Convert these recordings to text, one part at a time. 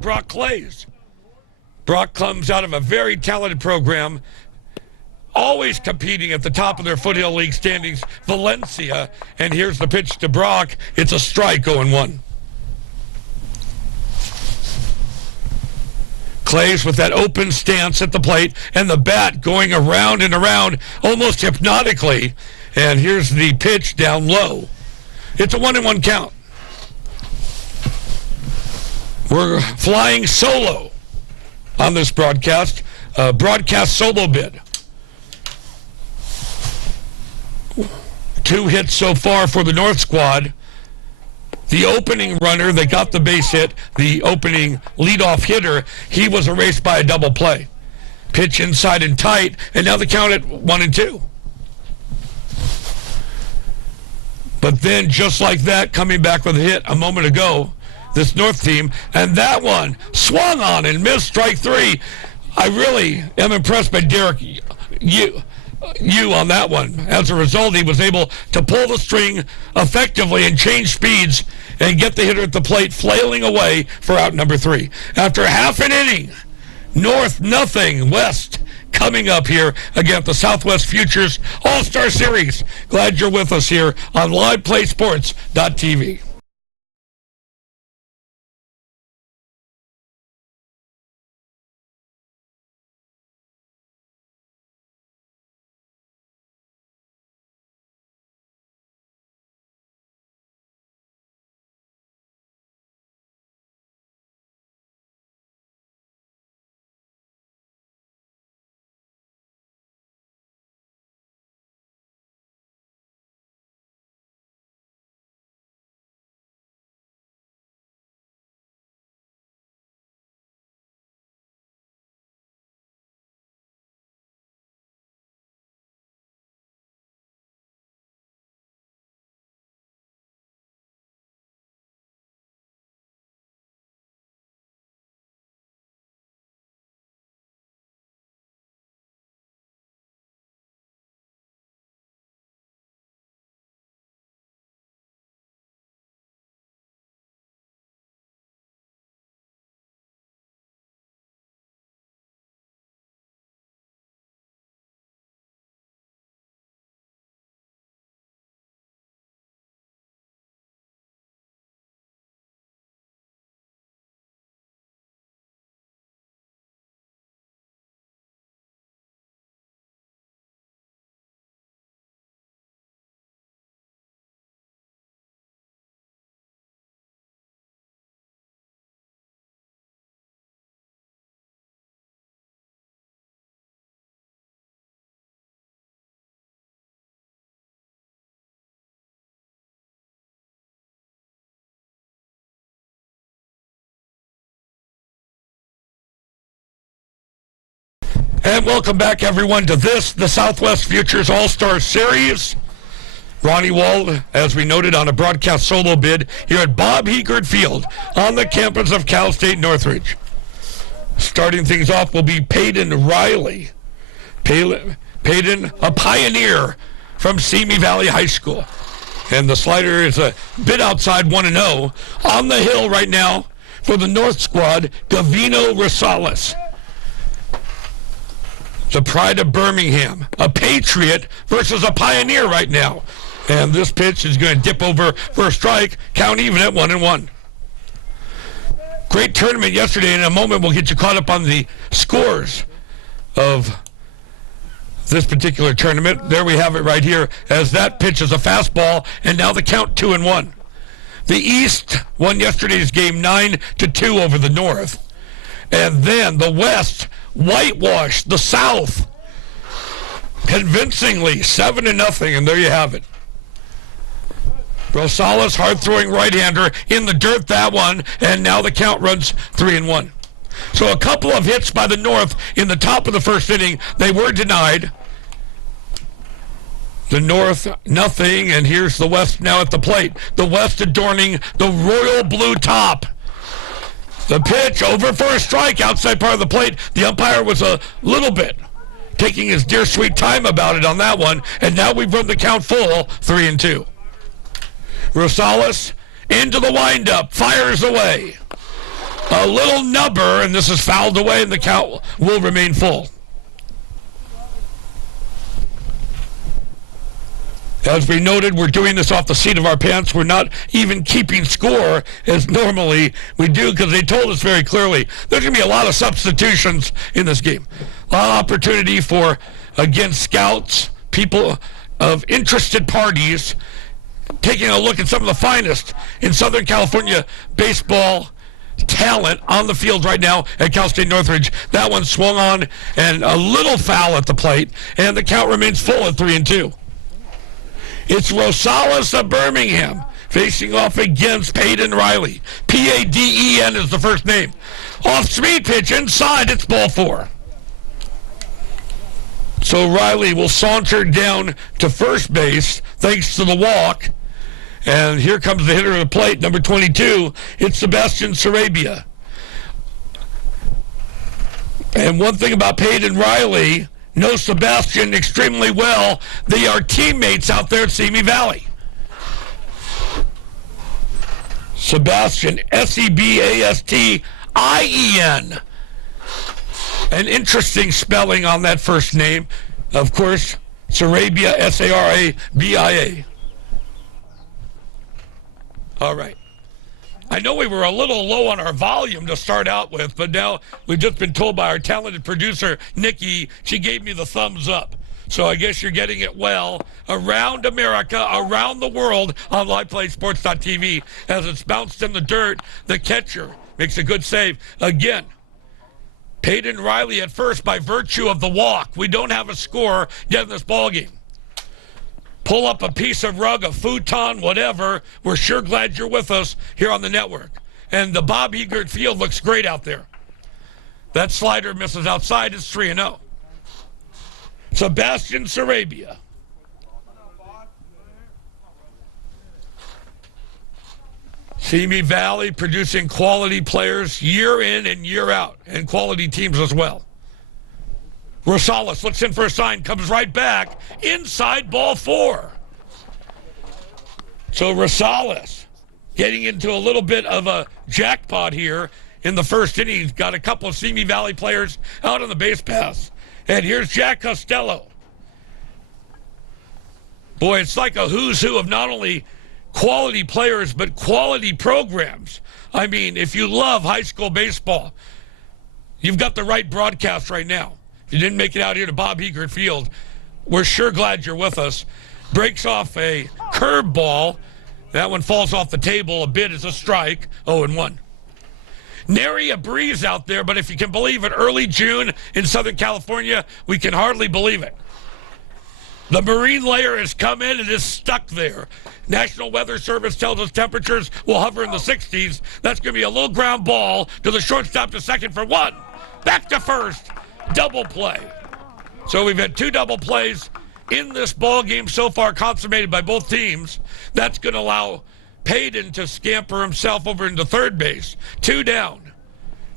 Brock Clays. Brock comes out of a very talented program, always competing at the top of their Foothill League standings, Valencia. And here's the pitch to Brock. It's a strike, 0-1. Clays with that open stance at the plate and the bat going around and around almost hypnotically. And here's the pitch down low. It's a 1-1 count. We're flying solo on this broadcast. Broadcast solo bid. 2 hits so far for the North squad. The opening runner that got the base hit, the opening leadoff hitter, he was erased by a double play. Pitch inside and tight, and now the count at 1-2. But then, just like that, coming back with a hit a moment ago, this North team, and that one swung on and missed, strike 3. I really am impressed by Derek, you on that one. As a result, he was able to pull the string effectively and change speeds and get the hitter at the plate flailing away for out number 3. After half an inning, North nothing, West coming up here against the Southwest Futures All-Star Series. Glad you're with us here on LivePlaySports.tv. And welcome back, everyone, to this, the Southwest Futures All-Star Series. Ronnie Wald, as we noted, on a broadcast solo bid here at Bob Heerdt Field on the campus of Cal State Northridge. Starting things off will be Peyton Riley. Peyton, a pioneer from Simi Valley High School. And the slider is a bit outside 1-0. On the hill right now for the North squad, Gavino Rosales. The pride of Birmingham, a Patriot versus a Pioneer right now. And this pitch is going to dip over for a strike, count even at 1-1. Great tournament yesterday. In a moment, we'll get you caught up on the scores of this particular tournament. There we have it right here, as that pitch is a fastball, and now the count 2-1. The East won yesterday's game 9-2 over the North. And then the West whitewashed the South convincingly 7-0, and there you have it. Rosales, hard-throwing right-hander in the dirt, that one, and now the count runs 3-1. So a couple of hits by the North in the top of the first inning. They were denied. The North, nothing, and here's the West now at the plate. The West adorning the royal blue top. The pitch over for a strike outside part of the plate. The umpire was a little bit taking his dear sweet time about it on that one, and now we've run the count full, 3-2. Rosales into the windup, fires away. A little nubber, and this is fouled away, and the count will remain full. As we noted, we're doing this off the seat of our pants. We're not even keeping score as normally we do, because they told us very clearly there's going to be a lot of substitutions in this game. A lot of opportunity for, again, scouts, people of interested parties, taking a look at some of the finest in Southern California baseball talent on the field right now at Cal State Northridge. That one swung on, and a little foul at the plate, and the count remains full at 3-2. It's Rosales of Birmingham facing off against Peyton Riley. Paden is the first name. Off-speed pitch inside, it's ball 4. So Riley will saunter down to first base thanks to the walk. And here comes the hitter of the plate, number 22. It's Sebastian Sarabia. And one thing about Peyton Riley, knows Sebastian extremely well. They are teammates out there at Simi Valley. Sebastian, Sebastien. An interesting spelling on that first name. Of course, Sarabia, Sarabia. All right. I know we were a little low on our volume to start out with, but now we've just been told by our talented producer, Nikki, she gave me the thumbs up. So I guess you're getting it well around America, around the world on LivePlaySports.tv. As it's bounced in the dirt, the catcher makes a good save. Again, Peyton Riley at first by virtue of the walk. We don't have a score yet in this ballgame. Pull up a piece of rug, a futon, whatever. We're sure glad you're with us here on the network. And the Bob Heerdt Field looks great out there. That slider misses outside. It's 3-0. Sebastian Sarabia. Simi Valley producing quality players year in and year out, and quality teams as well. Rosales looks in for a sign, comes right back, inside ball 4. So Rosales getting into a little bit of a jackpot here in the first inning. He's got a couple of Simi Valley players out on the base pass. And here's Jack Costello. Boy, it's like a who's who of not only quality players, but quality programs. I mean, if you love high school baseball, you've got the right broadcast right now. If you didn't make it out here to Bob Heerdt Field, we're sure glad you're with us. Breaks off a curveball. That one falls off the table a bit as a strike, 0-1. Nary a breeze out there, but if you can believe it, early June in Southern California, we can hardly believe it. The marine layer has come in and is stuck there. National Weather Service tells us temperatures will hover in the 60s. That's going to be a little ground ball to the shortstop to second for 1. Back to first. double play. So we've had 2 double plays in this ball game so far, consummated by both teams. That's going to allow Payton to scamper himself over into third base. 2 down.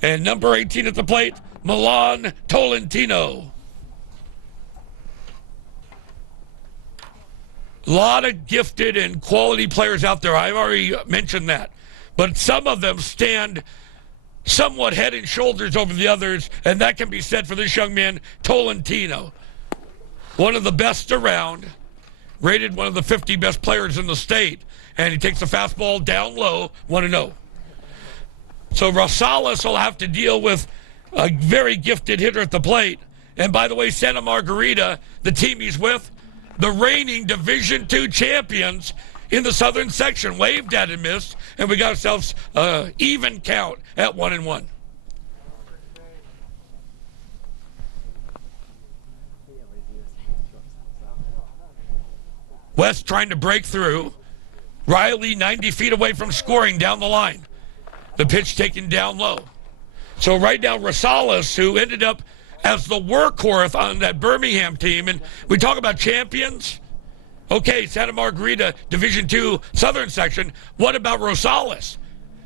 And number 18 at the plate, Milan Tolentino. A lot of gifted and quality players out there. I've already mentioned that. But some of them stand somewhat head and shoulders over the others, and that can be said for this young man, Tolentino. One of the best around, rated one of the 50 best players in the state, and he takes the fastball down low, 1-0. So Rosales will have to deal with a very gifted hitter at the plate. And by the way, Santa Margarita, the team he's with, the reigning Division II champions in the southern section, waved at and missed, and we got ourselves even count at 1-1. West trying to break through. Riley 90 feet away from scoring down the line. The pitch taken down low. So right now, Rosales, who ended up as the workhorse on that Birmingham team, and we talk about champions. Okay, Santa Margarita, Division II, Southern Section. What about Rosales?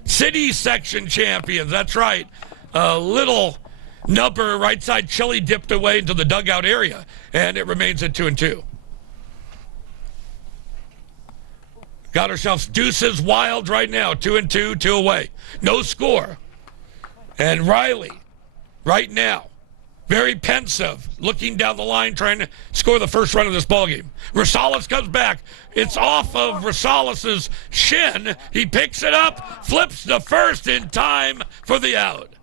City Section champions, that's right. A little number right side chili dipped away into the dugout area, and it remains at 2-2. Got ourselves deuces wild right now, 2-2, 2 away. No score. And Riley, right now, very pensive, looking down the line, trying to score the first run of this ballgame. Rosales comes back. It's off of Rosales' shin. He picks it up, flips the first in time for the out.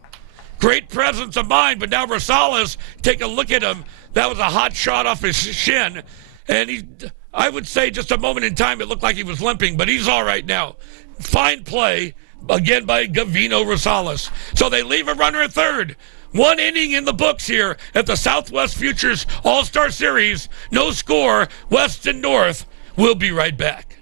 Great presence of mind, but now Rosales, take a look at him. That was a hot shot off his shin. And I would say just a moment in time, it looked like he was limping, but he's all right now. Fine play, again by Gavino Rosales. So they leave a runner at third. 1 inning in the books here at the Southwest Futures All-Star Series. No score, West and North. We'll be right back.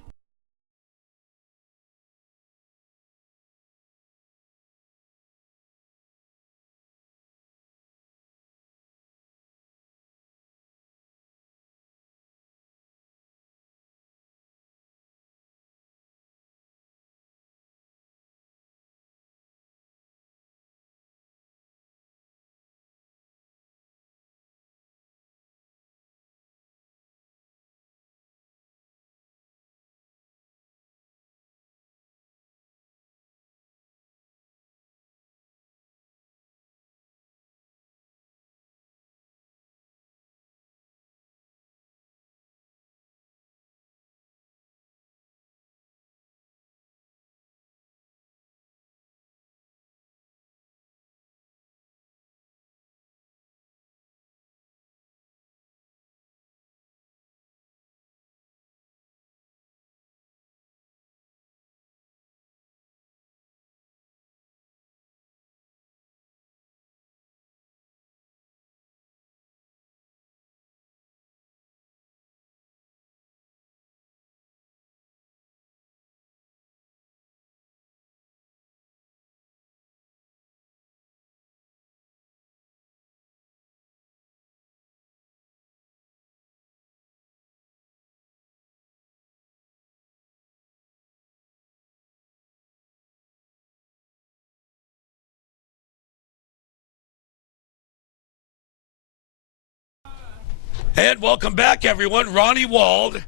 And welcome back, everyone. Ronnie Wald.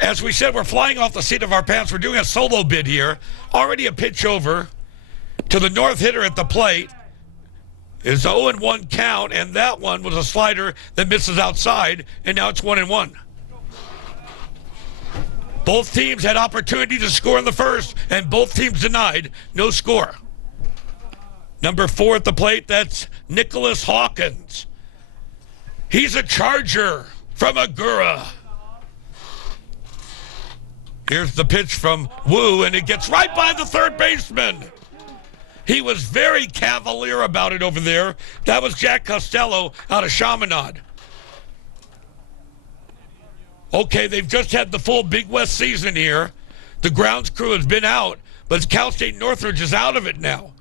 As we said, we're flying off the seat of our pants. We're doing a solo bid here. Already a pitch over to the North hitter at the plate. It's 0-1 count, and that one was a slider that misses outside, and now it's 1-1. Both teams had opportunity to score in the first, and both teams denied. No score. Number 4 at the plate, that's Nicholas Hawkins. He's a Charger from Agoura. Here's the pitch from Wu, and it gets right by the third baseman. He was very cavalier about it over there. That was Jack Costello out of Chaminade. Okay, they've just had the full Big West season here. The grounds crew has been out, but Cal State Northridge is out of it now.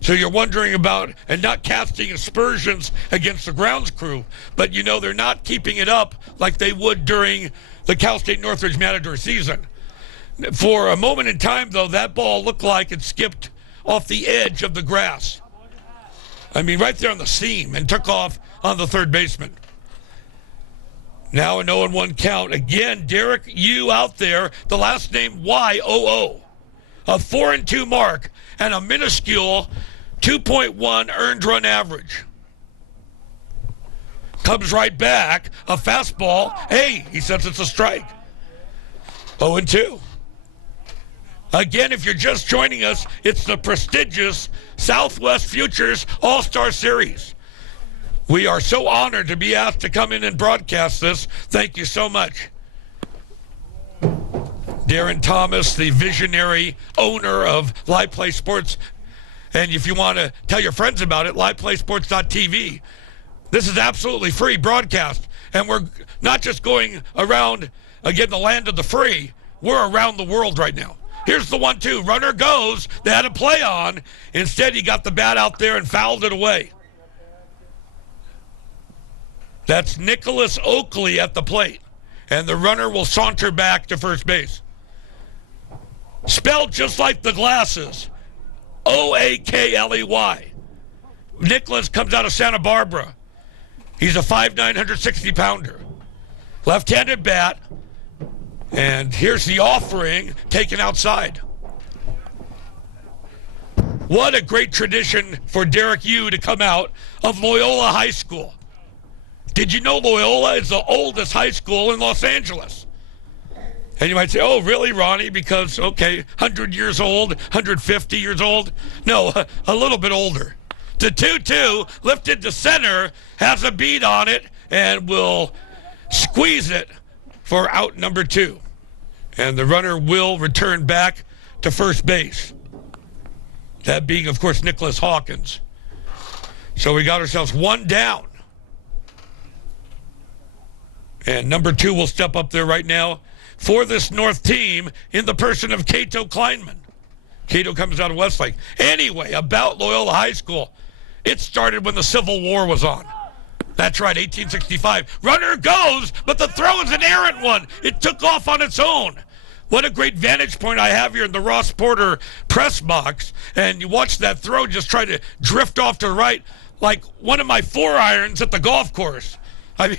So you're wondering about, and not casting aspersions against the grounds crew, but they're not keeping it up like they would during the Cal State Northridge Matador season. For a moment in time, though, that ball looked like it skipped off the edge of the grass. I mean, right there on the seam, and took off on the third baseman. Now an 0-1 count. Again, Derek Yu out there, the last name Y-O-O. A 4-2 mark and a minuscule 2.1 earned run average. Comes right back, a fastball. Hey, he says it's a strike. 0-2. Again, if you're just joining us, it's the prestigious Southwest Futures All-Star Series. We are so honored to be asked to come in and broadcast this. Thank you so much. Darren Thomas, the visionary owner of LivePlay Sports. And if you want to tell your friends about it, liveplaysports.tv. This is absolutely free broadcast. And we're not just going around, again, the land of the free. We're around the world right now. Here's the 1-2. Runner goes. They had a play on. Instead, he got the bat out there and fouled it away. That's Nicholas Oakley at the plate. And the runner will saunter back to first base. Spelled just like the glasses. O-A-K-L-E-Y. Nicholas comes out of Santa Barbara. He's a 5'9", 160-pounder. Left-handed bat. And here's the offering taken outside. What a great tradition for Derek Yu to come out of Loyola High School. Did you know Loyola is the oldest high school in Los Angeles? And you might say, oh, really, Ronnie? Because, 100 years old, 150 years old? No, a little bit older. The 2-2, lifted to center, has a beat on it, and will squeeze it for out number 2. And the runner will return back to first base. That being, of course, Nicholas Hawkins. So we got ourselves one down. And number 2 will step up there right now for this North team in the person of Cato Kleinman. Cato comes out of Westlake. Anyway, about Loyola High School. It started when the Civil War was on. That's right, 1865. Runner goes, but the throw is an errant one. It took off on its own. What a great vantage point I have here in the Ross Porter press box. And you watch that throw just try to drift off to the right like one of my 4-irons at the golf course. I mean,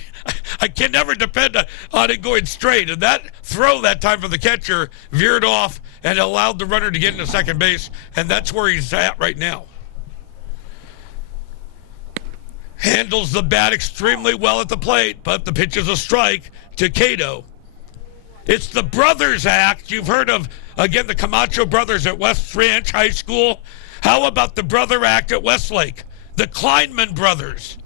I can never depend on it going straight. And that throw that time from the catcher veered off and allowed the runner to get into second base. And that's where he's at right now. Handles the bat extremely well at the plate, but the pitch is a strike to Cato. It's the Brothers Act. You've heard of, again, the Camacho brothers at West Ranch High School. How about the Brother Act at Westlake? The Kleinman brothers.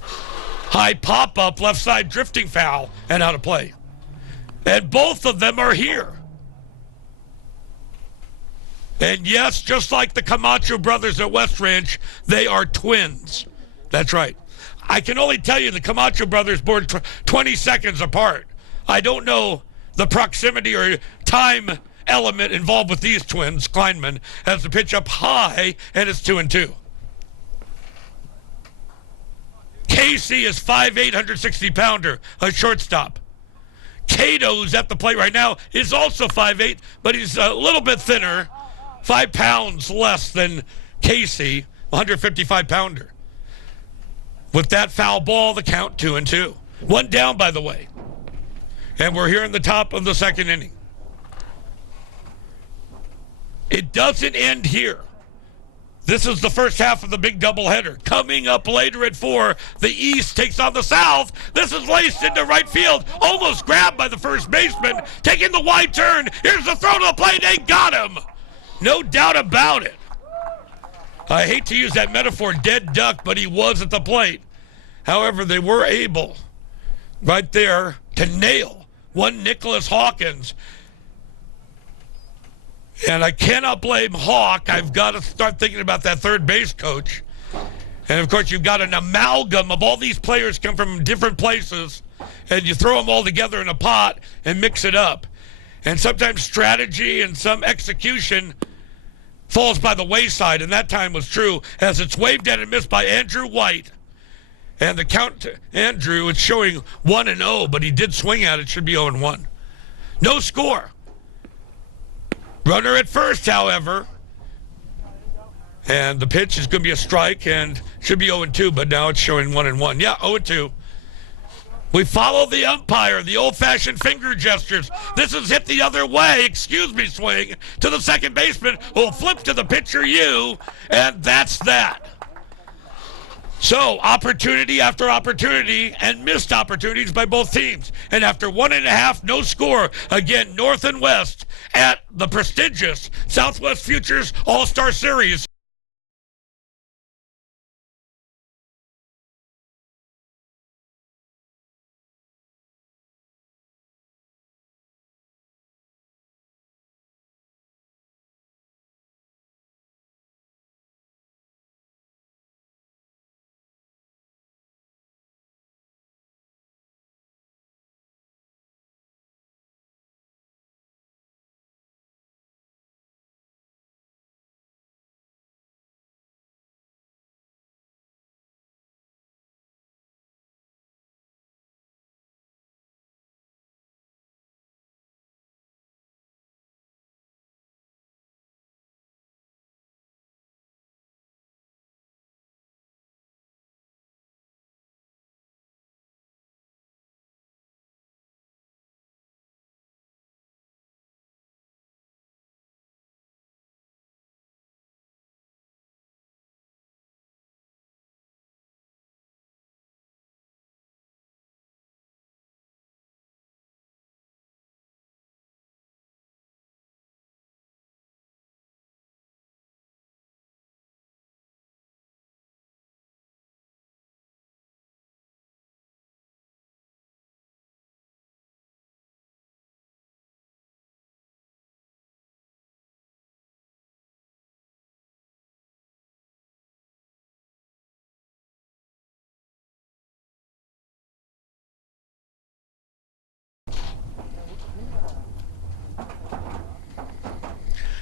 High pop-up, left side drifting foul, and out of play. And both of them are here. And yes, just like the Camacho brothers at West Ranch, they are twins. That's right. I can only tell you the Camacho brothers born 20 seconds apart. I don't know the proximity or time element involved with these twins. Kleinman has the pitch up high, and it's 2-2. Casey is 5'8", 160-pounder, a shortstop. Cato's at the plate right now is also 5'8", but he's a little bit thinner, 5 pounds less than Casey, 155-pounder. With that foul ball, the count 2-2. One down, by the way. And we're here in the top of the second inning. It doesn't end here. This is the first half of the big doubleheader. Coming up later at 4, the East takes on the South. This is laced into right field. Almost grabbed by the first baseman. Taking the wide turn. Here's the throw to the plate. They got him. No doubt about it. I hate to use that metaphor, dead duck, but he was at the plate. However, they were able, right there, to nail one Nicholas Hawkins. And I cannot blame Hawk. I've got to start thinking about that third base coach. And, of course, you've got an amalgam of all these players come from different places, and you throw them all together in a pot and mix it up. And sometimes strategy and some execution falls by the wayside, and that time was true as it's waved at and missed by Andrew White. And the count to Andrew, it's showing 1-0, but he did swing at it. Should be 0-1. No score. Runner at first, however. And the pitch is going to be a strike and should be 0-2, but now it's showing 1-1. Yeah, 0-2. We follow the umpire, the old-fashioned finger gestures. This is hit the other way, excuse me, swing, to the second baseman who will flip to the pitcher, and that's that. So, opportunity after opportunity and missed opportunities by both teams. And after 1.5, no score, again, North and West at the prestigious Southwest Futures All-Star Series.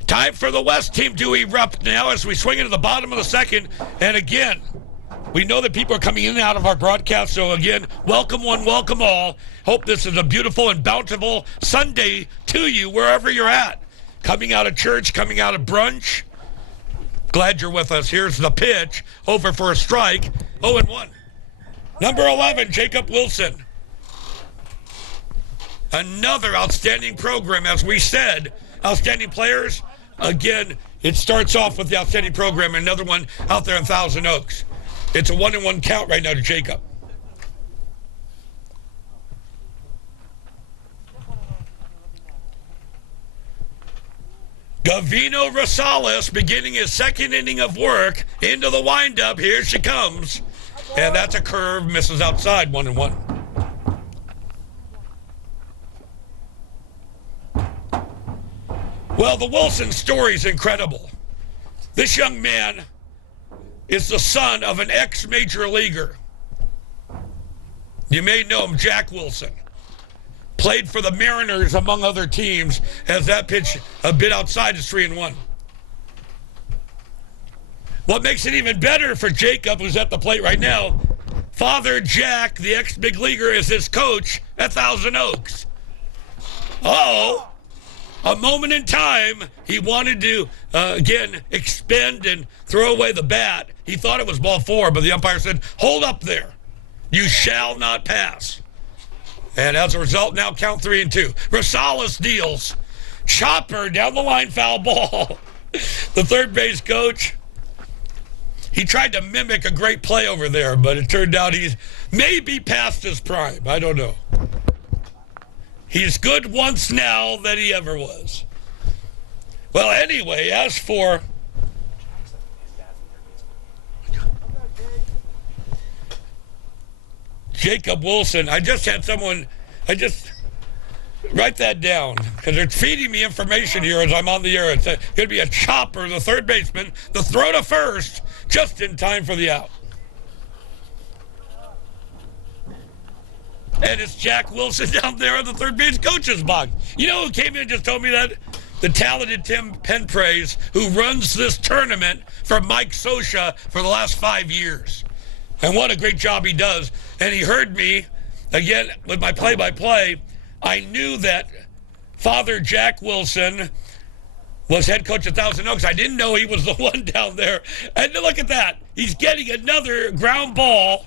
Time for the West team to erupt now as we swing into the bottom of the second. And again, we know that people are coming in and out of our broadcast. So again, welcome one, welcome all. Hope this is a beautiful and bountiful Sunday to you wherever you're at. Coming out of church, coming out of brunch. Glad you're with us. Here's the pitch. Over for a strike. 0-1. Number 11, Jacob Wilson. Another outstanding program, as we said. Outstanding players. Again, it starts off with the outstanding program. Another one out there in Thousand Oaks. It's a 1-1 count right now to Jacob. Gavino Rosales beginning his second inning of work into the windup. Here she comes. And that's a curve, misses outside, 1-1. Well, the Wilson story is incredible. This young man is the son of an ex-major leaguer. You may know him, Jack Wilson. Played for the Mariners, among other teams, as that pitch a bit outside is 3-1. What makes it even better for Jacob, who's at the plate right now, Father Jack, the ex-big leaguer, is his coach at Thousand Oaks. Uh-oh. A moment in time, he wanted to, again, expend and throw away the bat. He thought it was ball 4, but the umpire said, hold up there. You shall not pass. And as a result, now count 3-2. Rosales deals. Chopper down the line, foul ball. The third base coach, he tried to mimic a great play over there, but it turned out he's maybe past his prime. I don't know. He's good once now than he ever was. Well, anyway, as for Jacob Wilson, I just write that down because they're feeding me information here as I'm on the air. It's going to be a chopper, the third baseman, the throw to first, just in time for the out. And it's Jack Wilson down there in the third base coach's box. You know who came in and just told me that? the talented Tim Penpraise, who runs this tournament for Mike Sosha for the last 5 years. And what a great job he does. And he heard me, again, with my play-by-play. I knew that Father Jack Wilson was head coach at Thousand Oaks. I didn't know he was the one down there. And look at that. He's getting another ground ball.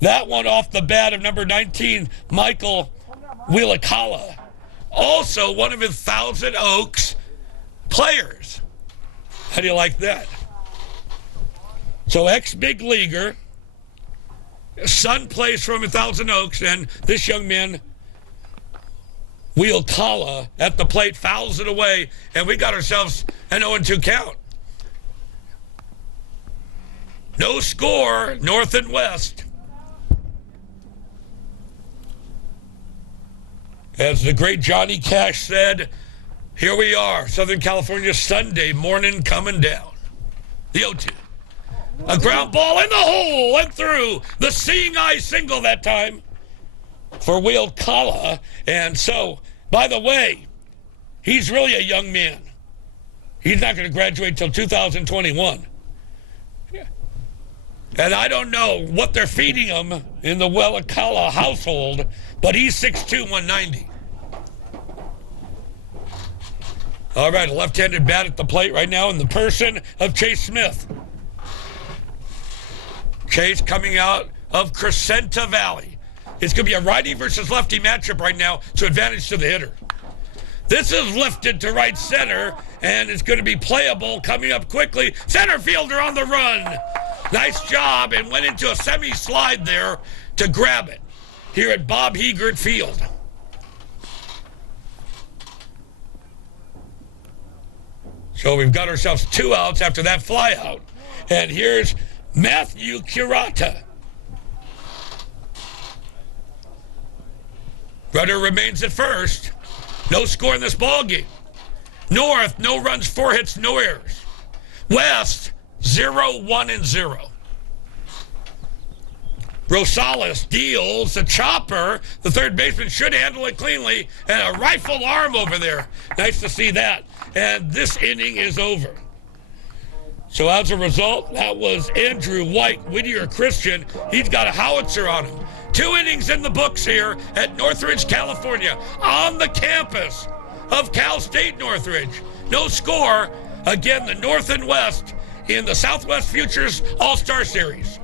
That one off the bat of number 19, Michael Wheelicala. Also one of his Thousand Oaks players. How do you like that? So ex-big leaguer, son plays from Thousand Oaks, and this young man, Wheelicala, at the plate, fouls it away, and we got ourselves an 0-2 count. No score, north and west. As the great Johnny Cash said, here we are, Southern California, Sunday morning coming down. The 0-2. A ground ball in the hole and through. The seeing eye single that time for Wheelicala. And so, by the way, he's really a young man. He's not going to graduate till 2021. And I don't know what they're feeding him in the Wheelicala household, but he's 6'2", 190. All right, a left-handed bat at the plate right now in the person of Chase Smith. Chase coming out of Crescenta Valley. It's going to be a righty versus lefty matchup right now, so advantage to the hitter. This is lifted to right center, and it's going to be playable coming up quickly. Center fielder on the run. Nice job, and went into a semi-slide there to grab it here at Bob Heerdt Field. So we've got ourselves 2 outs after that fly out. And here's Matthew Curata. Rudder remains at first. No score in this ball game. North, no runs, 4 hits, no errors. West, 0-1-0. Rosales deals a chopper. The third baseman should handle it cleanly. And a rifle arm over there. Nice to see that. And this inning is over. So as a result, that was Andrew White, Whittier Christian. He's got a howitzer on him. 2 innings in the books here at Northridge, California, on the campus of Cal State Northridge. No score. Again, the North and West in the Southwest Futures All-Star Series.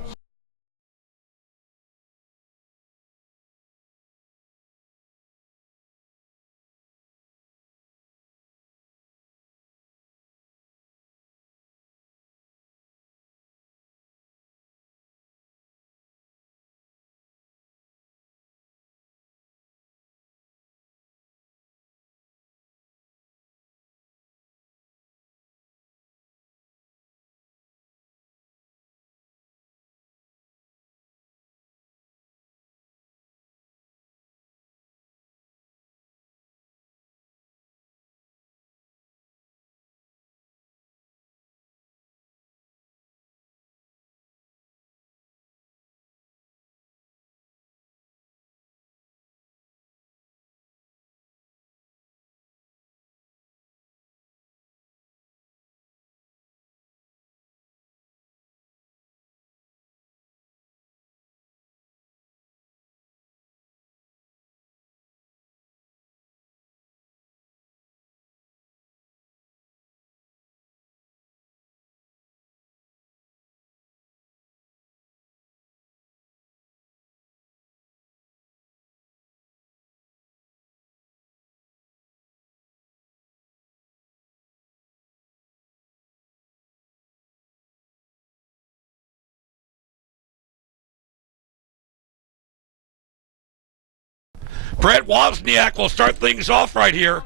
Brett Wozniak will start things off right here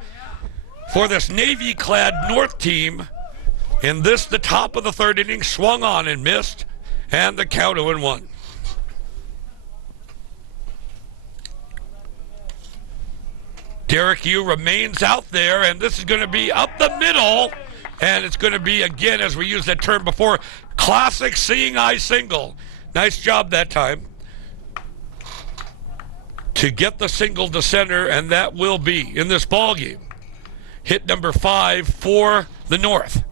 for this navy-clad North team. In this, the top of the third inning, swung on and missed, and the count 0-1. Derek Yu remains out there, and this is going to be up the middle, and it's going to be, again, as we used that term before, classic seeing eye single. Nice job that time to get the single to center, and that will be in this ball game. hit number 5 for the North.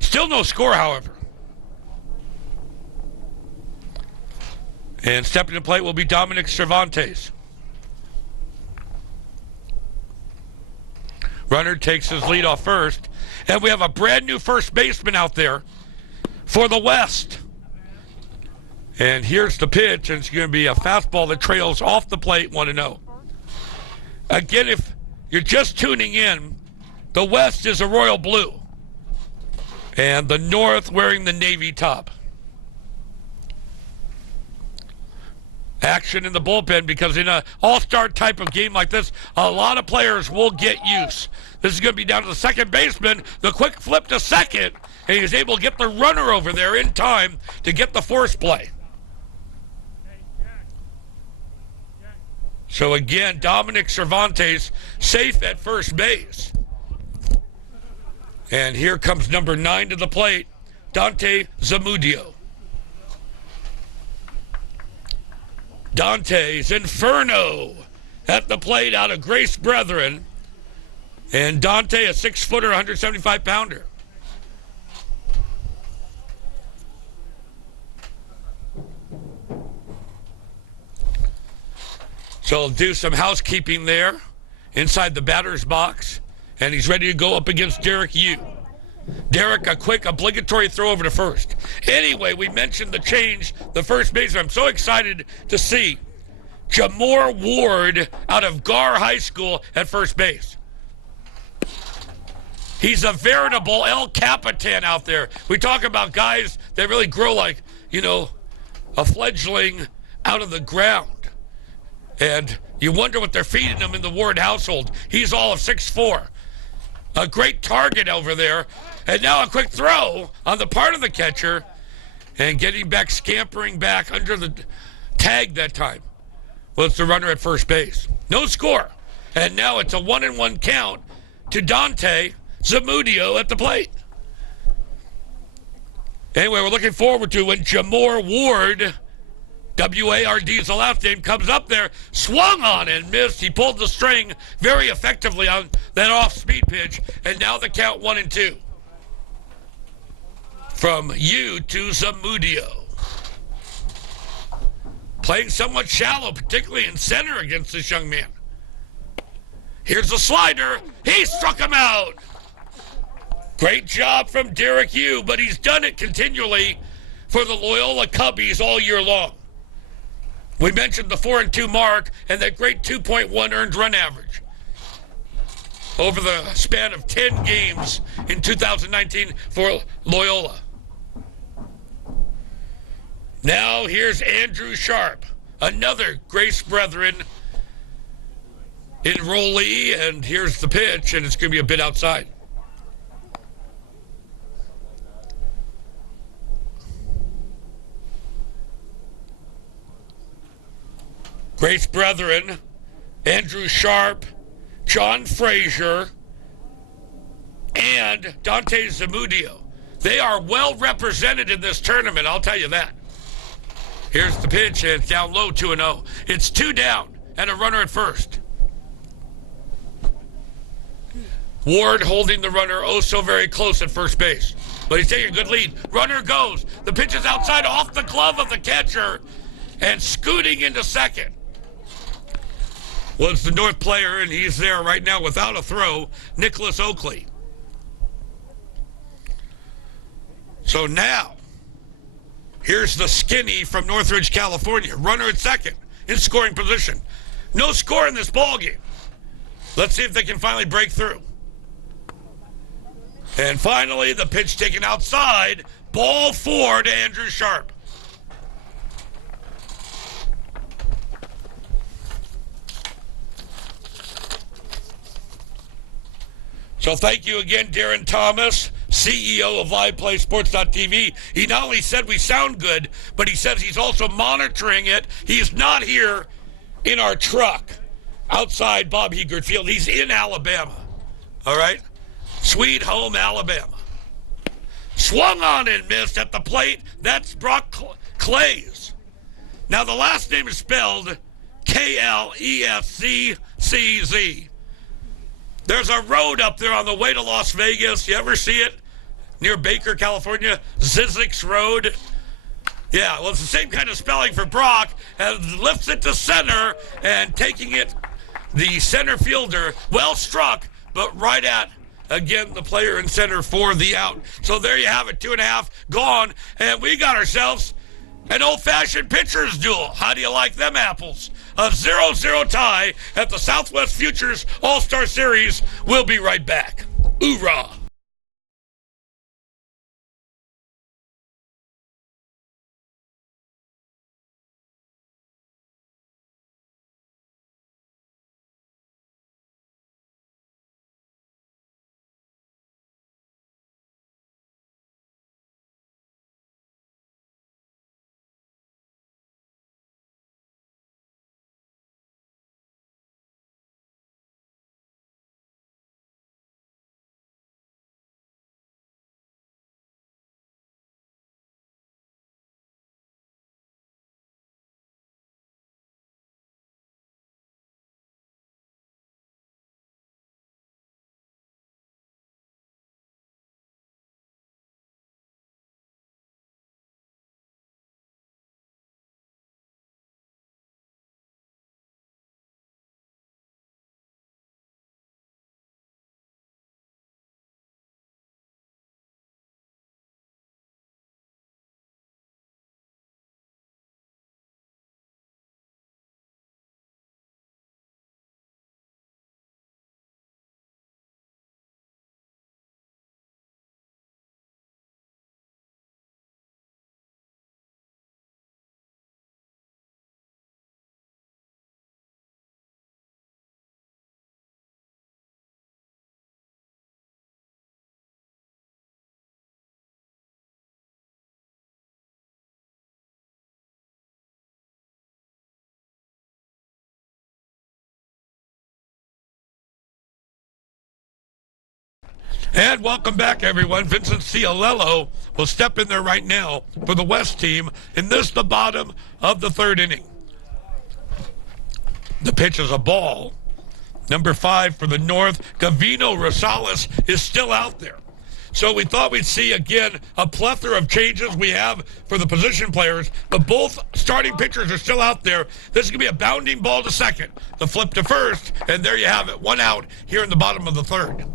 Still no score, however. And stepping to plate will be Dominic Cervantes. Runner takes his lead off first. And we have a brand new first baseman out there for the West. And here's the pitch, and it's going to be a fastball that trails off the plate 1-0. Again, if you're just tuning in, the West is a royal blue. And the North wearing the navy top. Action in the bullpen, because in an all-star type of game like this, a lot of players will get use. This is going to be down to the second baseman. The quick flip to second, and he's able to get the runner over there in time to get the force play. So again, Dominic Cervantes safe at first base. And here comes number 9 to the plate, Dante Zamudio. Dante's Inferno at the plate out of Grace Brethren. And Dante, a 6-footer, 175-pounder. So he'll do some housekeeping there inside the batter's box. And he's ready to go up against Derek Yu. Derek, a quick obligatory throw over to first. Anyway, we mentioned the change, the first baseman. I'm so excited to see Jamor Ward out of Gar High School at first base. He's a veritable El Capitan out there. We talk about guys that really grow like, a fledgling out of the ground. And you wonder what they're feeding him in the Ward household. He's all of 6'4". A great target over there. And now a quick throw on the part of the catcher. And getting back, scampering back under the tag that time was the runner at first base. No score. And now it's a 1-1 count to Dante Zamudio at the plate. Anyway, we're looking forward to when Jamor Ward, W-A-R-D is the last name, comes up there, swung on and missed. He pulled the string very effectively on that off-speed pitch, and now the count 1-2. From you to Zamudio. Playing somewhat shallow, particularly in center against this young man. Here's the slider. He struck him out. Great job from Derek Yu, but he's done it continually for the Loyola Cubbies all year long. We mentioned the 4-2 mark and that great 2.1 earned run average over the span of 10 games in 2019 for Loyola. Now here's Andrew Sharp, another Grace Brethren enrollee, and here's the pitch, and it's going to be a bit outside. Grace Brethren, Andrew Sharp, John Frazier, and Dante Zamudio. They are well represented in this tournament, I'll tell you that. Here's the pitch, and it's down low, 2-0. It's 2 down, and a runner at first. Ward holding the runner oh so very close at first base. But he's taking a good lead. Runner goes. The pitch is outside off the glove of the catcher and scooting into second. Well, it's the North player, and he's there right now without a throw, Nicholas Oakley. So now, here's the skinny from Northridge, California. Runner at second in scoring position. No score in this ball game. Let's see if they can finally break through. And finally, the pitch taken outside. Ball 4 to Andrew Sharp. So thank you again, Darren Thomas, CEO of LivePlaySports.tv. He not only said we sound good, but he says he's also monitoring it. He's not here in our truck outside Bob Heerdt Field. He's in Alabama. All right? Sweet home Alabama. Swung on and missed at the plate. That's Brock Clays. Now the last name is spelled Klescczz. There's a road up there on the way to Las Vegas. You ever see it? Near Baker, California. Zizek's Road. Yeah, well, it's the same kind of spelling for Brock. And lifts it to center and taking it, the center fielder, well struck, but right at, again, the player in center for the out. So there you have it, 2.5 gone. And we got ourselves an old-fashioned pitcher's duel. How do you like them apples? A 0-0 tie at the Southwest Futures All-Star Series. We'll be right back. Hoorah! And welcome back, everyone. Vincent Cialello will step in there right now for the West team in this, the bottom of the third inning. The pitch is a ball. Number 5 for the North, Gavino Rosales, is still out there. So we thought we'd see, again, a plethora of changes we have for the position players, but both starting pitchers are still out there. This is going to be a bounding ball to second, the flip to first, and there you have it, 1 out here in the bottom of the third.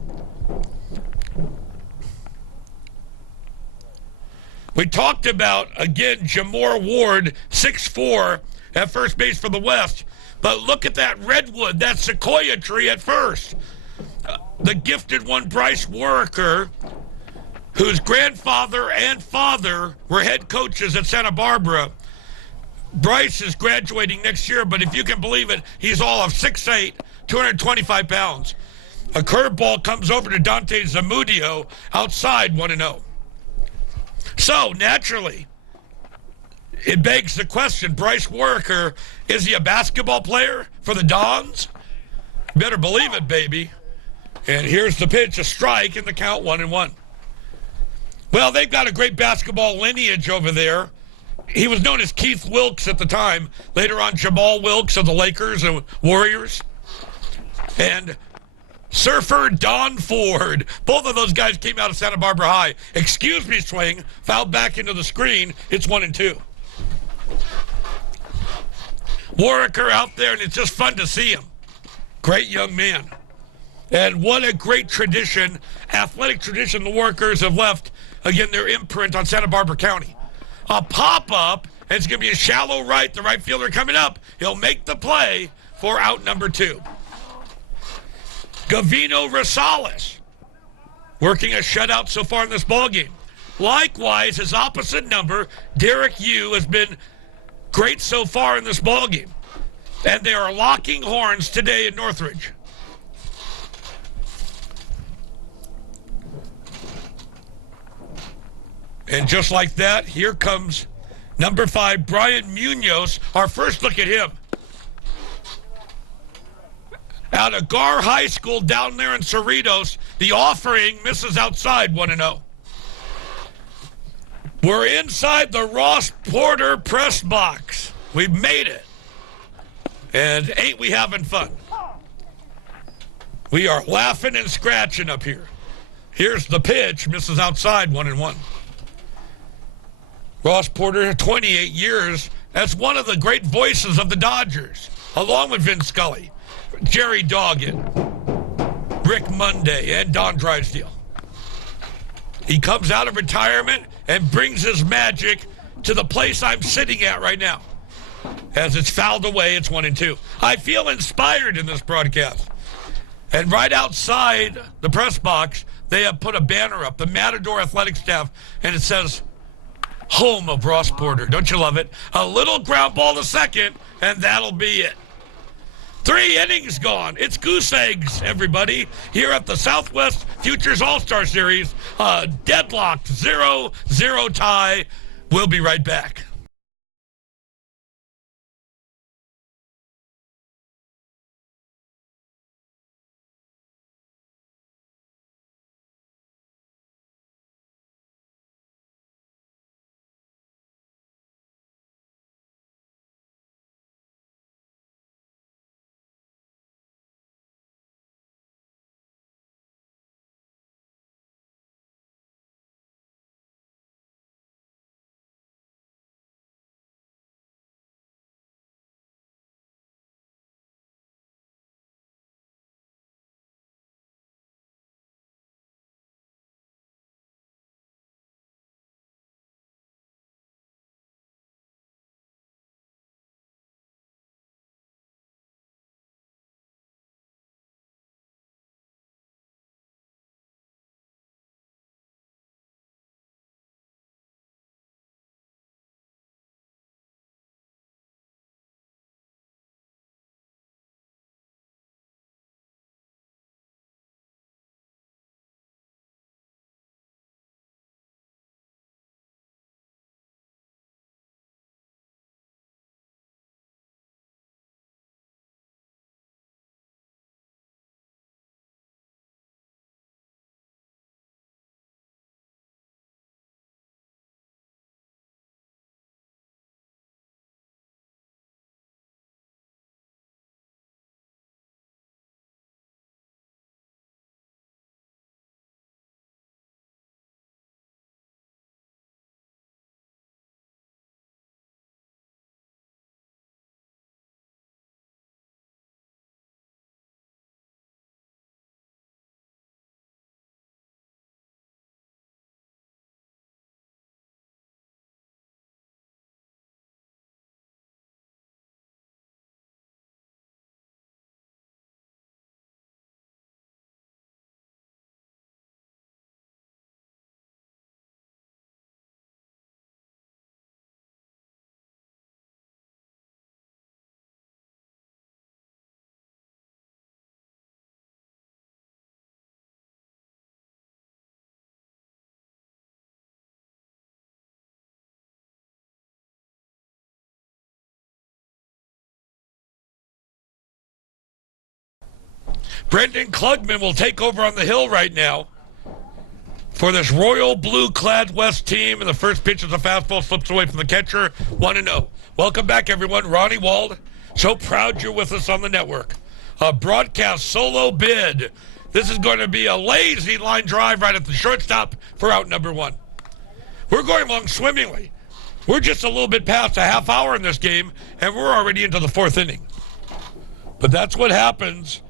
We talked about, again, Jamor Ward, 6'4", at first base for the West. But look at that redwood, that sequoia tree at first. The gifted one, Bryce Worker, whose grandfather and father were head coaches at Santa Barbara. Bryce is graduating next year, but if you can believe it, he's all of 6'8", 225 pounds. A curveball comes over to Dante Zamudio, outside 1-0. So, naturally, it begs the question, Bryce Worker, is he a basketball player for the Dons? Better believe it, baby. And here's the pitch, a strike, in the count, 1-1. Well, they've got a great basketball lineage over there. He was known as Keith Wilkes at the time. Later on, Jamal Wilkes of the Lakers and Warriors. And Surfer Don Ford. Both of those guys came out of Santa Barbara High. Excuse me, swing. Fouled back into the screen. It's 1-2. Warwicker out there, and it's just fun to see him. Great young man. And what a great tradition, athletic tradition the Warwickers have left, again, their imprint on Santa Barbara County. A pop-up, and it's going to be a shallow right. The right fielder coming up. He'll make the play for out number 2. Gavino Rosales, working a shutout so far in this ballgame. Likewise, his opposite number, Derek Yu, has been great so far in this ballgame. And they are locking horns today in Northridge. And just like that, here comes number 5, Brian Munoz. Our first look at him. Out of Gar High School down there in Cerritos, the offering misses outside 1-0. We're inside the Ross Porter press box. We've made it. And ain't we having fun? We are laughing and scratching up here. Here's the pitch. Misses outside, 1-1. Ross Porter, 28 years, as one of the great voices of the Dodgers, along with Vin Scully, Jerry Doggett, Rick Monday, and Don Drysdale. He comes out of retirement and brings his magic to the place I'm sitting at right now. As it's fouled away, it's 1-2. I feel inspired in this broadcast. And right outside the press box, they have put a banner up, the Matador athletic staff, and it says, home of Ross Porter. Don't you love it? A little ground ball to second, and that'll be it. 3 innings gone. It's goose eggs, everybody, here at the Southwest Futures All-Star Series. Deadlocked 0-0 tie. We'll be right back. Brendan Klugman will take over on the hill right now for this royal blue-clad West team. And the first pitch is a fastball, slips away from the catcher, 1-0. Welcome back, everyone. Ronnie Wald, so proud you're with us on the network. A broadcast solo bid. This is going to be a lazy line drive right at the shortstop for out number 1. We're going along swimmingly. We're just a little bit past a half hour in this game, and we're already into the 4th inning. But that's what happens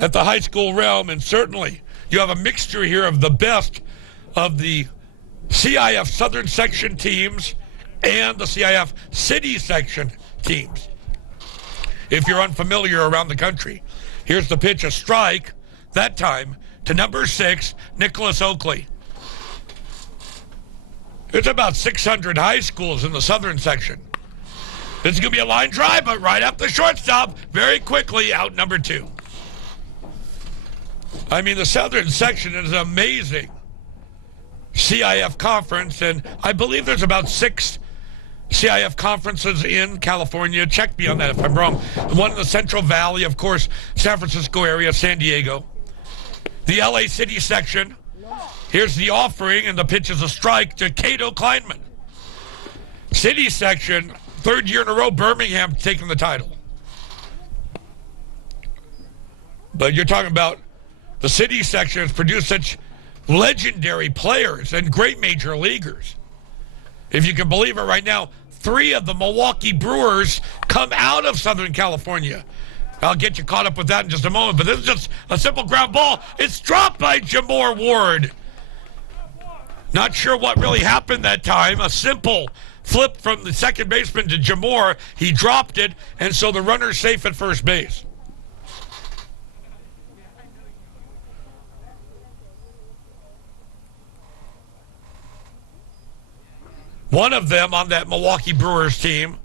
at the high school realm, and certainly you have a mixture here of the best of the CIF Southern Section teams and the CIF City Section teams. If you're unfamiliar around the country, here's the pitch, a strike, that time to number 6, Nicholas Oakley. There's about 600 high schools in the Southern Section. This is going to be a line drive, but right up the shortstop, very quickly, out number 2. I mean, the Southern Section is an amazing CIF conference, and I believe there's about 6 CIF conferences in California. Check me on that if I'm wrong. One in the Central Valley, of course, San Francisco area, San Diego. The LA City Section. Here's the offering, and the pitch is a strike to Cato Kleinman. City Section, 3rd year in a row, Birmingham taking the title. But you're talking about The city section has produced such legendary players and great major leaguers. If you can believe it right now, 3 of the Milwaukee Brewers come out of Southern California. I'll get you caught up with that in just a moment, but this is just a simple ground ball. It's dropped by Jamor Ward. Not sure what really happened that time. A simple flip from the second baseman to Jamor. He dropped it, and so the runner's safe at first base. One of them on that Milwaukee Brewers team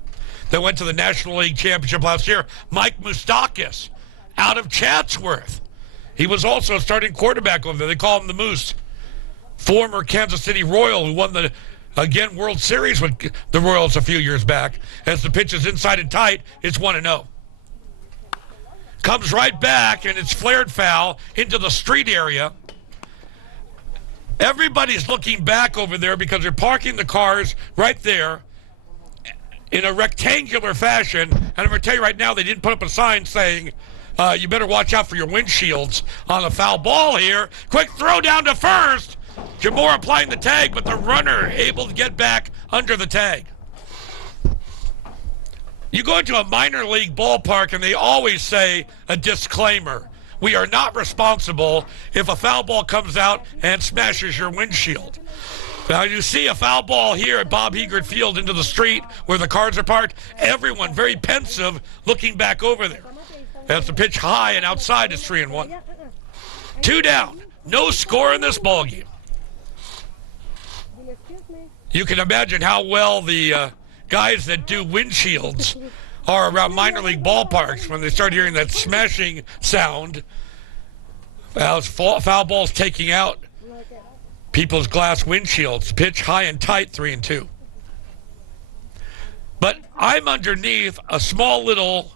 that went to the National League Championship last year, Mike Moustakas, out of Chatsworth. He was also a starting quarterback over there. They call him the Moose. Former Kansas City Royal who won the, again, World Series with the Royals a few years back. As the pitch is inside and tight, it's 1-0. Comes right back, and it's flared foul into the street area. Everybody's looking back over there because they're parking the cars right there in a rectangular fashion. And I'm going to tell you right now, they didn't put up a sign saying, you better watch out for your windshields on a foul ball here. Quick throw down to first. Jamor applying the tag, but the runner able to get back under the tag. You go into a minor league ballpark and they always say a disclaimer. We are not responsible if a foul ball comes out and smashes your windshield. Now you see a foul ball here at Bob Heerdt Field into the street where the cars are parked. Everyone very pensive looking back over there. As the pitch high and outside is 3-1. 2 down. No score in this ballgame. You can imagine how well the guys that do windshields are around minor league ballparks when they start hearing that smashing sound. As foul balls taking out people's glass windshields. Pitch high and tight, 3-2. But I'm underneath a small little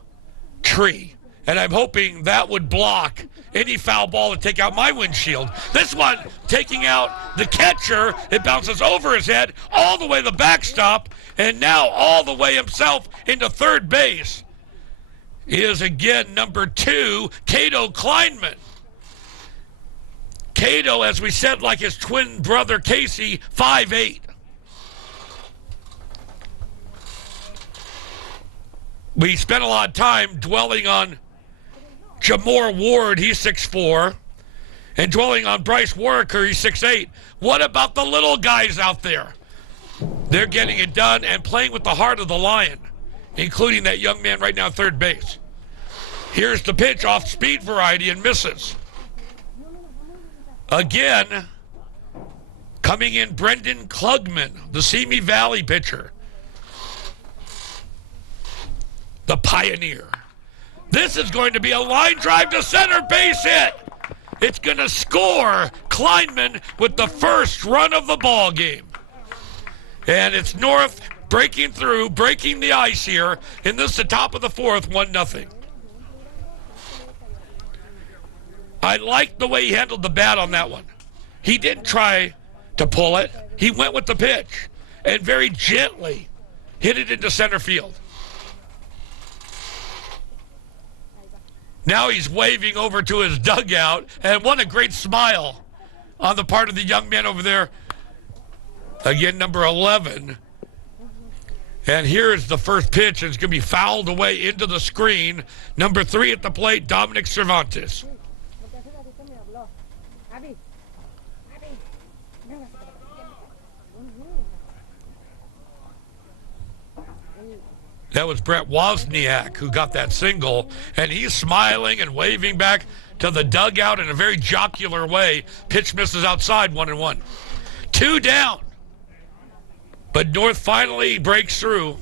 tree, and I'm hoping that would block any foul ball to take out my windshield. This one taking out the catcher. It bounces over his head all the way to the backstop, and now all the way himself into third base is again number 2, Cato Kleinman. Cato, as we said, like his twin brother Casey, 5'8". We spent a lot of time dwelling on Jamor Ward, he's 6'4", and dwelling on Bryce Warwicker, he's 6'8". What about the little guys out there? They're getting it done and playing with the heart of the lion, including that young man right now, third base. Here's the pitch off speed variety and misses. Again, coming in Brendan Klugman, the Simi Valley pitcher. The Pioneer. This is going to be a line drive to center base hit. It's going to score Kleinman with the first run of the ball game. And it's North breaking through, breaking the ice here. In this, the top of the fourth, 1-0. I liked the way he handled the bat on that one. He didn't try to pull it. He went with the pitch and very gently hit it into center field. Now he's waving over to his dugout, and what a great smile on the part of the young man over there. Again, number 11. And here's the first pitch. It's going to be fouled away into the screen. Number 3 at the plate, Dominic Cervantes. That was Brett Wozniak who got that single, and he's smiling and waving back to the dugout in a very jocular way. Pitch misses outside, 1-1. 2 down. But North finally breaks through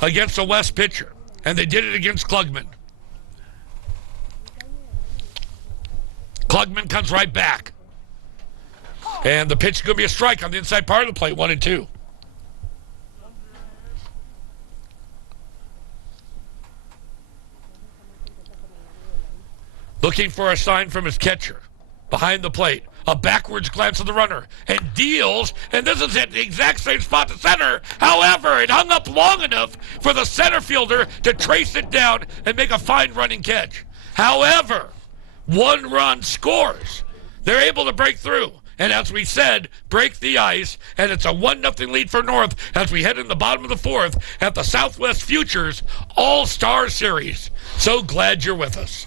against a West pitcher, and they did it against Klugman. Klugman comes right back. And the pitch is going to be a strike on the inside part of the plate, 1-2. Looking for a sign from his catcher. Behind the plate. A backwards glance of the runner. And deals. And this is at the exact same spot to center. However, it hung up long enough for the center fielder to trace it down and make a fine running catch. However, one-run scores. They're able to break through. And as we said, break the ice, and it's a 1-0 lead for North as we head in the bottom of the fourth at the Southwest Futures All-Star Series. So glad you're with us.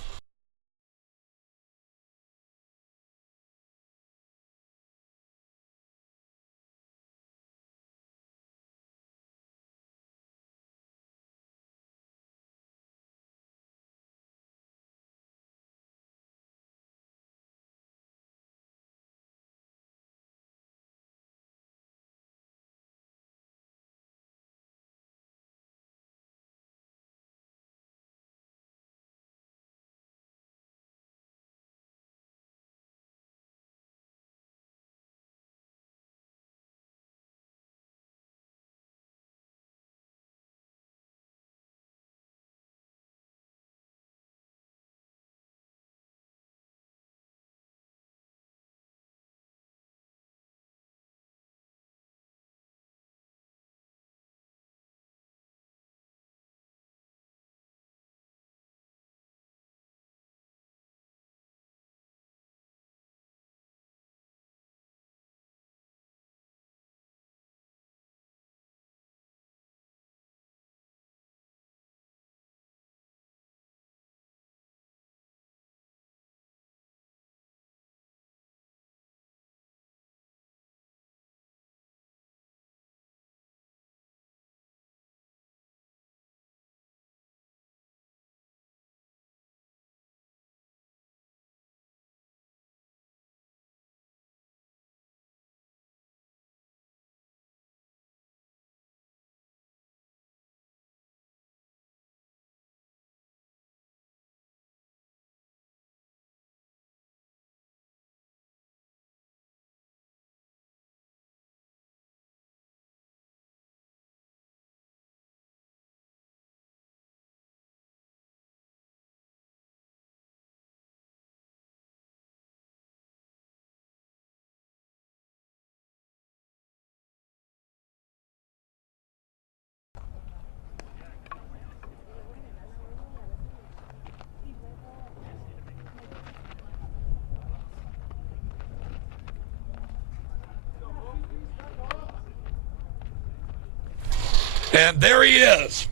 And there he is,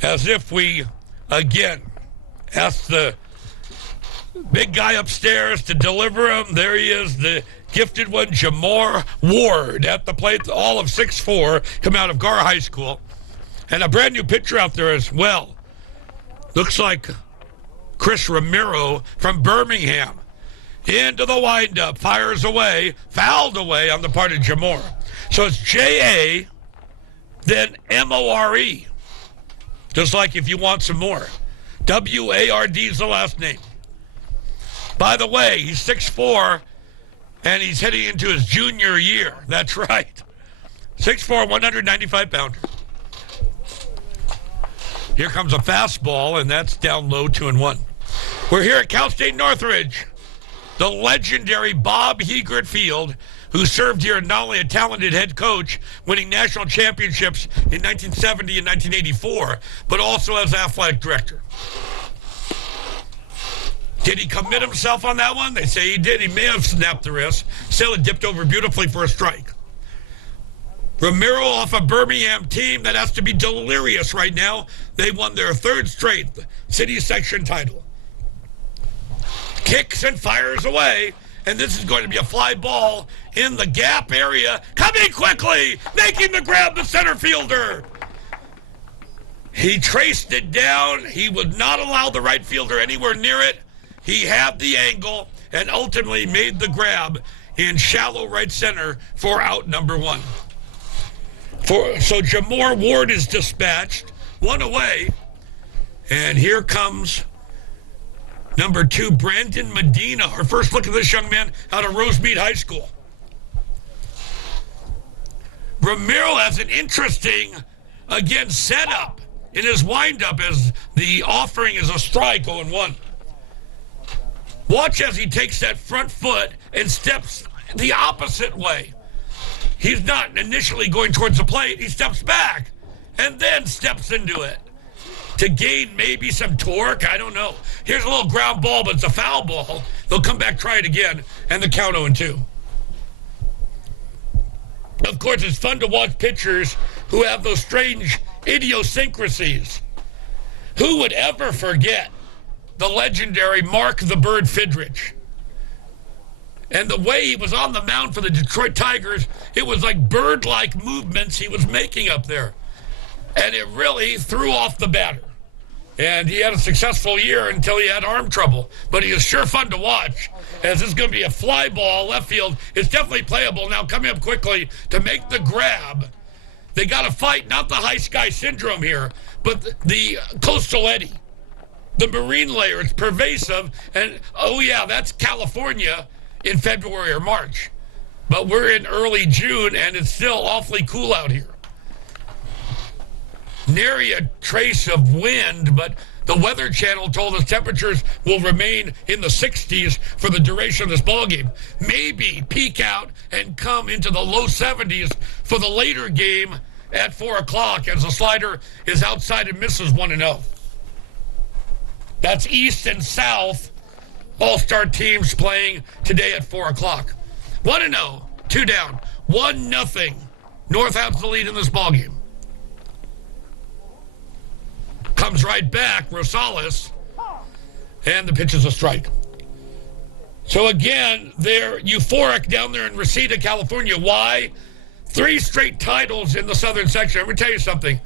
as if we, again, asked the big guy upstairs to deliver him. There he is, the gifted one, Jamar Ward, at the plate, all of 6'4", come out of Gar High School. And a brand new pitcher out there as well. Looks like Chris Romero from Birmingham. Into the windup, fires away, fouled away on the part of Jamar. So it's J-A, then M-O-R-E. Just like if you want some more. W-A-R-D is the last name. By the way, he's 6'4", and he's heading into his junior year. That's right. 6'4", 195-pounder. Here comes a fastball, and that's down low, 2-1. We're here at Cal State Northridge. The legendary Bob Heerdt Field, who served here as not only a talented head coach, winning national championships in 1970 and 1984, but also as athletic director. Did he commit himself on that one? They say he did. He may have snapped the wrist. Still, it dipped over beautifully for a strike. Romero off a Birmingham team that has to be delirious right now. They won their third straight city section title. Kicks and fires away, and this is going to be a fly ball in the gap area. Coming quickly, making the grab, the center fielder. He traced it down. He would not allow the right fielder anywhere near it. He had the angle and ultimately made the grab in shallow right center for out number one. So Jamar Ward is dispatched, one away, and here comes number 2, Brandon Medina. Our first look at this young man out of Rosemead High School. Romero has an interesting, again, setup in his windup as the offering is a strike 0-1. Watch as he takes that front foot and steps the opposite way. He's not initially going towards the plate. He steps back and then steps into it. to gain maybe some torque. I don't know. Here's a little ground ball, but it's a foul ball. They'll come back, try it again, and the count 0-2. Of course, it's fun to watch pitchers who have those strange idiosyncrasies. Who would ever forget the legendary Mark the Bird Fidrich? And the way he was on the mound for the Detroit Tigers, it was like bird-like movements he was making up there. And it really threw off the batter. And he had a successful year until he had arm trouble. But he is sure fun to watch, as this is going to be a fly ball left field. It's definitely playable. Now coming up quickly to make the grab. They got to fight not the high sky syndrome here, but the coastal eddy. The marine layer, it's pervasive. And, oh yeah, that's California in February or March. But we're in early June, and it's still awfully cool out here. Nary a trace of wind, but the Weather Channel told us temperatures will remain in the 60s for the duration of this ballgame. Maybe peak out and come into the low 70s for the later game at 4 o'clock as the slider is outside and misses 1-0. That's east and south all-star teams playing today at 4 o'clock. 1-0, 2 down, 1-0. North has the lead in this ballgame. Comes right back, Rosales, and the pitch is a strike. So again, they're euphoric down there in Reseda, California. Why? 3 straight titles in the southern section. I'm going to tell you something.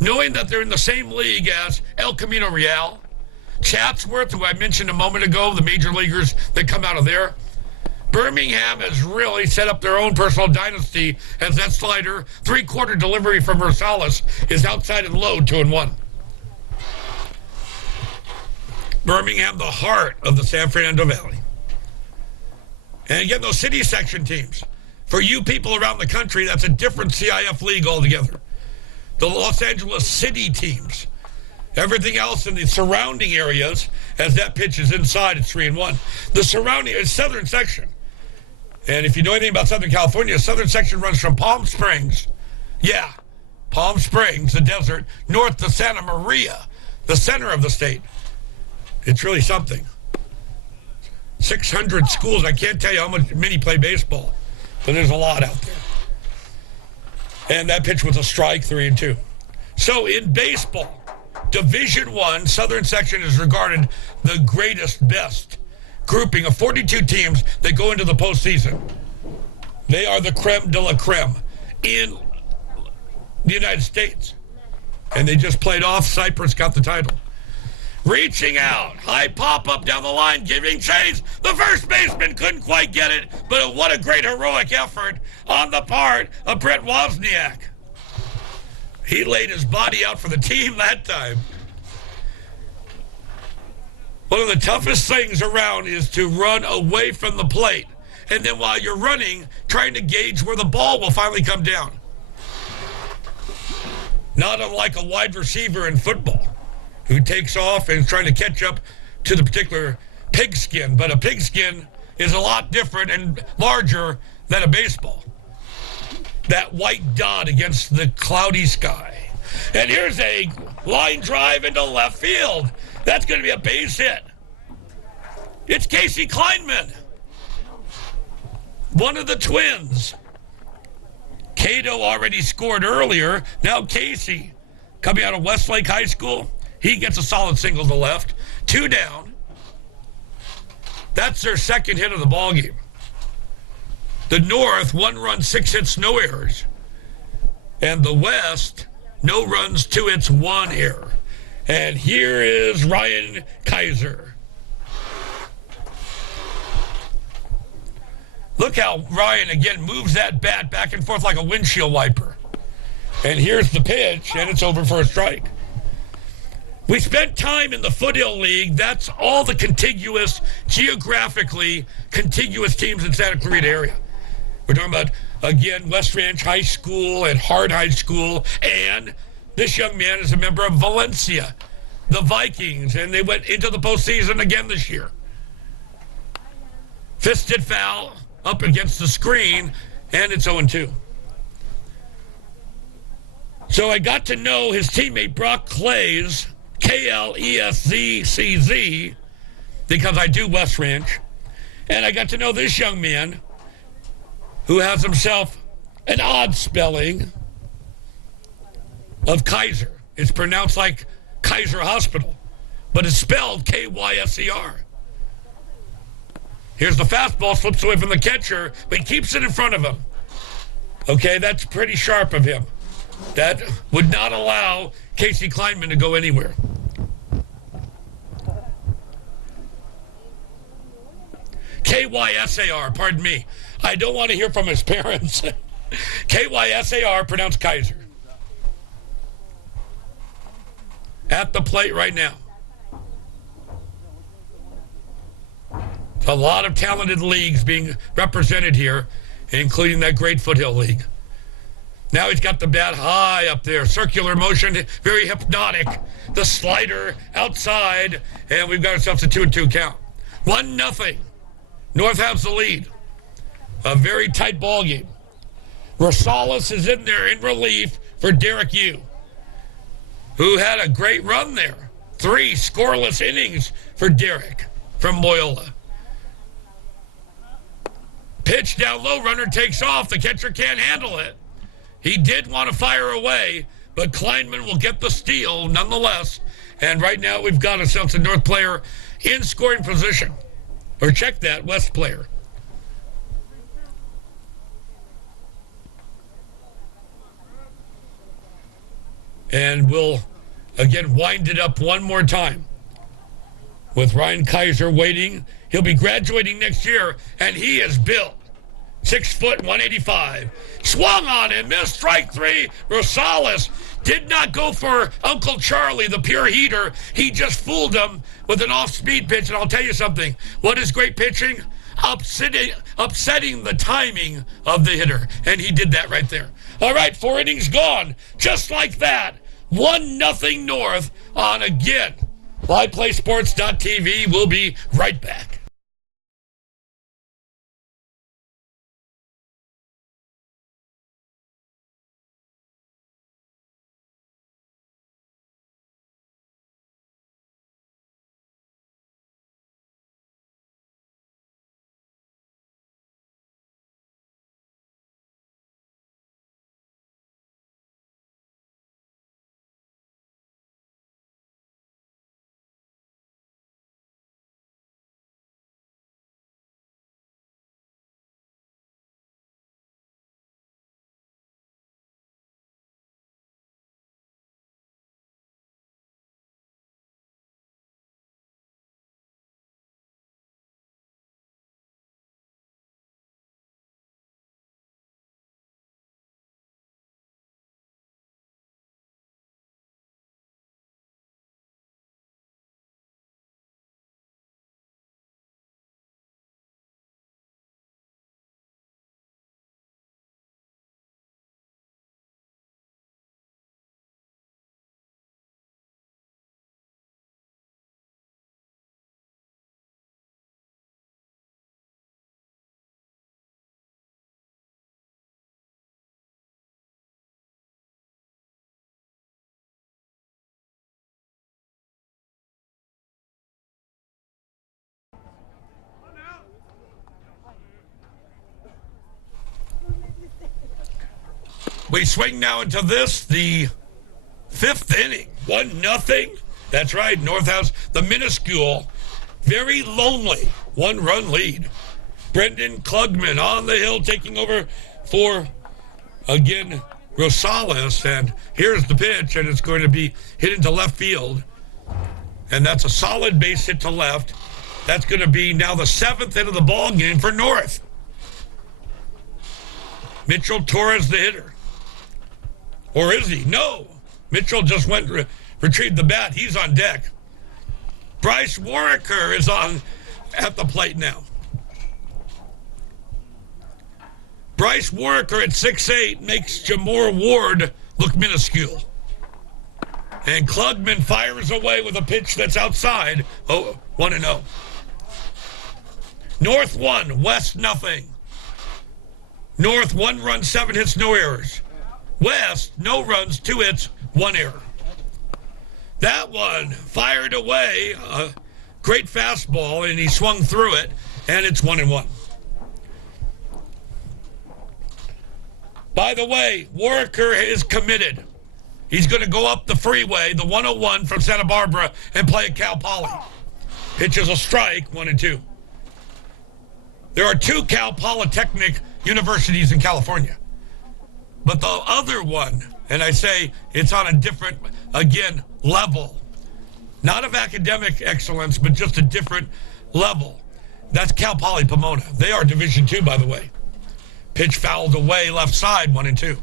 Knowing that they're in the same league as El Camino Real, Chatsworth, who I mentioned a moment ago, the major leaguers that come out of there, Birmingham has really set up their own personal dynasty as that slider, 3-quarter delivery from Rosales, is outside and low, 2-1. Birmingham, the heart of the San Fernando Valley. And again, those city section teams. For you people around the country, that's a different CIF league altogether. The Los Angeles city teams. Everything else in the surrounding areas, as that pitch is inside, it's 3-1. The surrounding is southern section. And if you know anything about Southern California, southern section runs from Palm Springs. Yeah, Palm Springs, the desert, north to Santa Maria, the center of the state. It's really something. 600 schools. I can't tell you how many play baseball, but there's a lot out there. And that pitch was a strike, 3-2. So in baseball, Division I, Southern Section is regarded the greatest, best grouping of 42 teams that go into the postseason. They are the creme de la creme in the United States. And they just played off. Cypress got the title. Reaching out, high pop-up down the line, giving chase. The first baseman couldn't quite get it, but what a great heroic effort on the part of Brett Wozniak. He laid his body out for the team that time. One of the toughest things around is to run away from the plate. And then while you're running, trying to gauge where the ball will finally come down. Not unlike a wide receiver in football, who takes off and is trying to catch up to the particular pigskin. But a pigskin is a lot different and larger than a baseball. That white dot against the cloudy sky. And here's a line drive into left field. That's going to be a base hit. It's Casey Kleinman, one of the twins. Cato already scored earlier. Now Casey, coming out of Westlake High School, he gets a solid single to left. 2 down. That's their second hit of the ballgame. The North, 1 run, 6 hits, no errors. And the West, no runs, 2 hits, 1 error. And here is Ryan Kaiser. Look how Ryan, again, moves that bat back and forth like a windshield wiper. And here's the pitch, and it's over for a strike. We spent time in the Foothill League. That's all the contiguous, geographically contiguous teams in Santa Clarita area. We're talking about, again, West Ranch High School and Hart High School. And this young man is a member of Valencia, the Vikings, and they went into the postseason again this year. Fisted foul up against the screen, and it's 0-2. So I got to know his teammate Brock Clays KLESZCZ, because I do West Ranch. And I got to know this young man who has himself an odd spelling of Kaiser. It's pronounced like Kaiser Hospital, but it's spelled K-Y-S-E-R. Here's the fastball, slips away from the catcher, but he keeps it in front of him. Okay, that's pretty sharp of him. That would not allow Casey Kleinman to go anywhere. K-Y-S-A-R, pardon me. I don't want to hear from his parents. K-Y-S-A-R, pronounced Kaiser. At the plate right now. A lot of talented leagues being represented here, including that great Foothill League. Now he's got the bat high up there. Circular motion, very hypnotic. The slider outside, and we've got ourselves a 2-2 count. 1-0. North has the lead. A very tight ball game. Rosales is in there in relief for Derek Yu, who had a great run there. 3 scoreless innings for Derek from Loyola. Pitch down low, runner takes off. The catcher can't handle it. He did want to fire away, but Kleinman will get the steal nonetheless. And right now we've got ourselves a North player in scoring position. Or check that, West player. And we'll, again, wind it up one more time with Ryan Kaiser waiting. He'll be graduating next year, and he is built. 6 foot, 185. Swung on and missed. Strike 3. Rosales did not go for Uncle Charlie, the pure heater. He just fooled him with an off-speed pitch. And I'll tell you something. What is great pitching? Upsetting the timing of the hitter. And he did that right there. All right, 4 innings gone. Just like that. 1-0 North on again. LivePlaySports.tv. We'll be right back. We swing now into this, the 5th inning. 1-0. That's right, North House, the minuscule, very lonely 1-run lead. Brendan Klugman on the hill taking over for, again, Rosales. And here's the pitch, and it's going to be hit into left field. And that's a solid base hit to left. That's going to be now the 7th hit of the ball game for North. Mitchell Torres, the hitter. Or is he? No. Mitchell just went retrieved the bat. He's on deck. Bryce Warwicker is on at the plate now. Bryce Warwicker at 6'8" makes Jamor Ward look minuscule. And Klugman fires away with a pitch that's outside. 1-0. North 1, West 0. North 1 run, 7 hits, no errors. West, no runs, 2 hits, 1 error. That one fired away. A great fastball, and he swung through it, and it's 1-1. By the way, Warwicker is committed. He's going to go up the freeway, the 101 from Santa Barbara, and play at Cal Poly. Pitches a strike, 1-2. There are 2 Cal Polytechnic universities in California. But the other one, and I say it's on a different, again, level. Not of academic excellence, but just a different level. That's Cal Poly Pomona. They are Division II, by the way. Pitch fouled away, left side, 1-2.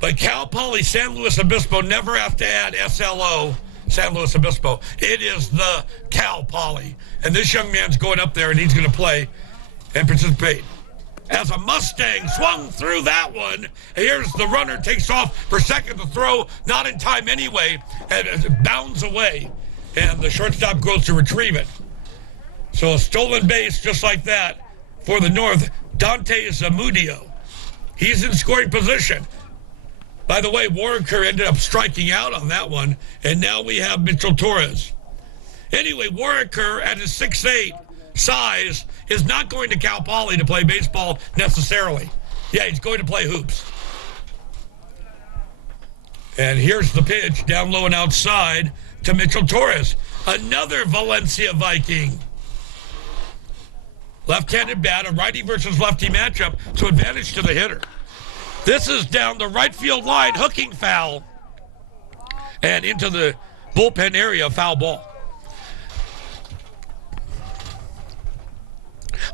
But Cal Poly San Luis Obispo never have to add SLO, San Luis Obispo. It is the Cal Poly. And this young man's going up there, and he's going to play and participate. As a Mustang swung through that one, here's the runner, takes off for second to throw, not in time anyway, and it bounds away. And the shortstop goes to retrieve it. So a stolen base just like that for the North. Dante Zamudio. He's in scoring position. By the way, Warwicker ended up striking out on that one, and now we have Mitchell Torres. Anyway, Warwicker at his 6'8" size is not going to Cal Poly to play baseball necessarily. Yeah, he's going to play hoops. And here's the pitch down low and outside to Mitchell Torres, another Valencia Viking. Left-handed bat, a righty versus lefty matchup, so advantage to the hitter. This is down the right field line, hooking foul, and into the bullpen area, foul ball.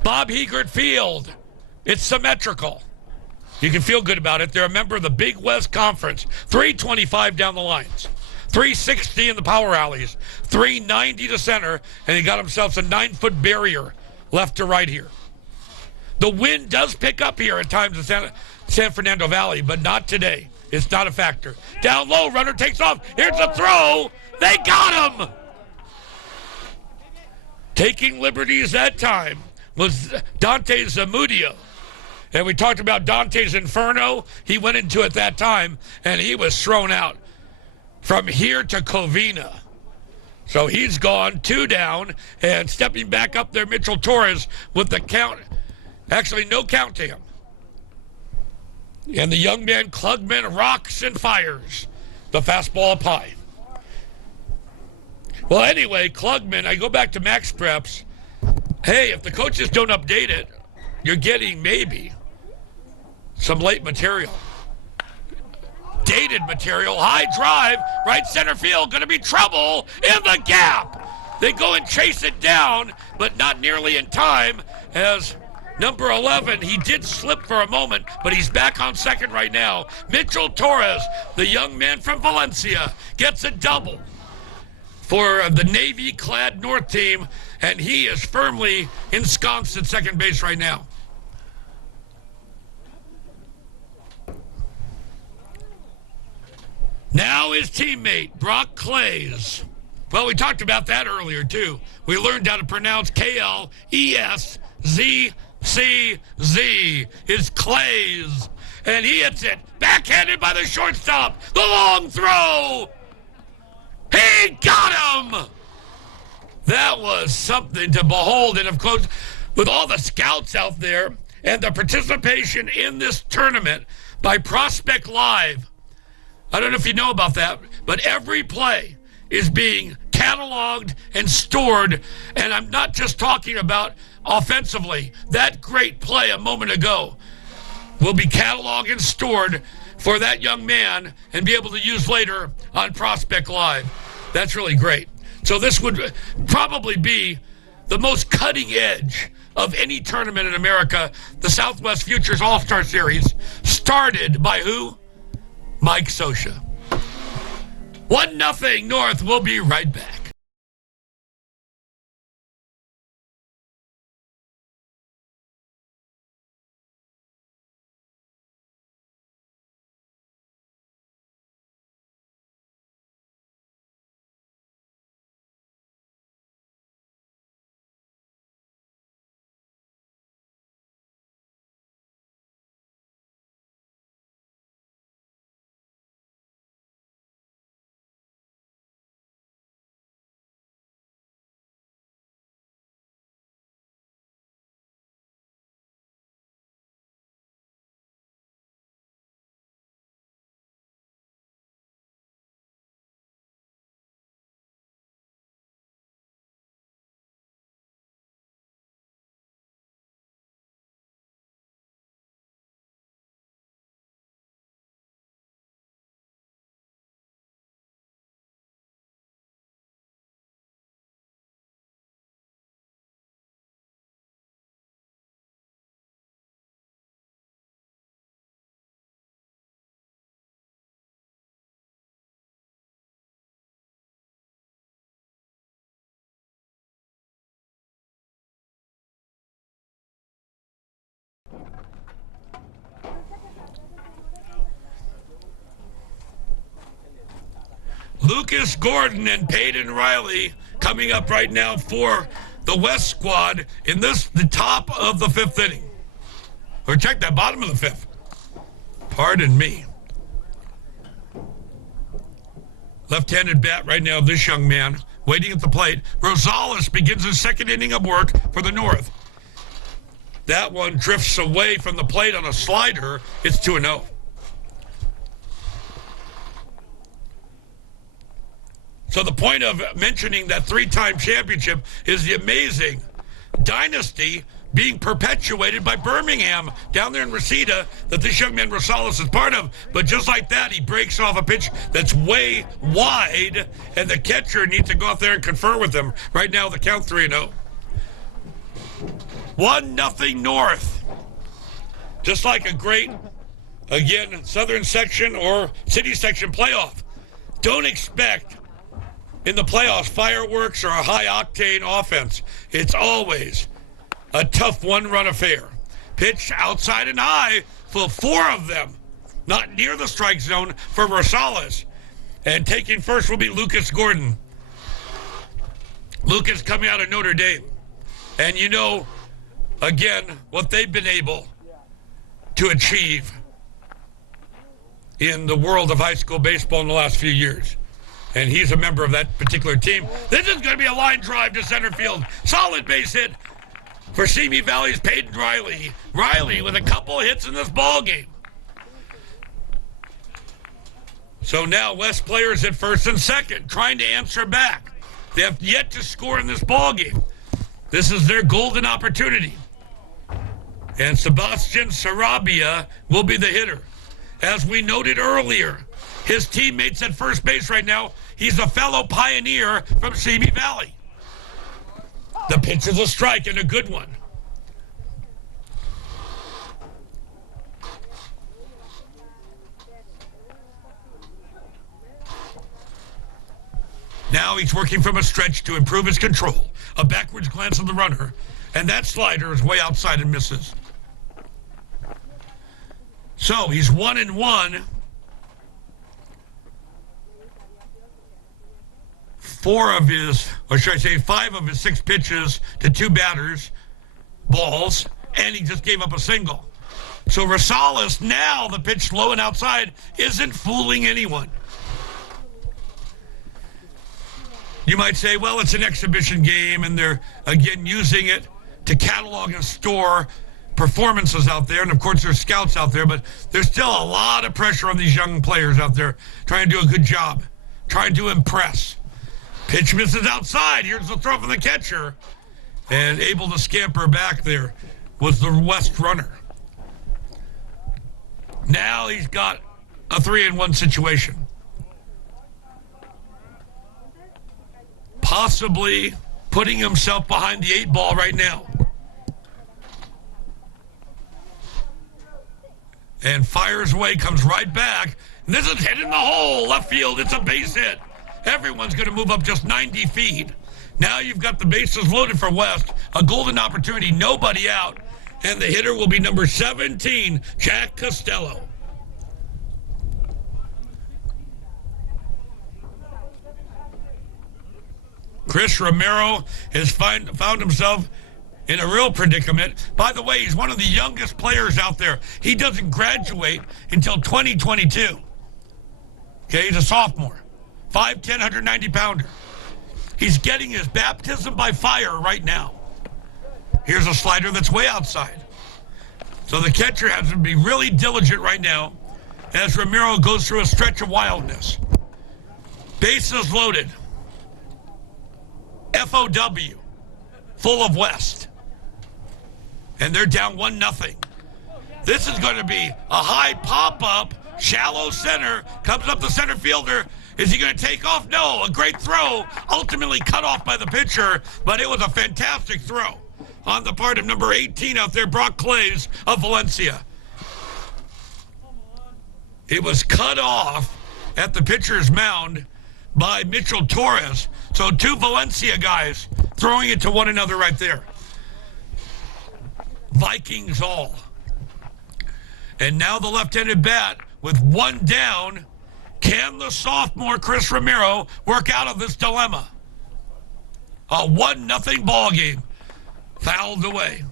Bob Heerdt Field, it's symmetrical. You can feel good about it. They're a member of the Big West Conference. 325 down the lines, 360 in the power alleys, 390 to center, and he got himself a 9-foot barrier left to right here. The wind does pick up here at times in San Fernando Valley, but not today. It's not a factor. Down low, runner takes off. Here's a throw. They got him. Taking liberties that time was Dante Zamudio. And we talked about Dante's Inferno. He went into it that time, and he was thrown out from here to Covina. So he's gone, 2 down, and stepping back up there, Mitchell Torres with the count. Actually, no count to him. And the young man, Klugman, rocks and fires the fastball up high. Well, anyway, Klugman, I go back to Max Preps. Hey, if the coaches don't update it, you're getting maybe some late material. Dated material, high drive, right center field, going to be trouble in the gap. They go and chase it down, but not nearly in time as number 11, he did slip for a moment, but he's back on second right now. Mitchell Torres, the young man from Valencia, gets a double for the Navy-clad North team, and he is firmly ensconced at second base right now. Now his teammate, Brock Clays. Well, we talked about that earlier, too. We learned how to pronounce K-L-E-S-Z-C-Z. It's Clays. And he hits it. Backhanded by the shortstop. The long throw. He got him. That was something to behold. And, of course, with all the scouts out there and the participation in this tournament by Prospect Live, I don't know if you know about that, but every play is being cataloged and stored, and I'm not just talking about offensively. That great play a moment ago will be cataloged and stored for that young man and be able to use later on Prospect Live. That's really great. So this would probably be the most cutting edge of any tournament in America. The Southwest Futures All-Star Series started by who? Mike Scioscia. 1-0 North. We'll be right back. Lucas Gordon and Peyton Riley coming up right now for the West squad in the top of the 5th inning. Or check that, bottom of the 5th. Pardon me. Left-handed bat right now, this young man, waiting at the plate. Rosales begins his 2nd inning of work for the North. That one drifts away from the plate on a slider. It's 2-0. So the point of mentioning that 3-time championship is the amazing dynasty being perpetuated by Birmingham down there in Reseda that this young man Rosales is part of. But just like that, he breaks off a pitch that's way wide, and the catcher needs to go out there and confer with him. Right now, the count 3-0. 1-0 North. Just like a great, again, Southern section or City section playoff. Don't expect in the playoffs fireworks or a high-octane offense. It's always a tough one-run affair. Pitch outside and high for 4 of them. Not near the strike zone for Rosales. And taking first will be Lucas Gordon. Lucas coming out of Notre Dame. And you know, again, what they've been able to achieve in the world of high school baseball in the last few years. And he's a member of that particular team. This is going to be a line drive to center field. Solid base hit for Simi Valley's Peyton Riley. Riley with a couple hits in this ball game. So now West players at first and second, trying to answer back. They have yet to score in this ball game. This is their golden opportunity. And Sebastian Sarabia will be the hitter. As we noted earlier, his teammates at first base right now, he's a fellow pioneer from Simi Valley. The pitch is a strike and a good one. Now he's working from a stretch to improve his control. A backwards glance of the runner, and that slider is way outside and misses. So he's 1-1. 5 of his 6 pitches to 2 batters, balls, and he just gave up a single. So Rosales, now the pitch low and outside, isn't fooling anyone. You might say, well, it's an exhibition game, and they're, again, using it to catalog and store performances out there. And, of course, there's scouts out there, but there's still a lot of pressure on these young players out there trying to do a good job, trying to impress. Pitch misses outside. Here's the throw from the catcher. And able to scamper back there was the West runner. Now he's got a 3-1 situation. Possibly putting himself behind the 8 ball right now. And fires away, comes right back. And this is hit in the hole, left field. It's a base hit. Everyone's going to move up just 90 feet. Now you've got the bases loaded for West. A golden opportunity, nobody out. And the hitter will be number 17, Jack Costello. Chris Romero has found himself in a real predicament. By the way, he's one of the youngest players out there. He doesn't graduate until 2022. Okay, he's a sophomore. 5'10", 190-pounder. He's getting his baptism by fire right now. Here's a slider that's way outside. So the catcher has to be really diligent right now as Romero goes through a stretch of wildness. Bases loaded. FOW, full of West. And they're down 1-0. This is going to be a high pop-up, shallow center, comes up the center fielder. Is he going to take off? No, a great throw, ultimately cut off by the pitcher, but it was a fantastic throw on the part of number 18 out there, Brock Clays of Valencia. It was cut off at the pitcher's mound by Mitchell Torres. So 2 Valencia guys throwing it to one another right there. Vikings all. And now the left-handed bat with 1 down Can the sophomore Chris Romero work out of this dilemma? A 1-0 ball game. Fouled away.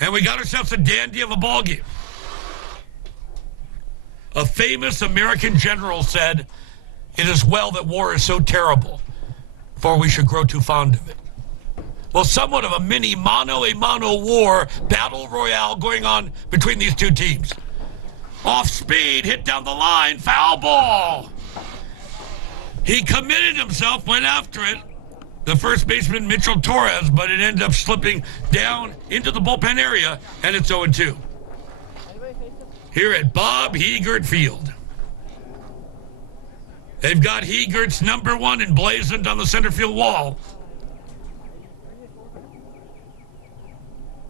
And we got ourselves a dandy of a ball game. A famous American general said, "It is well that war is so terrible, for we should grow too fond of it." Well, somewhat of a mini mano-a-mano war, battle royale going on between these two teams. Off speed, hit down the line, foul ball. He committed himself, went after it. The first baseman, Mitchell Torres, but it ended up slipping down into the bullpen area, and it's 0-2. Here at Bob Heerdt Field. They've got Heerdt's number 1 emblazoned on the center field wall.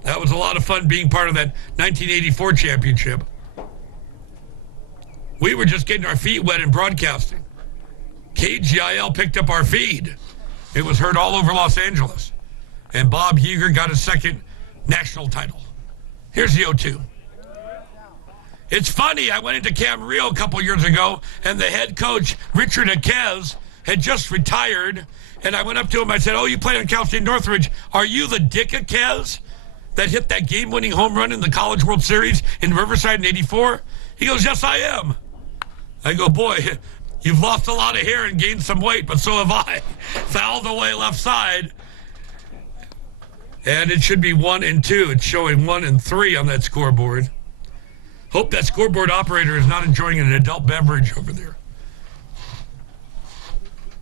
That was a lot of fun being part of that 1984 championship. We were just getting our feet wet in broadcasting. KGIL picked up our feed. It was heard all over Los Angeles. And Bob Heerdt got his second national title. Here's the 0-2. It's funny, I went into Camarillo a couple years ago, and the head coach, Richard Aquez, had just retired. And I went up to him, I said, "Oh, you played on Cal State Northridge. Are you the Dick Aquez that hit that game-winning home run in the College World Series in Riverside in '84? He goes, "Yes, I am." I go, "Boy, you've lost a lot of hair and gained some weight, but so have I." Fouled away left side. And it should be 1-2. It's showing 1-3 on that scoreboard. Hope that scoreboard operator is not enjoying an adult beverage over there.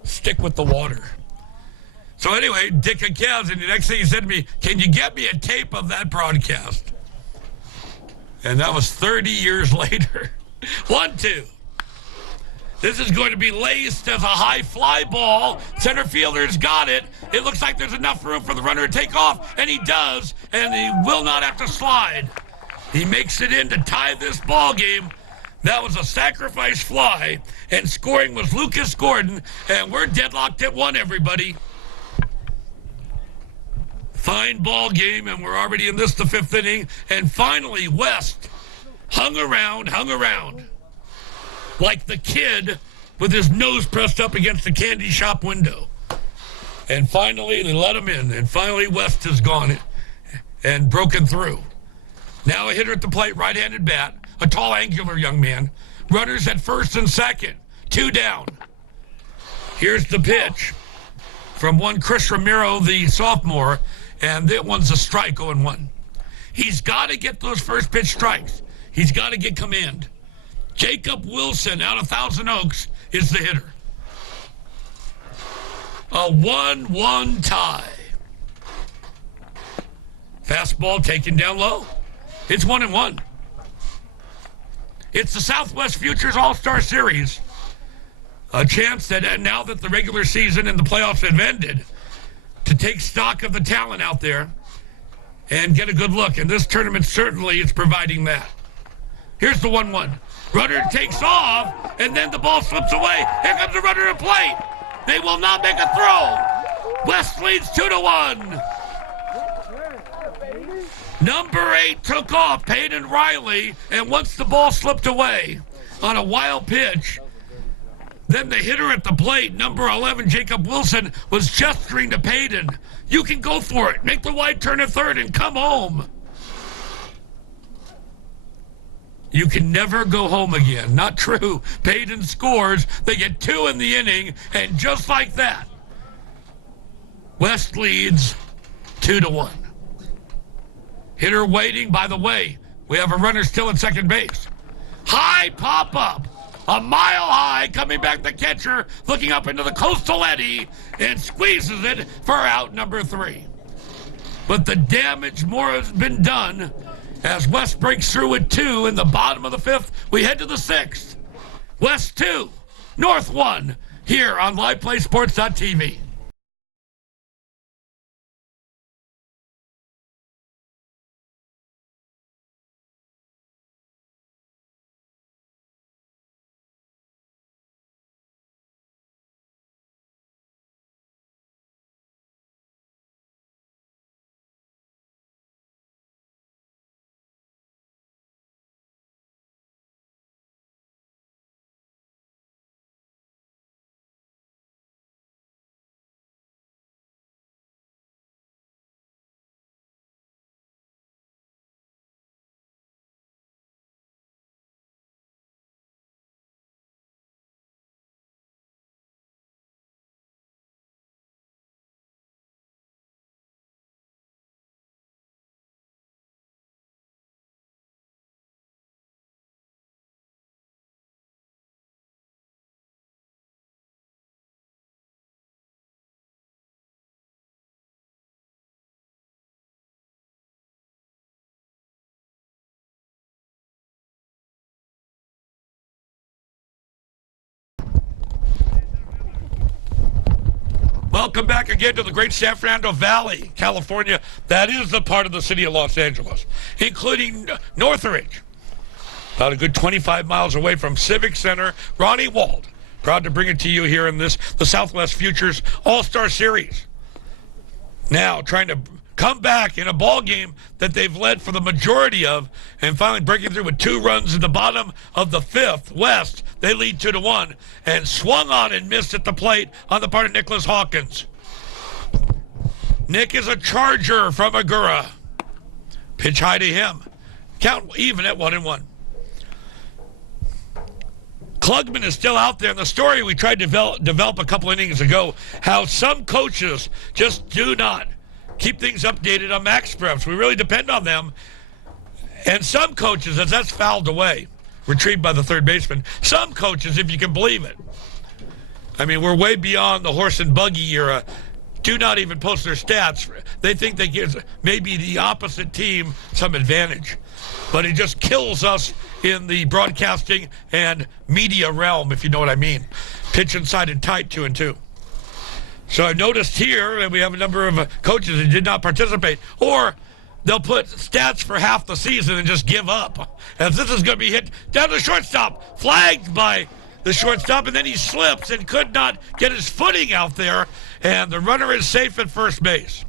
Stick with the water. So anyway, Dick Aquez, and the next thing he said to me, "Can you get me a tape of that broadcast?" And that was 30 years later. 1-2. This is going to be laced as a high fly ball. Center fielder's got it. It looks like there's enough room for the runner to take off, and he does, and he will not have to slide. He makes it in to tie this ball game. That was a sacrifice fly, and scoring was Lucas Gordon, and we're deadlocked at 1, everybody. Fine ball game, and we're already in this, the 5th inning, and finally West hung around, like the kid with his nose pressed up against the candy shop window. And finally, they let him in, and finally West has gone and broken through. Now a hitter at the plate, right-handed bat, a tall, angular young man. Runners at first and second, 2 down. Here's the pitch from one Chris Romero, the sophomore, and that one's a strike, 0-1. He's got to get those first pitch strikes. He's got to get command. Jacob Wilson out of Thousand Oaks is the hitter. A 1-1 tie. Fastball taken down low. It's 1-1. It's the Southwest Futures All-Star Series. A chance that now that the regular season and the playoffs have ended, to take stock of the talent out there and get a good look. And this tournament certainly is providing that. Here's the 1-1. Runner takes off, and then the ball slips away. Here comes the runner at plate. They will not make a throw. West leads 2-1. Number 8 took off, Peyton Riley, and once the ball slipped away on a wild pitch, then the hitter at the plate, number 11, Jacob Wilson, was gesturing to Peyton. "You can go for it. Make the wide turn at third and come home." You can never go home again. Not true. Peyton scores. They get 2 in the inning, and just like that, West leads 2-1. Hitter waiting. By the way, we have a runner still at second base. High pop-up. A mile high, coming back the catcher, looking up into the coastal eddy, and squeezes it for out number 3. But the damage more has been done as West breaks through at 2 in the bottom of the 5th. We head to the 6th. West 2, North 1, here on LivePlaySports.tv. Welcome back again to the great San Fernando Valley, California. That is the part of the city of Los Angeles, including Northridge. About a good 25 miles away from Civic Center. Ronnie Wald, proud to bring it to you here in the Southwest Futures All-Star Series. Now trying to come back in a ball game that they've led for the majority of, and finally breaking through with 2 runs in the bottom of the 5th. West, they lead 2-1, and swung on and missed at the plate on the part of Nicholas Hawkins. Nick is a charger from Agura. Pitch high to him. Count even at 1-1. Klugman is still out there. And the story we tried to develop a couple innings ago, how some coaches just do not keep things updated on max preps. We really depend on them. And some coaches, as that's fouled away, retrieved by the third baseman, some coaches, if you can believe it, I mean, we're way beyond the horse and buggy era, do not even post their stats. They think they give maybe the opposite team some advantage. But it just kills us in the broadcasting and media realm, if you know what I mean. Pitch inside and tight, 2-2. So I noticed here that we have a number of coaches that did not participate, or they'll put stats for half the season and just give up. As this is going to be hit down to the shortstop, flagged by the shortstop, and then he slips and could not get his footing out there, and the runner is safe at first base.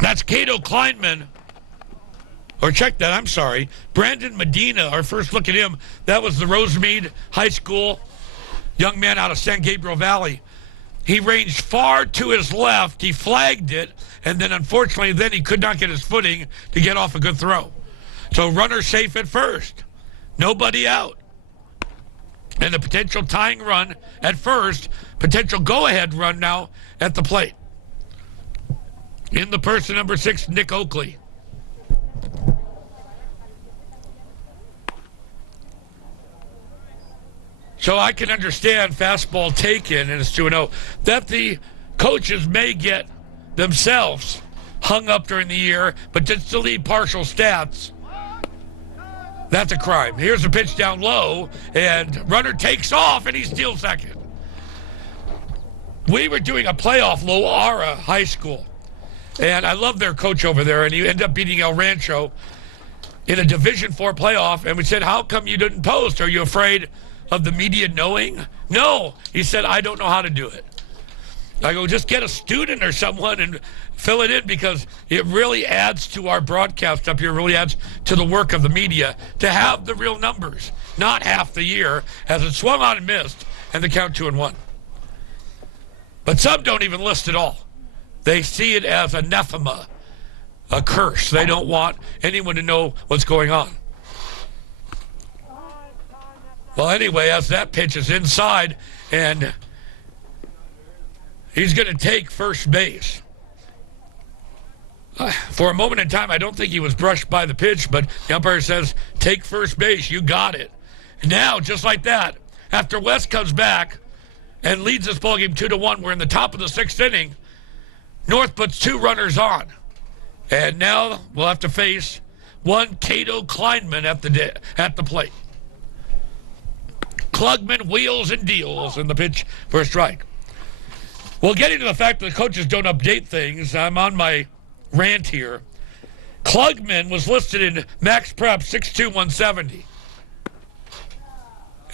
That's Cato Kleinman. Or check that, I'm sorry. Brandon Medina, our first look at him, that was the Rosemead High School young man out of San Gabriel Valley. He ranged far to his left. He flagged it, and then unfortunately then he could not get his footing to get off a good throw. So runner safe at first. Nobody out. And a potential tying run at first, potential go-ahead run now at the plate. In the person, number 6, Nick Oakley. So I can understand fastball taken, and it's 2-0, that the coaches may get themselves hung up during the year, but to still need partial stats, that's a crime. Here's a pitch down low, and runner takes off, and he steals second. We were doing a playoff, Loara High School, and I love their coach over there, and he ended up beating El Rancho in a Division IV playoff, and we said, how come you didn't post? Are you afraid of the media knowing? No. He said, I don't know how to do it. I go, just get a student or someone and fill it in, because it really adds to our broadcast up here, really adds to the work of the media to have the real numbers, not half the year, as it swung on and missed, and the count 2-1. But some don't even list it all. They see it as anathema, a curse. They don't want anyone to know what's going on. Well, anyway, as that pitch is inside, and he's going to take first base. For a moment in time, I don't think he was brushed by the pitch, but the umpire says, take first base, you got it. And now, just like that, after West comes back and leads this ballgame 2-1, we're in the top of the 6th inning. North puts 2 runners on. And now we'll have to face one Cato Kleinman at the plate. Klugman wheels and deals in the pitch for a strike. Well, getting to the fact that the coaches don't update things, I'm on my rant here. Klugman was listed in max prep 6'2", 170.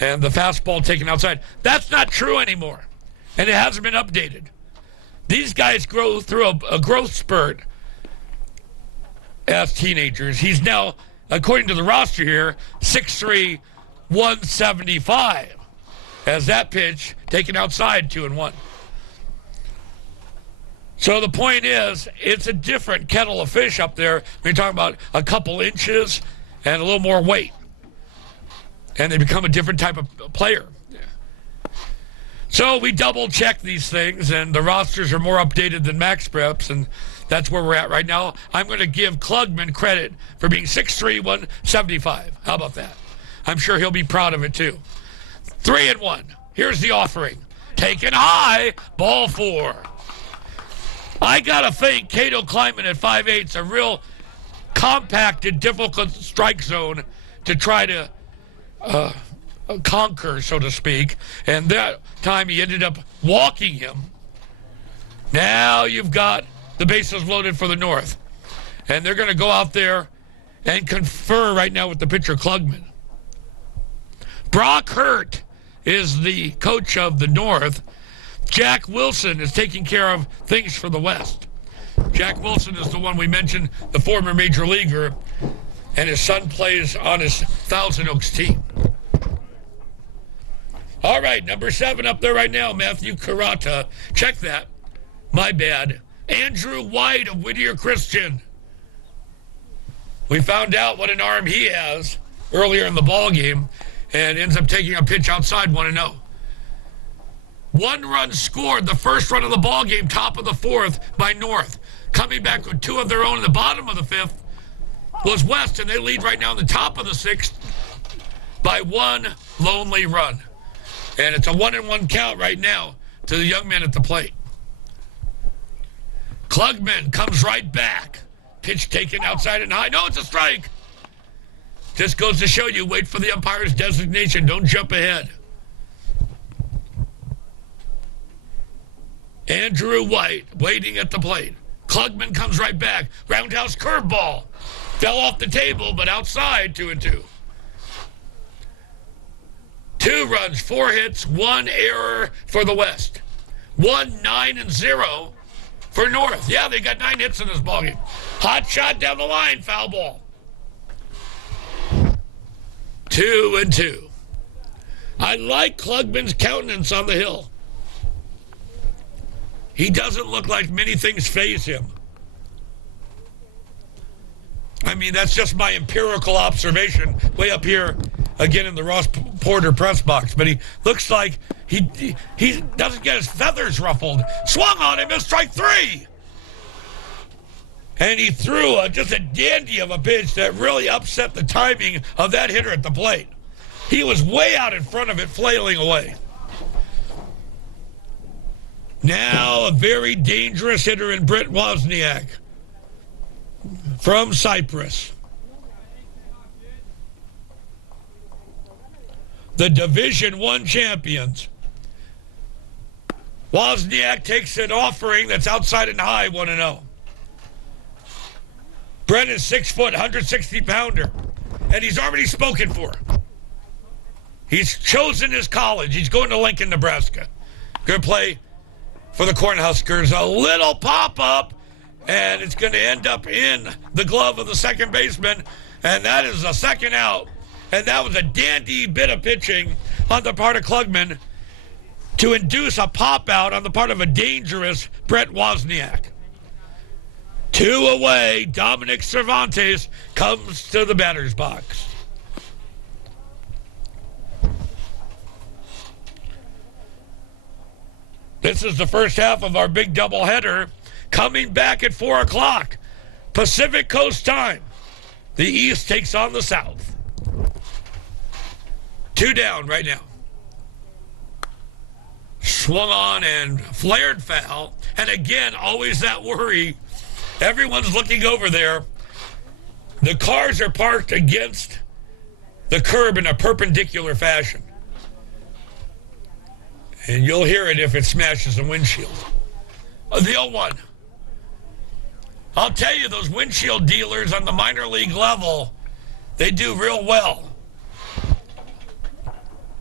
And the fastball taken outside. That's not true anymore. And it hasn't been updated. These guys grow through a growth spurt as teenagers. He's now, according to the roster here, 6'3", 175, as that pitch taken outside, 2-1. So the point is, it's a different kettle of fish up there. We're talking about a couple inches and a little more weight, and they become a different type of player. So we double check these things, and the rosters are more updated than max preps, and that's where we're at right now. I'm going to give Klugman credit for being 6'3", 175. How about that? I'm sure he'll be proud of it, too. 3-1. Here's the offering. Taken high. Ball 4. I got to think Cato Kleinman at 5'8" is a real compacted, difficult strike zone to try to conquer, so to speak, and that time he ended up walking him. Now you've got the bases loaded for the North, and they're going to go out there and confer right now with the pitcher Klugman. Brock Heerdt is the coach of the North. Jack Wilson is taking care of things for the West. Jack Wilson is the one we mentioned, the former major leaguer, and his son plays on his Thousand Oaks team. All right, number 7 up there right now, Matthew Kurata. Check that. My bad. Andrew White of Whittier Christian. We found out what an arm he has earlier in the ball game, and ends up taking a pitch outside 1-0. 1 run scored, the first run of the ball game, top of the 4th by North. Coming back with 2 of their own in the bottom of the 5th was West, and they lead right now in the top of the 6th by 1 lonely run. And it's a 1-1 count right now to the young man at the plate. Klugman comes right back. Pitch taken outside and high. No, it's a strike. Just goes to show you, wait for the umpire's designation. Don't jump ahead. Andrew White waiting at the plate. Klugman comes right back. Roundhouse curveball. Fell off the table, but outside, 2-2. 2 runs, 4 hits, 1 error for the West. 9-0 for North. Yeah, they got 9 hits in this ballgame. Hot shot down the line, foul ball. 2-2. I like Klugman's countenance on the hill. He doesn't look like many things faze him. I mean, that's just my empirical observation way up here, again in the Ross Porter press box. But he looks like he doesn't get his feathers ruffled. Swung on him, missed strike 3. And he threw just a dandy of a pitch that really upset the timing of that hitter at the plate. He was way out in front of it, flailing away. Now a very dangerous hitter in Brent Wozniak from Cyprus. The Division I champions. Wozniak takes an offering that's outside and high, 1-0. Brent is 6 foot, 160 pounder, and he's already spoken for. He's chosen his college. He's going to Lincoln, Nebraska. Going to play for the Cornhuskers. A little pop-up, and it's going to end up in the glove of the second baseman, and that is a second out. And that was a dandy bit of pitching on the part of Klugman to induce a pop-out on the part of a dangerous Brent Wozniak. 2 away, Dominic Cervantes comes to the batter's box. This is the first half of our big doubleheader, coming back at 4 o'clock, Pacific Coast time. The East takes on the South. 2 down right now. Swung on and flared foul. And again, always that worry. Everyone's looking over there. The cars are parked against the curb in a perpendicular fashion. And you'll hear it if it smashes the windshield. The 0-1. I'll tell you, those windshield dealers on the minor league level, they do real well.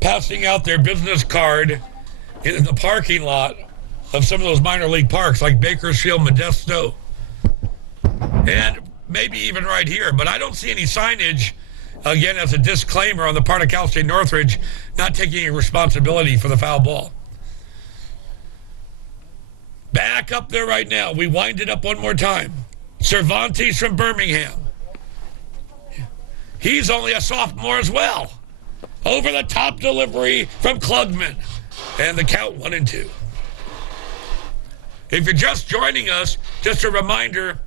Passing out their business card in the parking lot of some of those minor league parks like Bakersfield, Modesto, and maybe even right here. But I don't see any signage, again, as a disclaimer on the part of Cal State Northridge, not taking any responsibility for the foul ball. Back up there right now. We wind it up one more time. Cervantes from Birmingham. He's only a sophomore as well. Over the top delivery from Klugman. And the count 1-2. If you're just joining us, just a reminder,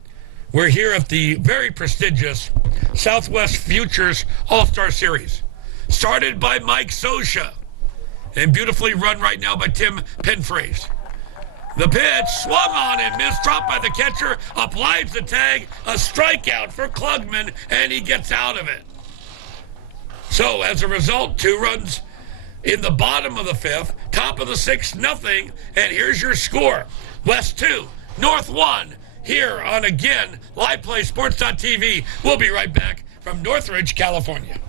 we're here at the very prestigious Southwest Futures All-Star Series. Started by Mike Sosha and beautifully run right now by Tim Penphrase. The pitch swung on and missed, dropped by the catcher, applies the tag, a strikeout for Klugman, and he gets out of it. So as a result, 2 runs in the bottom of the fifth, top of the sixth, nothing. And here's your score. West 2, North 1, here on, again, LivePlay Sports.tv. We'll be right back from Northridge, California.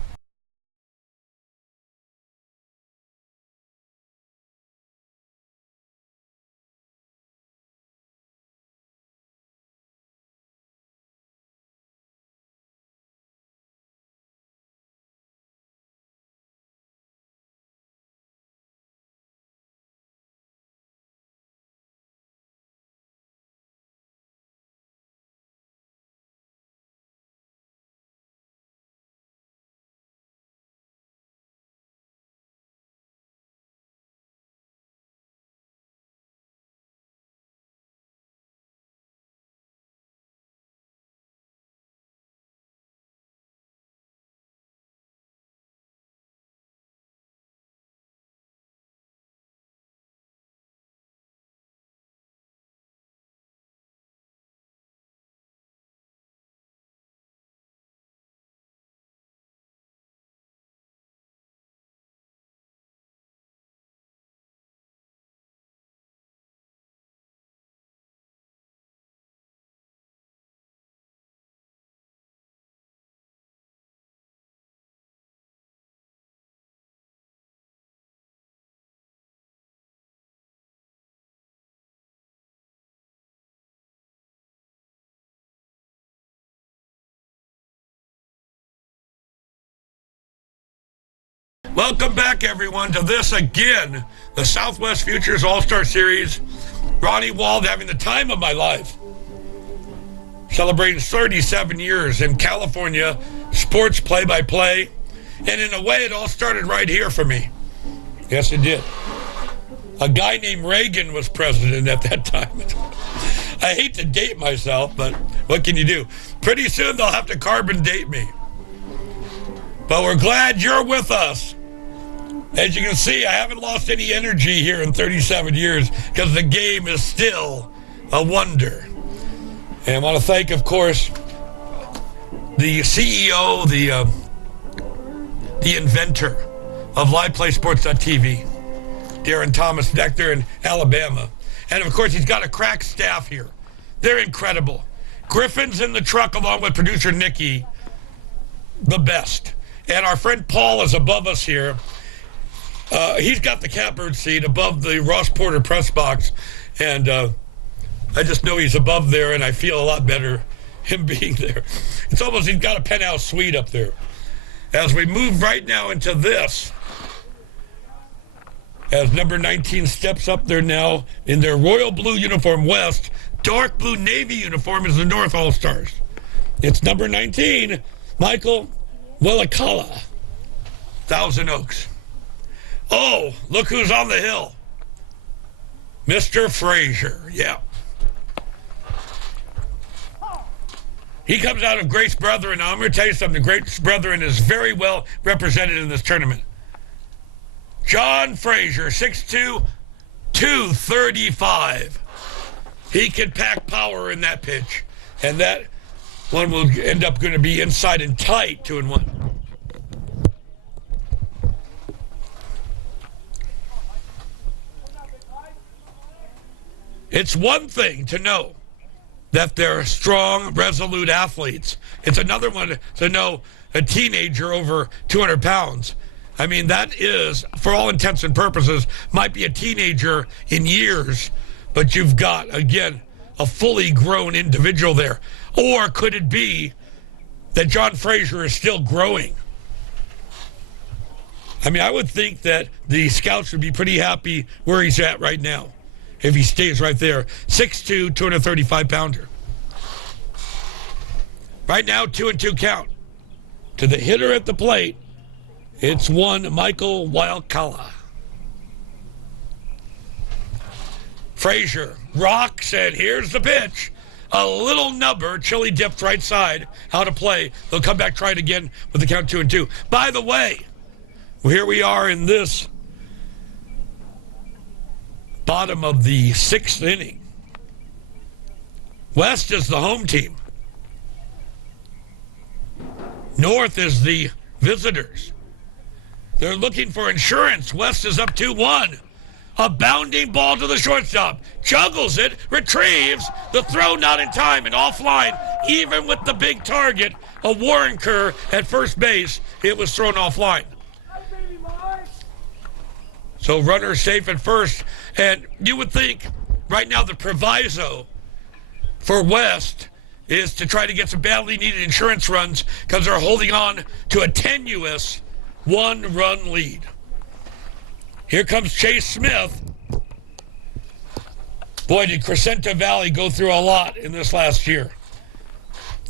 Welcome back, everyone, to this again, the Southwest Futures All-Star Series. Ronnie Wald having the time of my life, celebrating 37 years in California sports play-by-play. And in a way, it all started right here for me. Yes, it did. A guy named Reagan was president at that time. I hate to date myself, but what can you do? Pretty soon they'll have to carbon date me. But we're glad you're with us. As you can see, I haven't lost any energy here in 37 years because the game is still a wonder. And I want to thank, of course, the CEO, the inventor of LivePlay Sports.tv, Darren Thomas Nectar in Alabama. And, of course, he's got a crack staff here. They're incredible. Griffin's in the truck along with producer Nikki, the best. And our friend Paul is above us here. He's got the catbird seat above the Ross Porter press box. And I just know he's above there, and I feel a lot better him being there. It's almost he's got a penthouse suite up there. As we move right now into this, as number 19 steps up there now in their royal blue uniform west, dark blue navy uniform is the North All-Stars. It's number 19, Michael Willakala, Thousand Oaks. Oh, look who's on the hill. Mr. Frazier, yeah. He comes out of Grace Brethren. Now, I'm going to tell you something. Grace Brethren is very well represented in this tournament. John Frazier, 6'2", 235. He can pack power in that pitch. And that one will end up going to be inside and tight, 2-1. It's one thing to know that they're strong, resolute athletes. It's another one to know a teenager over 200 pounds. I mean, that is, for all intents and purposes, might be a teenager in years, but you've got, again, a fully grown individual there. Or could it be that John Frazier is still growing? I mean, I would think that the scouts would be pretty happy where he's at right now if he stays right there. 6'2", 235-pounder. Right now, 2-2 count. To the hitter at the plate, it's one Michael Willakala. Frazier rocks, and here's the pitch. A little nubber, chili dipped right side, out of play. They'll come back, try it again with the count 2-2. By the way, here we are in this bottom of the sixth inning. West is the home team. North is the visitors. They're looking for insurance. West is up 2-1. A bounding ball to the shortstop. Juggles it, retrieves. The throw not in time and offline. Even with the big target, a Warren Kerr at first base, it was thrown offline. So runner safe at first. And you would think right now the proviso for West is to try to get some badly needed insurance runs because they're holding on to a tenuous one-run lead. Here comes Chase Smith. Boy, did Crescenta Valley go through a lot in this last year.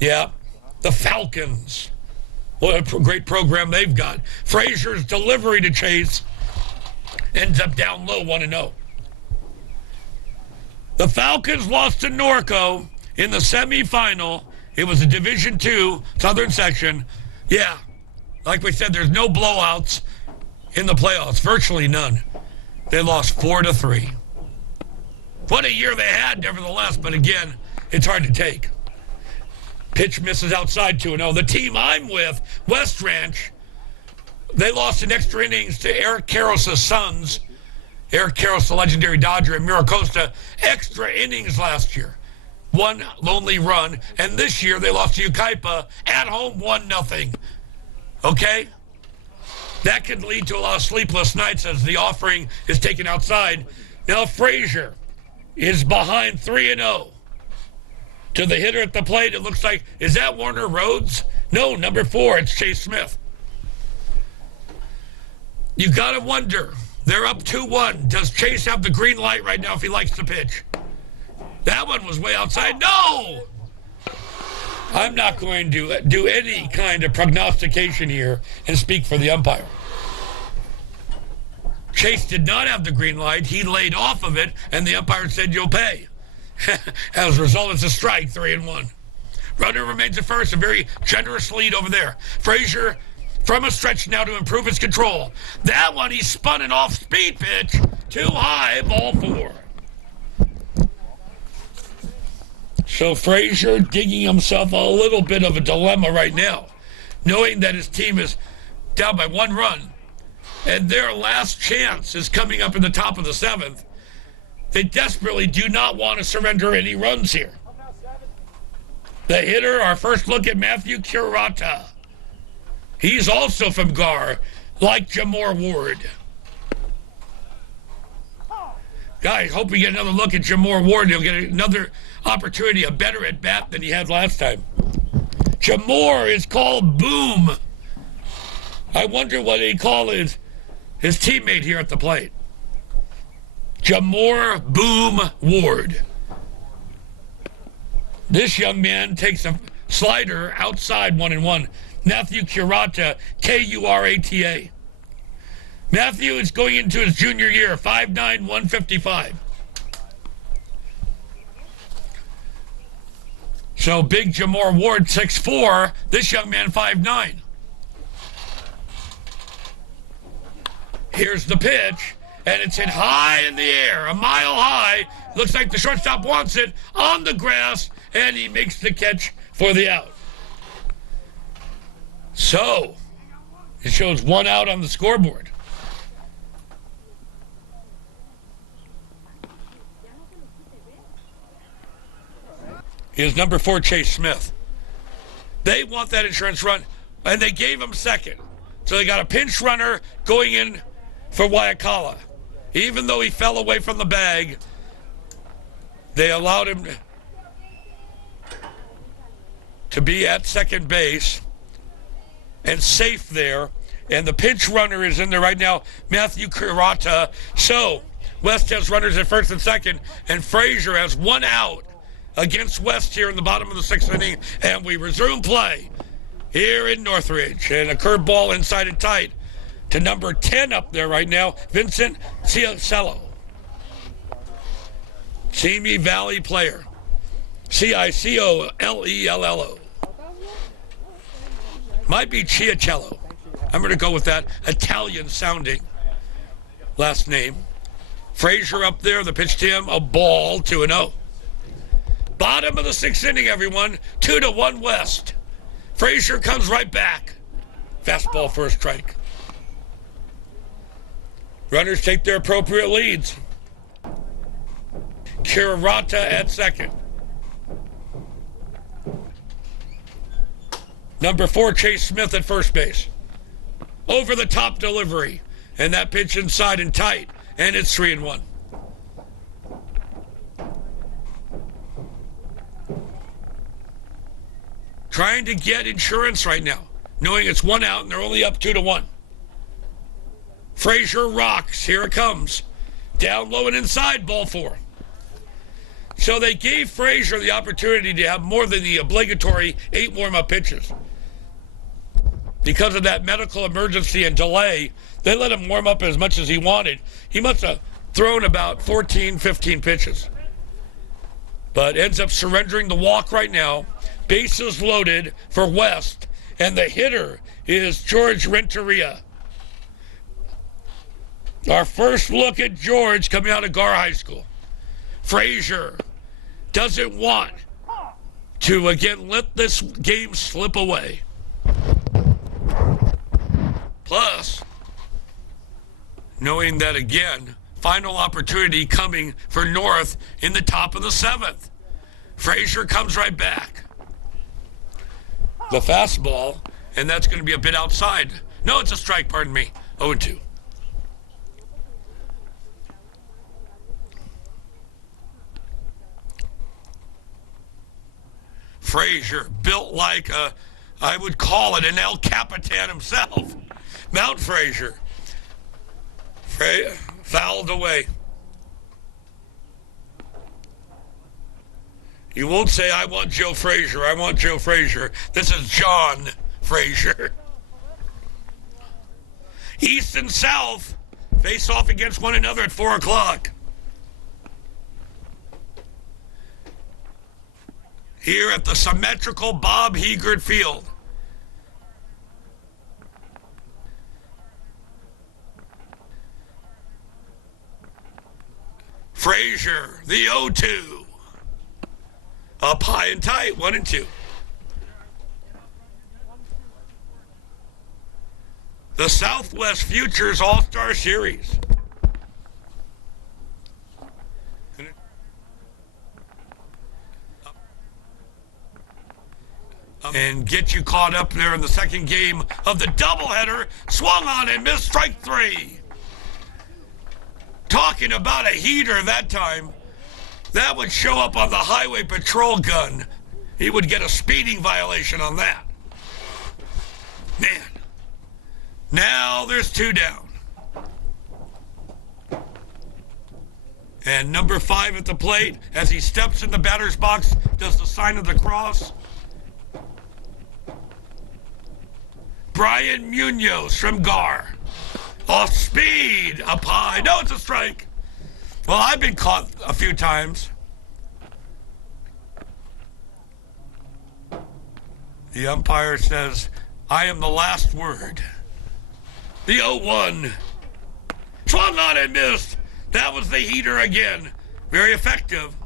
Yeah, the Falcons. What a great program they've got. Frazier's delivery to Chase ends up down low, 1-0. The Falcons lost to Norco in the semifinal. It was a Division II Southern Section. Yeah, like we said, there's no blowouts in the playoffs, virtually none. They lost 4-3. What a year they had, nevertheless, but again, it's hard to take. Pitch misses outside 2-0. The team I'm with, West Ranch, they lost in extra innings to Eric Karros' sons. Eric Karros, the legendary Dodger, and Miracosta, extra innings last year. One lonely run, and this year they lost to Ukaipa at home 1-0. Okay? That could lead to a lot of sleepless nights as the offering is taken outside. Now Frazier is behind 3-0. To the hitter at the plate, it looks like, is that Warner Rhodes? No, number 4, it's Chase Smith. You got to wonder, they're up 2-1. Does Chase have the green light right now if he likes to pitch? That one was way outside. No! I'm not going to do any kind of prognostication here and speak for the umpire. Chase did not have the green light. He laid off of it, and the umpire said, you'll pay. As a result, it's a strike, 3-1. Runner remains at first, a very generous lead over there. Frazier from a stretch now to improve his control. That one, he spun an off-speed pitch. Too high, ball 4. So Frazier digging himself a little bit of a dilemma right now, knowing that his team is down by 1 run, and their last chance is coming up in the top of the 7th. They desperately do not want to surrender any runs here. The hitter, our first look at Matthew Curata. He's also from Gar, like Jamor Ward. Guys, hope we get another look at Jamor Ward. He'll get another opportunity, a better at bat than he had last time. Jamor is called Boom. I wonder what he called his teammate here at the plate. Jamor Boom Ward. This young man takes a slider outside 1-1. Matthew Curata, Kurata. Matthew is going into his junior year, 5'9", 155. So big Jamor Ward, 6'4". This young man, 5'9". Here's the pitch, and it's hit high in the air, a mile high. Looks like the shortstop wants it on the grass, and he makes the catch for the out. So, it shows 1 out on the scoreboard. Here's number 4, Chase Smith. They want that insurance run, and they gave him second. So they got a pinch runner going in for Wyakala. Even though he fell away from the bag, they allowed him to be at second base and safe there. And the pinch runner is in there right now, Matthew Kurata. So West has runners at first and second, and Frazier has 1 out against West here in the bottom of the 6th inning. And we resume play here in Northridge. And a curveball inside and tight to number 10 up there right now, Vincent Ciacello. Simi Valley player. Cicolello. Might be Chiacello. I'm going to go with that Italian-sounding last name. Frazier up there, the pitch to him, a ball, 2-0. Bottom of the 6th inning, everyone, 2-1 West. Frazier comes right back. Fastball for a strike. Runners take their appropriate leads. Kirata at second. Number 4, Chase Smith at first base. Over the top delivery. And that pitch inside and tight. And it's 3-1. Trying to get insurance right now, knowing it's 1 out and they're only up 2-1. Frazier rocks. Here it comes. Down low and inside, ball 4. So they gave Frazier the opportunity to have more than the obligatory 8 warm-up pitches. Because of that medical emergency and delay, they let him warm up as much as he wanted. He must have thrown about 14, 15 pitches. But ends up surrendering the walk right now. Bases loaded for West. And the hitter is George Renteria. Our first look at George coming out of Gar High School. Frazier doesn't want to, again, let this game slip away. Plus, knowing that, again, final opportunity coming for North in the top of the 7th. Frazier comes right back. The fastball, and that's going to be a bit outside. No, it's a strike, pardon me. 0-2. Frazier, built like I would call it an El Capitan himself. Mount Frazier. Fouled away. You won't say, I want Joe Frazier. I want Joe Frazier. This is John Frazier. East and South face off against one another at 4 o'clock. Here at the symmetrical Bob Heerdt Field. Frazier, the 0-2. Up high and tight, 1-2. The Southwest Futures All-Star Series. And get you caught up there in the second game of the doubleheader. Swung on and missed, strike 3. Talking about a heater that time. That would show up on the highway patrol gun. He would get a speeding violation on that. Man. Now there's 2 down. And number 5 at the plate, as he steps in the batter's box, does the sign of the cross. Brian Munoz from Gar. Off speed, up high. No, it's a strike. Well, I've been caught a few times. The umpire says, I am the last word. The 0-1. Swung on and missed. That was the heater again. Very effective.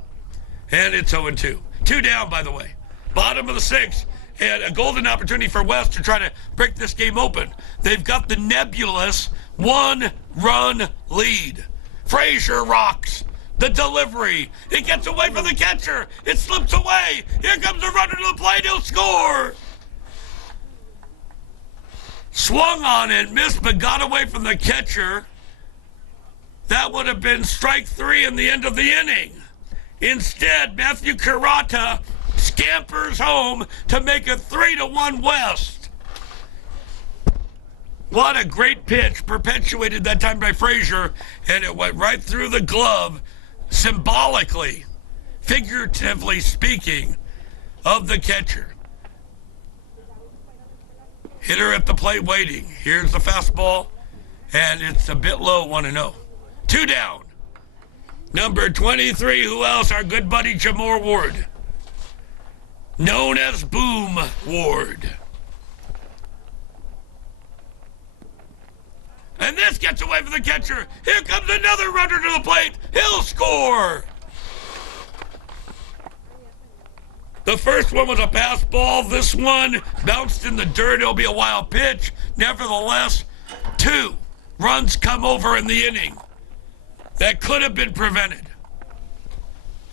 And it's 0-2. 2 down, by the way. Bottom of the 6th. And a golden opportunity for West to try to break this game open. They've got the nebulous 1-run lead. Frazier rocks. The delivery. It gets away from the catcher. It slips away. Here comes the runner to the plate. He'll score. Swung on and missed, but got away from the catcher. That would have been strike 3 in the end of the inning. Instead, Matthew Kirata scampers home to make it 3-1 West. What a great pitch, perpetuated that time by Frazier, and it went right through the glove, symbolically, figuratively speaking, of the catcher. Hitter at the plate waiting. Here's the fastball, and it's a bit low, 1-0. 2 down. Number 23, who else? Our good buddy Jamor Ward, known as Boom Ward. And this gets away from the catcher. Here comes another runner to the plate. He'll score. The first one was a pass ball. This one bounced in the dirt. It'll be a wild pitch. Nevertheless, 2. runs come over in the inning that could have been prevented.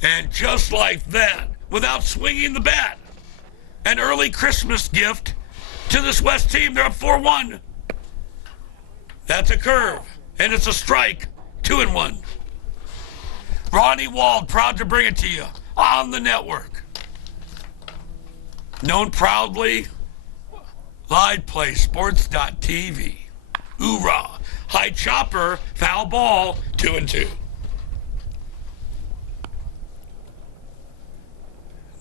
And just like that, without swinging the bat, an early Christmas gift to this West team. They're up 4-1. That's a curve, and it's a strike, 2-1. Ronnie Wald, proud to bring it to you on the network. Known proudly, LivePlay Sports.tv. Hoorah. High chopper, foul ball, 2-2.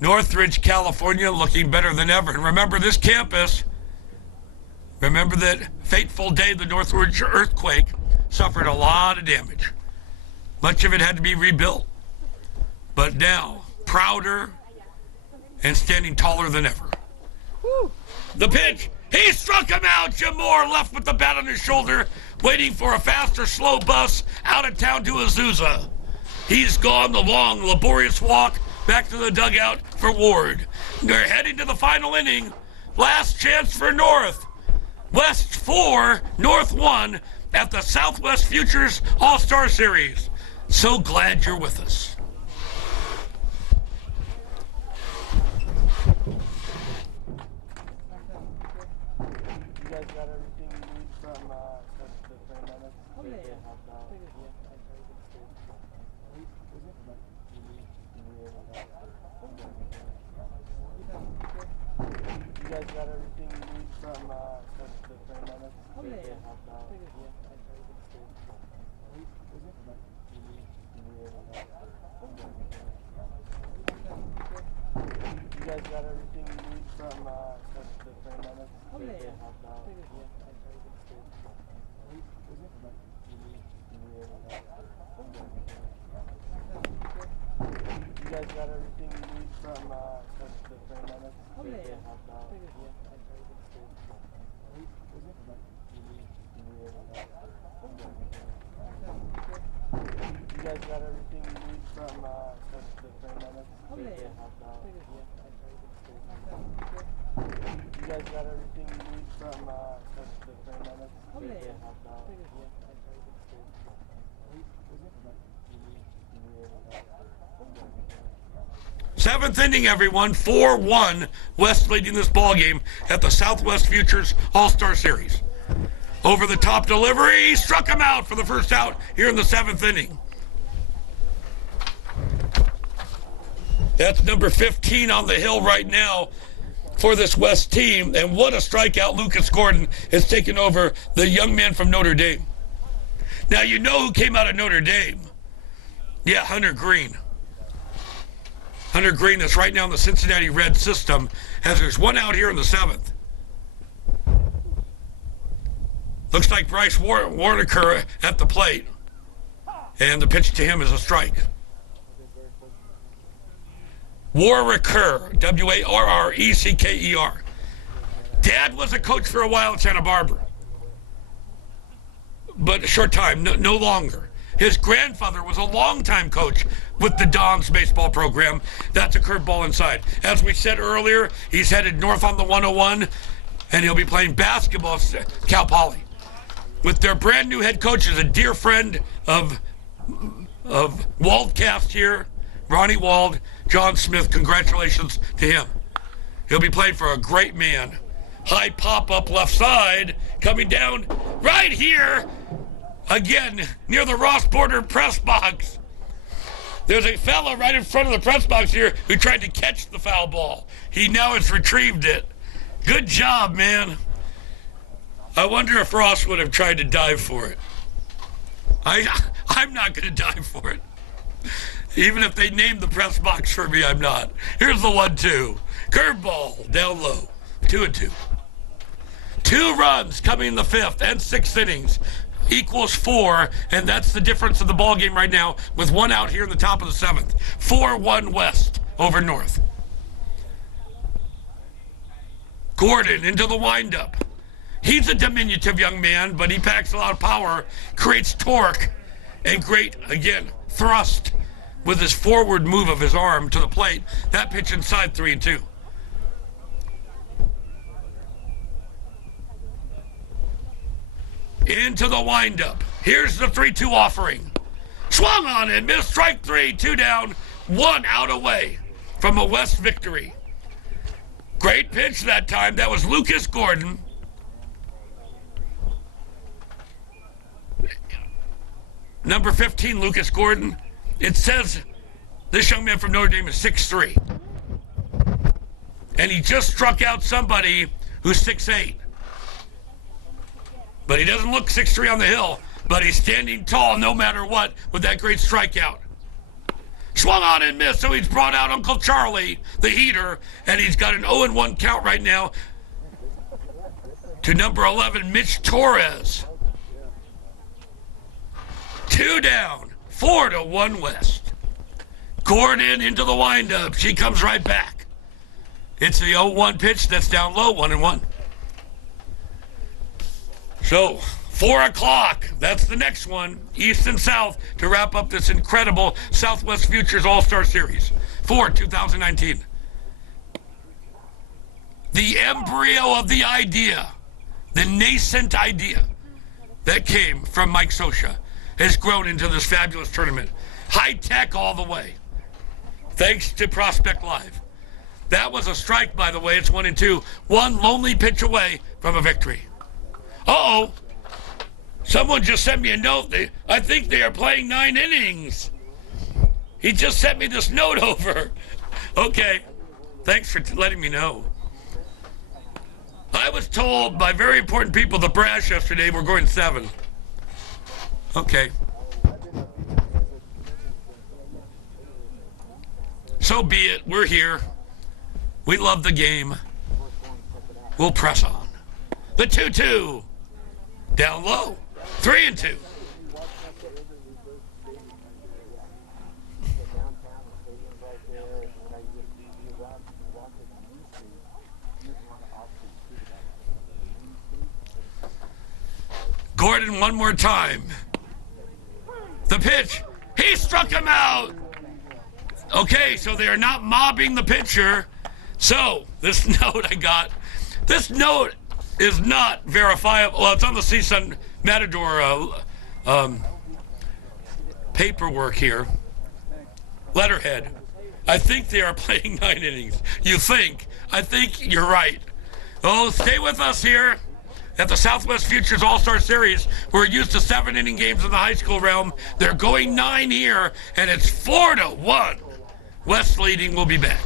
Northridge, California, looking better than ever. And remember this campus, remember that fateful day the Northridge earthquake suffered a lot of damage. Much of it had to be rebuilt. But now, prouder and standing taller than ever. The pitch, he struck him out. Jim Moore left with the bat on his shoulder, waiting for a fast or slow bus out of town to Azusa. He's gone the long, laborious walk back to the dugout for Ward. They're heading to the final inning. Last chance for North. West 4, North 1 at the Southwest Futures All-Star Series. So glad you're with us. Seventh inning, everyone. 4-1. West leading this ball game at the Southwest Futures All-Star Series. Over the top delivery, struck him out for the first out here in the seventh inning. That's number 15 on the hill right now for this West team. And what a strikeout Lucas Gordon has taken over the young man from Notre Dame. Now you know who came out of Notre Dame. Yeah, Hunter Green. Hunter Green that's right now in the Cincinnati Reds system as there's one out here in the seventh. Looks like Bryce Warrecker at the plate. And the pitch to him is a strike. Warrecker, W-A-R-R-E-C-K-E-R. Dad was a coach for a while at Santa Barbara. But a short time, no longer. His grandfather was a longtime coach with the Dons baseball program. That's a curveball inside. As we said earlier, he's headed north on the 101, and he'll be playing basketball at Cal Poly. With their brand new head coach is a dear friend of Waldcast here, Ronnie Wald, John Smith. Congratulations to him. He'll be playing for a great man. High pop-up left side, coming down right here. Again, near the Ross Porter press box. There's a fella right in front of the press box here who tried to catch the foul ball. He now has retrieved it. Good job, man. I wonder if Ross would have tried to dive for it. I'm not going to dive for it. Even if they named the press box for me, I'm not. Here's the 1-2. Curveball down low. 2-2. 2 runs coming in the fifth and sixth innings. Equals 4, and that's the difference of the ball game right now with one out here in the top of the seventh. 4-1 West over North. Gordon into the windup. He's a diminutive young man, but he packs a lot of power, creates torque, and great, again, thrust with his forward move of his arm to the plate. That pitch inside 3-2. into the windup. Here's the 3-2 offering. Swung on and missed. Strike 3, 2 down, 1 out away from a West victory. Great pitch that time. That was Lucas Gordon. Number 15, Lucas Gordon. It says this young man from Notre Dame is 6'3". And he just struck out somebody who's 6'8". But he doesn't look 6'3" on the hill, but he's standing tall no matter what with that great strikeout. Swung on and missed, so he's brought out Uncle Charlie, the heater, and he's got an 0-1 count right now to number 11, Mitch Torres. 2 down, 4-1 West. Gordon into the windup. She comes right back. It's the 0-1 pitch that's down low, 1-1. So, 4 o'clock, that's the next one, East and South, to wrap up this incredible Southwest Futures All-Star Series for 2019. The embryo of the idea, the nascent idea that came from Mike Scioscia has grown into this fabulous tournament. High tech all the way, thanks to Prospect Live. That was a strike, by the way. It's 1-2. One lonely pitch away from a victory. Uh-oh. Someone just sent me a note. I think they are playing 9 innings. He just sent me this note over. Okay. Thanks for letting me know. I was told by very important people, the brass yesterday, we're going 7. Okay. So be it. We're here. We love the game. We'll press on. The 2-2. Down low. 3-2. Gordon one more time. The pitch. He struck him out. Okay, so they are not mobbing the pitcher. So, this note I got, this note is not verifiable. Well, it's on the CSUN Matador paperwork here. Letterhead. I think they are playing 9 innings. You think? I think you're right. Oh, stay with us here at the Southwest Futures All-Star Series. We're used to 7-inning games in the high school realm. They're going 9 here, and it's 4-1. West leading. We'll be back.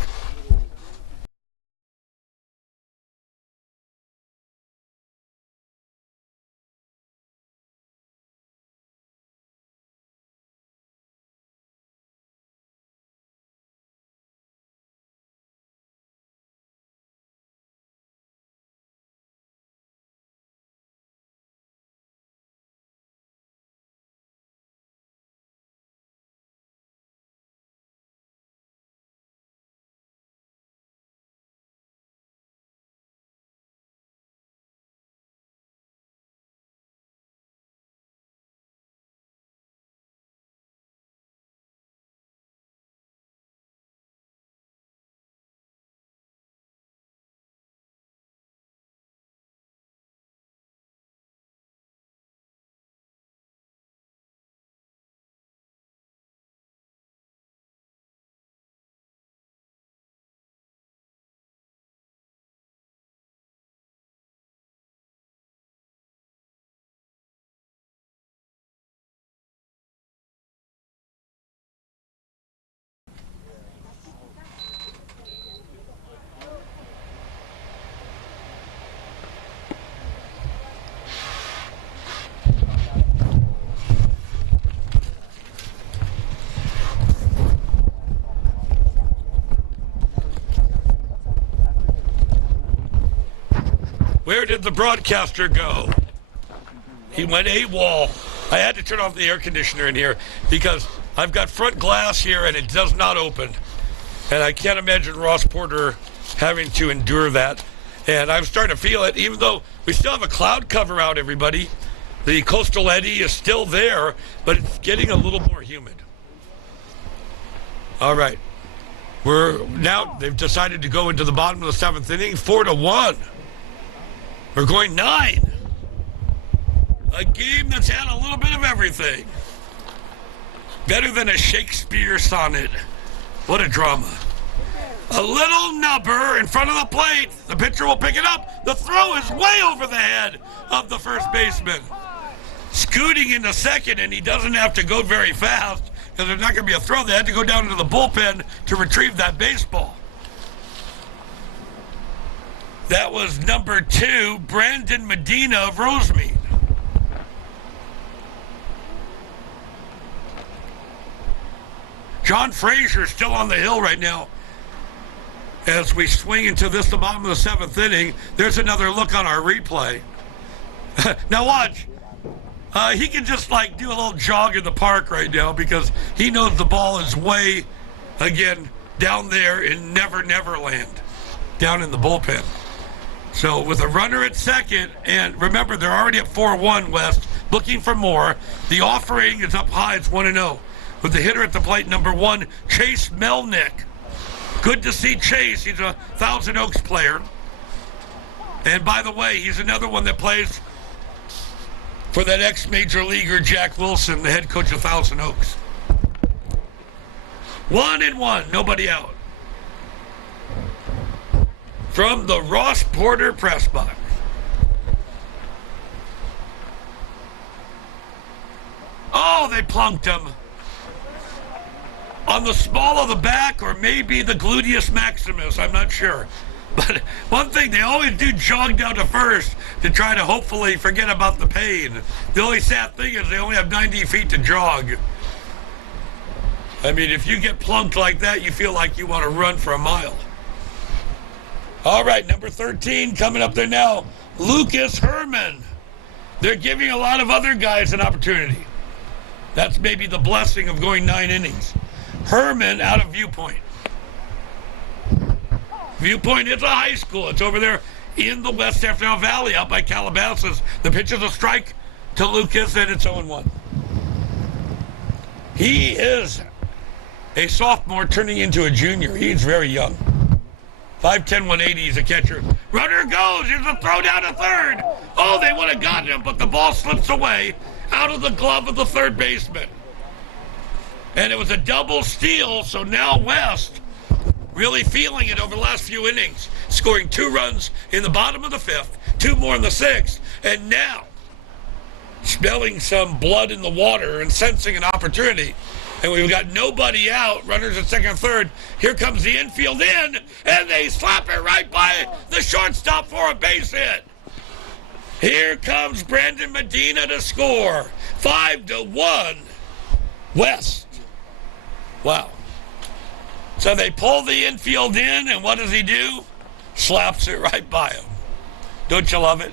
Where did the broadcaster go? He went AWOL. I had to turn off the air conditioner in here because I've got front glass here and it does not open. And I can't imagine Ross Porter having to endure that. And I'm starting to feel it, even though we still have a cloud cover out, everybody. The coastal eddy is still there, but it's getting a little more humid. All right. They've decided to go into the bottom of the 7th inning, 4-1. We're going 9. A game that's had a little bit of everything. Better than a Shakespeare sonnet. What a drama. A little nubber in front of the plate. The pitcher will pick it up. The throw is way over the head of the first baseman. Scooting into second, and he doesn't have to go very fast because there's not going to be a throw. They had to go down into the bullpen to retrieve that baseball. That was number 2, Brandon Medina of Rosemead. John Frazier still on the hill right now. As we swing into this, the bottom of the 7th inning, there's another look on our replay. Now watch. He can just like do a little jog in the park right now because he knows the ball is way, again, down there in Never Never Land, down in the bullpen. So with a runner at second, and remember they're already at 4-1 West, looking for more. The offering is up high, it's 1-0. With the hitter at the plate, number 1, Chase Melnick. Good to see Chase. He's a Thousand Oaks player. And by the way, he's another one that plays for that ex-major leaguer Jack Wilson, the head coach of Thousand Oaks. 1-1, nobody out. From the Ross Porter press box. Oh, they plunked him. On the small of the back, or maybe the gluteus maximus, I'm not sure. But one thing, they always do jog down to first to try to hopefully forget about the pain. The only sad thing is they only have 90 feet to jog. I mean, if you get plunked like that, you feel like you want to run for a mile. All right, number 13 coming up there now, Lucas Herman. They're giving a lot of other guys an opportunity. That's maybe the blessing of going 9 innings. Herman out of Viewpoint. Viewpoint is a high school. It's over there in the West Afternoon Valley out by Calabasas. The pitch is a strike to Lucas, and it's 0-1. He is a sophomore turning into a junior. He's very young. 5'10", 180. He's a catcher. Runner goes. Here's a throw down to third. Oh, they would have gotten him, but the ball slips away out of the glove of the third baseman. And it was a double steal, so now West really feeling it over the last few innings, scoring 2 runs in the bottom of the 5th, 2 more in the 6th, and now smelling some blood in the water and sensing an opportunity. And we've got nobody out, runners at second and third. Here comes the infield in, and they slap it right by the shortstop for a base hit. Here comes Brandon Medina to score. 5-1, West. Wow. So they pull the infield in, and what does he do? Slaps it right by him. Don't you love it?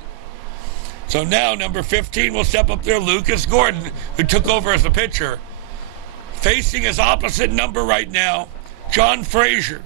So now number 15 will step up there, Lucas Gordon, who took over as the pitcher. Facing his opposite number right now, John Frazier.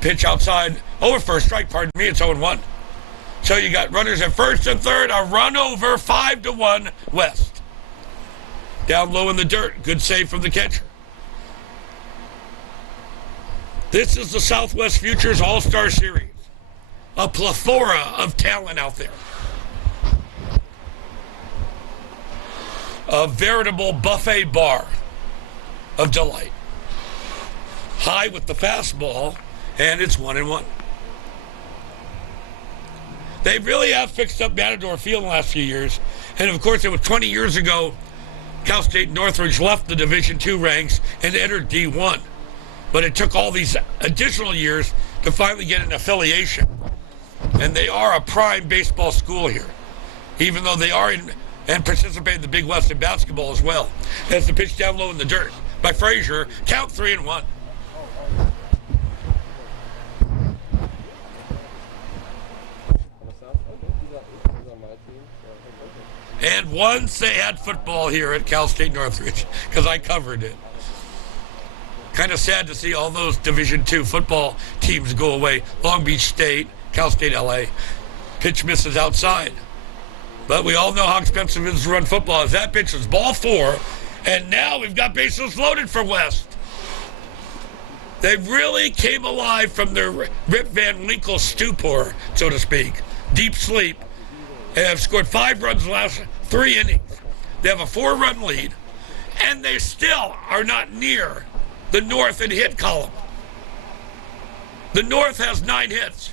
Pitch outside, over for a strike, pardon me, it's 0-1. So you got runners at first and third, a run over, 5-1 West. Down low in the dirt, good save from the catcher. This is the Southwest Futures All-Star Series. A plethora of talent out there. A veritable buffet bar of delight. High with the fastball, and it's 1-1. They really have fixed up Matador Field in the last few years. And of course, it was 20 years ago, Cal State Northridge left the Division II ranks and entered D1. But it took all these additional years to finally get an affiliation. And they are a prime baseball school here, even though they are in and participate in the Big West in basketball as well. As the pitch down low in the dirt by Frazier, count 3-1. said once they had football here at Cal State Northridge, because I covered it. Kind of sad to see all those Division II football teams go away. Long Beach State, Cal State LA, pitch misses outside. But we all know how expensive it is to run football. As that pitch is ball 4, and now we've got bases loaded for West. They really came alive from their Rip Van Winkle stupor, so to speak, deep sleep, and have scored 5 runs in the last 3 innings. They have a 4-run lead, and they still are not near the North in hit column. The North has 9 hits.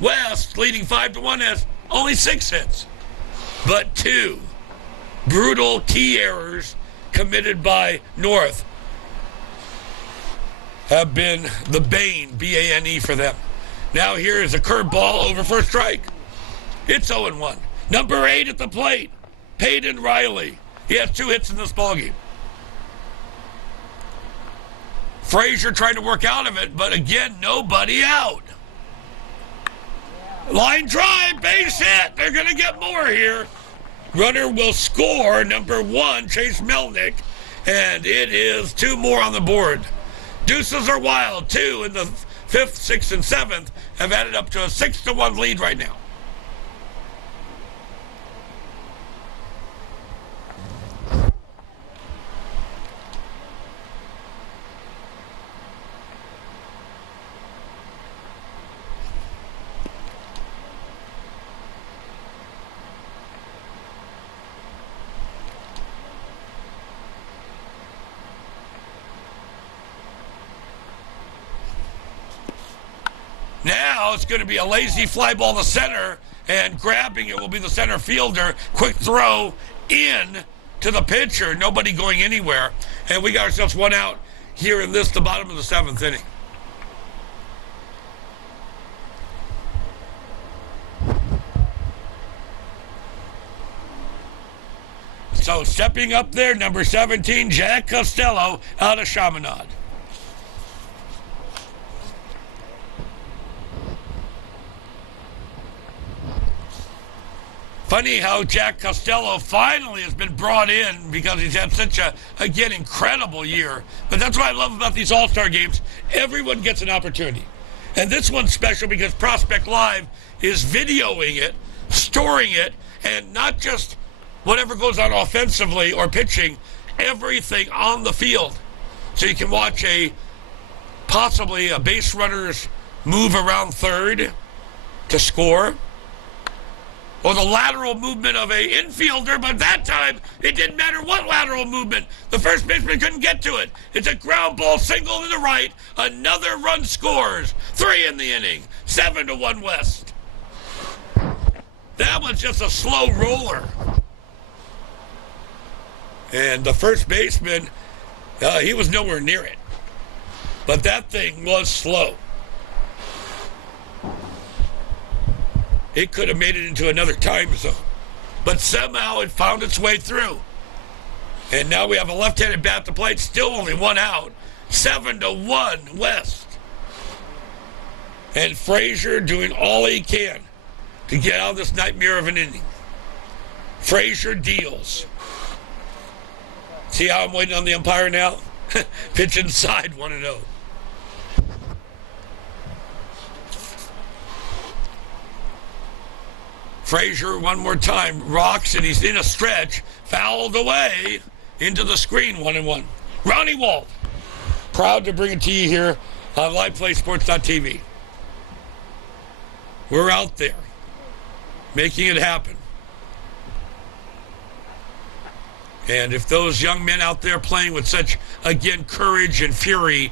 West, leading 5-1, has only 6 hits. But 2 brutal key errors committed by North have been the bane, B-A-N-E, for them. Now here is a curveball over for a strike. It's 0-1. Number 8 at the plate, Peyton Riley. He has 2 hits in this ballgame. Frazier trying to work out of it, but again, nobody out. Line drive, base hit. They're going to get more here. Runner will score, number 1, Chase Melnick, and it is 2 more on the board. Deuces are wild. 2 in the 5th, 6th, and 7th have added up to a 6-1 lead right now. Now it's going to be a lazy fly ball to center, and grabbing it will be the center fielder. Quick throw in to the pitcher. Nobody going anywhere. And we got ourselves 1 out here in the bottom of the 7th inning. So stepping up there, number 17, Jack Costello out of Chaminade. Funny how Jack Costello finally has been brought in because he's had such a, again, incredible year. But that's what I love about these All-Star games. Everyone gets an opportunity. And this one's special because Prospect Live is videoing it, storing it, and not just whatever goes on offensively or pitching, everything on the field. So you can watch possibly a base runner's move around third to score, or the lateral movement of a infielder, but that time it didn't matter what lateral movement. The first baseman couldn't get to it. It's a ground ball single to the right. Another run scores. 3 in the inning. 7-1 West. That was just a slow roller. And the first baseman, he was nowhere near it. But that thing was slow. It could have made it into another time zone. But somehow it found its way through. And now we have a left-handed bat to plate, still only 1 out. 7-1 West. And Frazier doing all he can to get out of this nightmare of an inning. Frazier deals. See how I'm waiting on the umpire now? Pitch inside, 1-0. Frazier one more time rocks, and he's in a stretch, fouled away into the screen. 1-1. Ronnie Wald, proud to bring it to you here on LivePlaySports.tv. We're out there making it happen. And if those young men out there playing with such, again, courage and fury,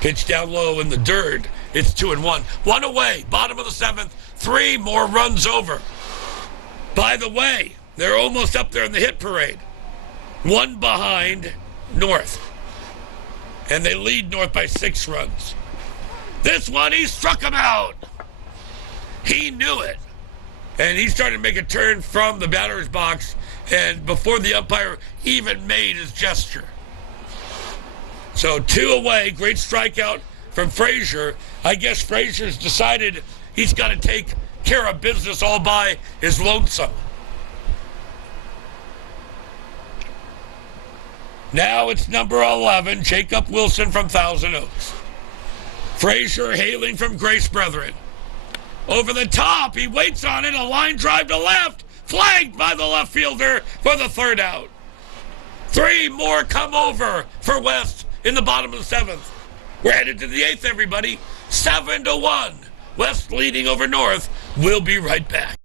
pitch down low in the dirt. It's 2-1. 1 away. Bottom of the 7th. 3 more runs over. By the way, they're almost up there in the hit parade. one behind North. And they lead North by 6 runs. This one, he struck him out. He knew it. And he started to make a turn from the batter's box, and before the umpire even made his gesture. So 2 away, great strikeout from Frazier. I guess Frazier's decided he's got to take care of business all by his lonesome. Now it's number 11, Jacob Wilson from Thousand Oaks. Frazier hailing from Grace Brethren. Over the top, he waits on it, a line drive to left, flagged by the left fielder for the 3rd out. 3 more come over for West in the bottom of the 7th. We're headed to the 8th, everybody. 7-1. West leading over North. We'll be right back.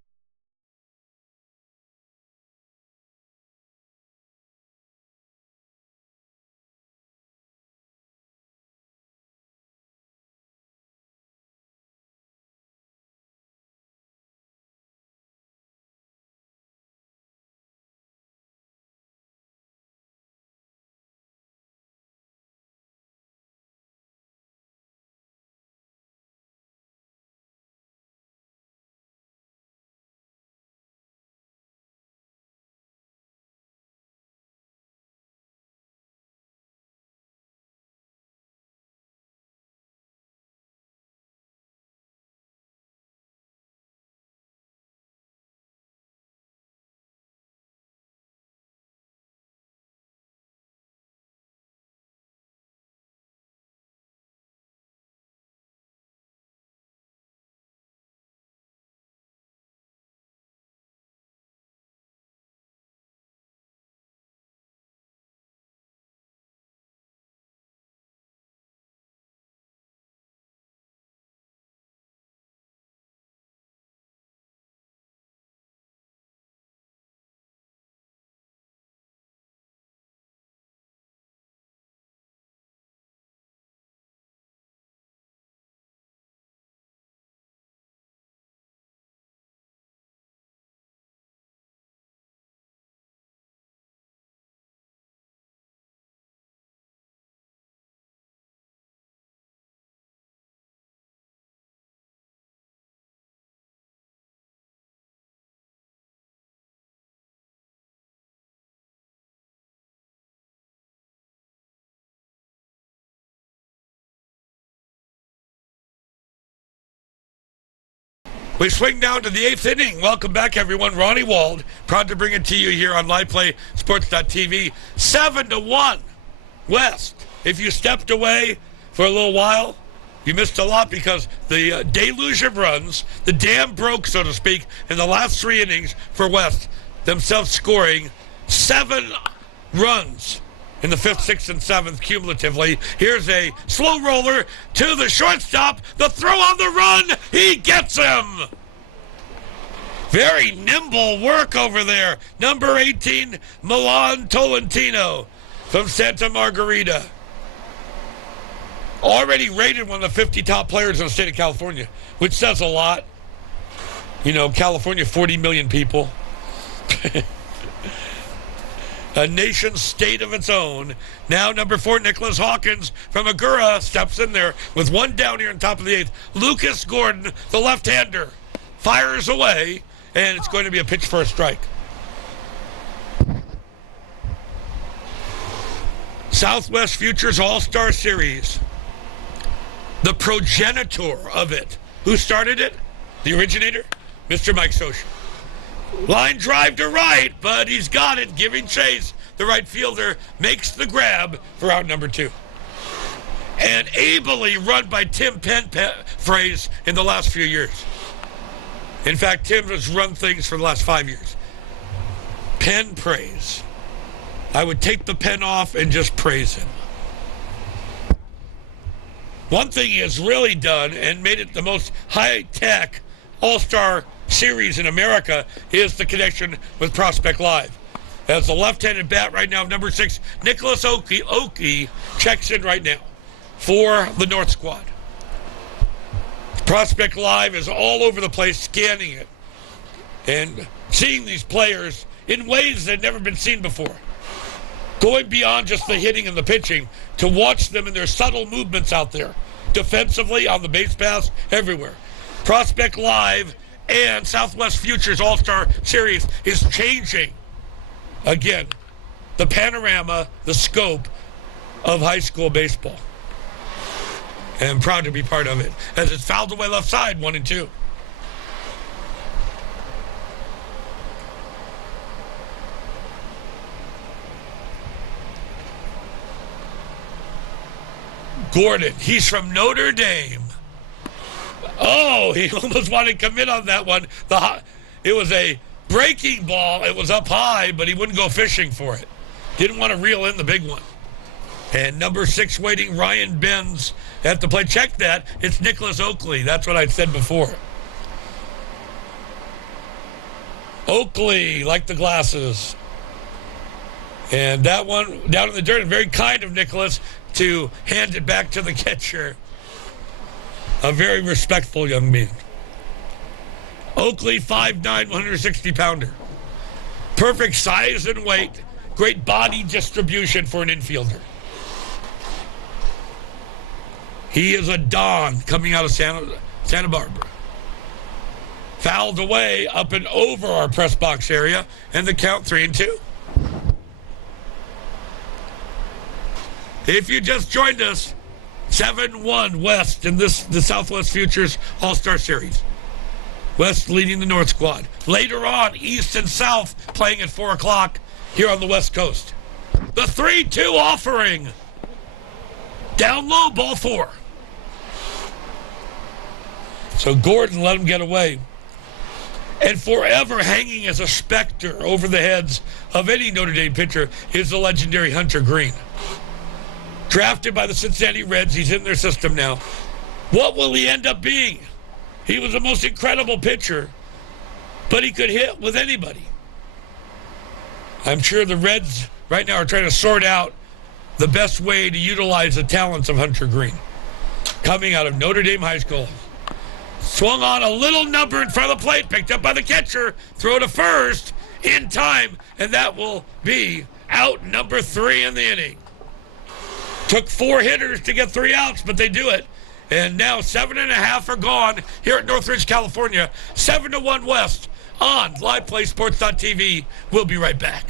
We swing down to the 8th inning. Welcome back, everyone. Ronnie Wald, proud to bring it to you here on LivePlay Sports.tv. 7-1 West. If you stepped away for a little while, you missed a lot because the deluge of runs, the dam broke, so to speak, in the last 3 innings for West, themselves scoring 7 runs in the 5th, 6th, and 7th cumulatively. Here's a slow roller to the shortstop. The throw on the run. He gets him. Very nimble work over there. Number 18, Milan Tolentino from Santa Margarita. Already rated one of the 50 top players in the state of California, which says a lot. You know, California, 40 million people. A nation state of its own. Now number 4, Nicholas Hawkins from Agoura steps in there with 1 down here on top of the 8th. Lucas Gordon, the left-hander, fires away, and it's going to be a pitch for a strike. Southwest Futures All-Star Series. The progenitor of it. Who started it? The originator? Mr. Mike Socia. Line drive to right, but he's got it, giving chase. The right fielder makes the grab for out number 2. And ably run by Tim Penphrase in the last few years. In fact, Tim has run things for the last 5 years. Pen praise. I would take the pen off and just praise him. One thing he has really done and made it the most high-tech all-star series in America is the connection with Prospect Live. As the left-handed bat right now, number 6, Nicholas Oki checks in right now for the North squad. Prospect Live is all over the place scanning it and seeing these players in ways that have never been seen before. going beyond just the hitting and the pitching, to watch them in their subtle movements out there, defensively, on the base paths, everywhere. Prospect Live and Southwest Futures All-Star Series is changing, again, the panorama, the scope of high school baseball. And I'm proud to be part of it, as it's fouled away left side, 1 and 2. Gordon, he's from Notre Dame. Oh, he almost wanted to commit on that one. It was a breaking ball. It was up high, but he wouldn't go fishing for it. Didn't want to reel in the big one. And number 6 waiting, Ryan Benz at the plate. Check that. It's Nicholas Oakley. That's what I said before. Oakley, like the glasses. And that one down in the dirt, and very kind of Nicholas to hand it back to the catcher. A very respectful young man. Oakley, 5'9", 160-pounder. Perfect size and weight. Great body distribution for an infielder. He is a Don coming out of Santa Barbara. Fouled away up and over our press box area, and the count 3 and 2. If you just joined us, 7-1 West in the Southwest Futures All-Star Series. West leading the North squad. Later on, East and South playing at 4 o'clock here on the West Coast. The 3-2 offering. Down low, ball 4. So Gordon let him get away. And forever hanging as a specter over the heads of any Notre Dame pitcher is the legendary Hunter Green. Drafted by the Cincinnati Reds. He's in their system now. What will he end up being? He was the most incredible pitcher, but he could hit with anybody. I'm sure the Reds right now are trying to sort out the best way to utilize the talents of Hunter Green. Coming out of Notre Dame High School. Swung on a little number in front of the plate, picked up by the catcher, throw to first in time, and that will be out number 3 in the inning. Took 4 hitters to get 3 outs, but they do it. And now 7.5 are gone here at Northridge, California. 7-1 West on LivePlaySports.tv. We'll be right back.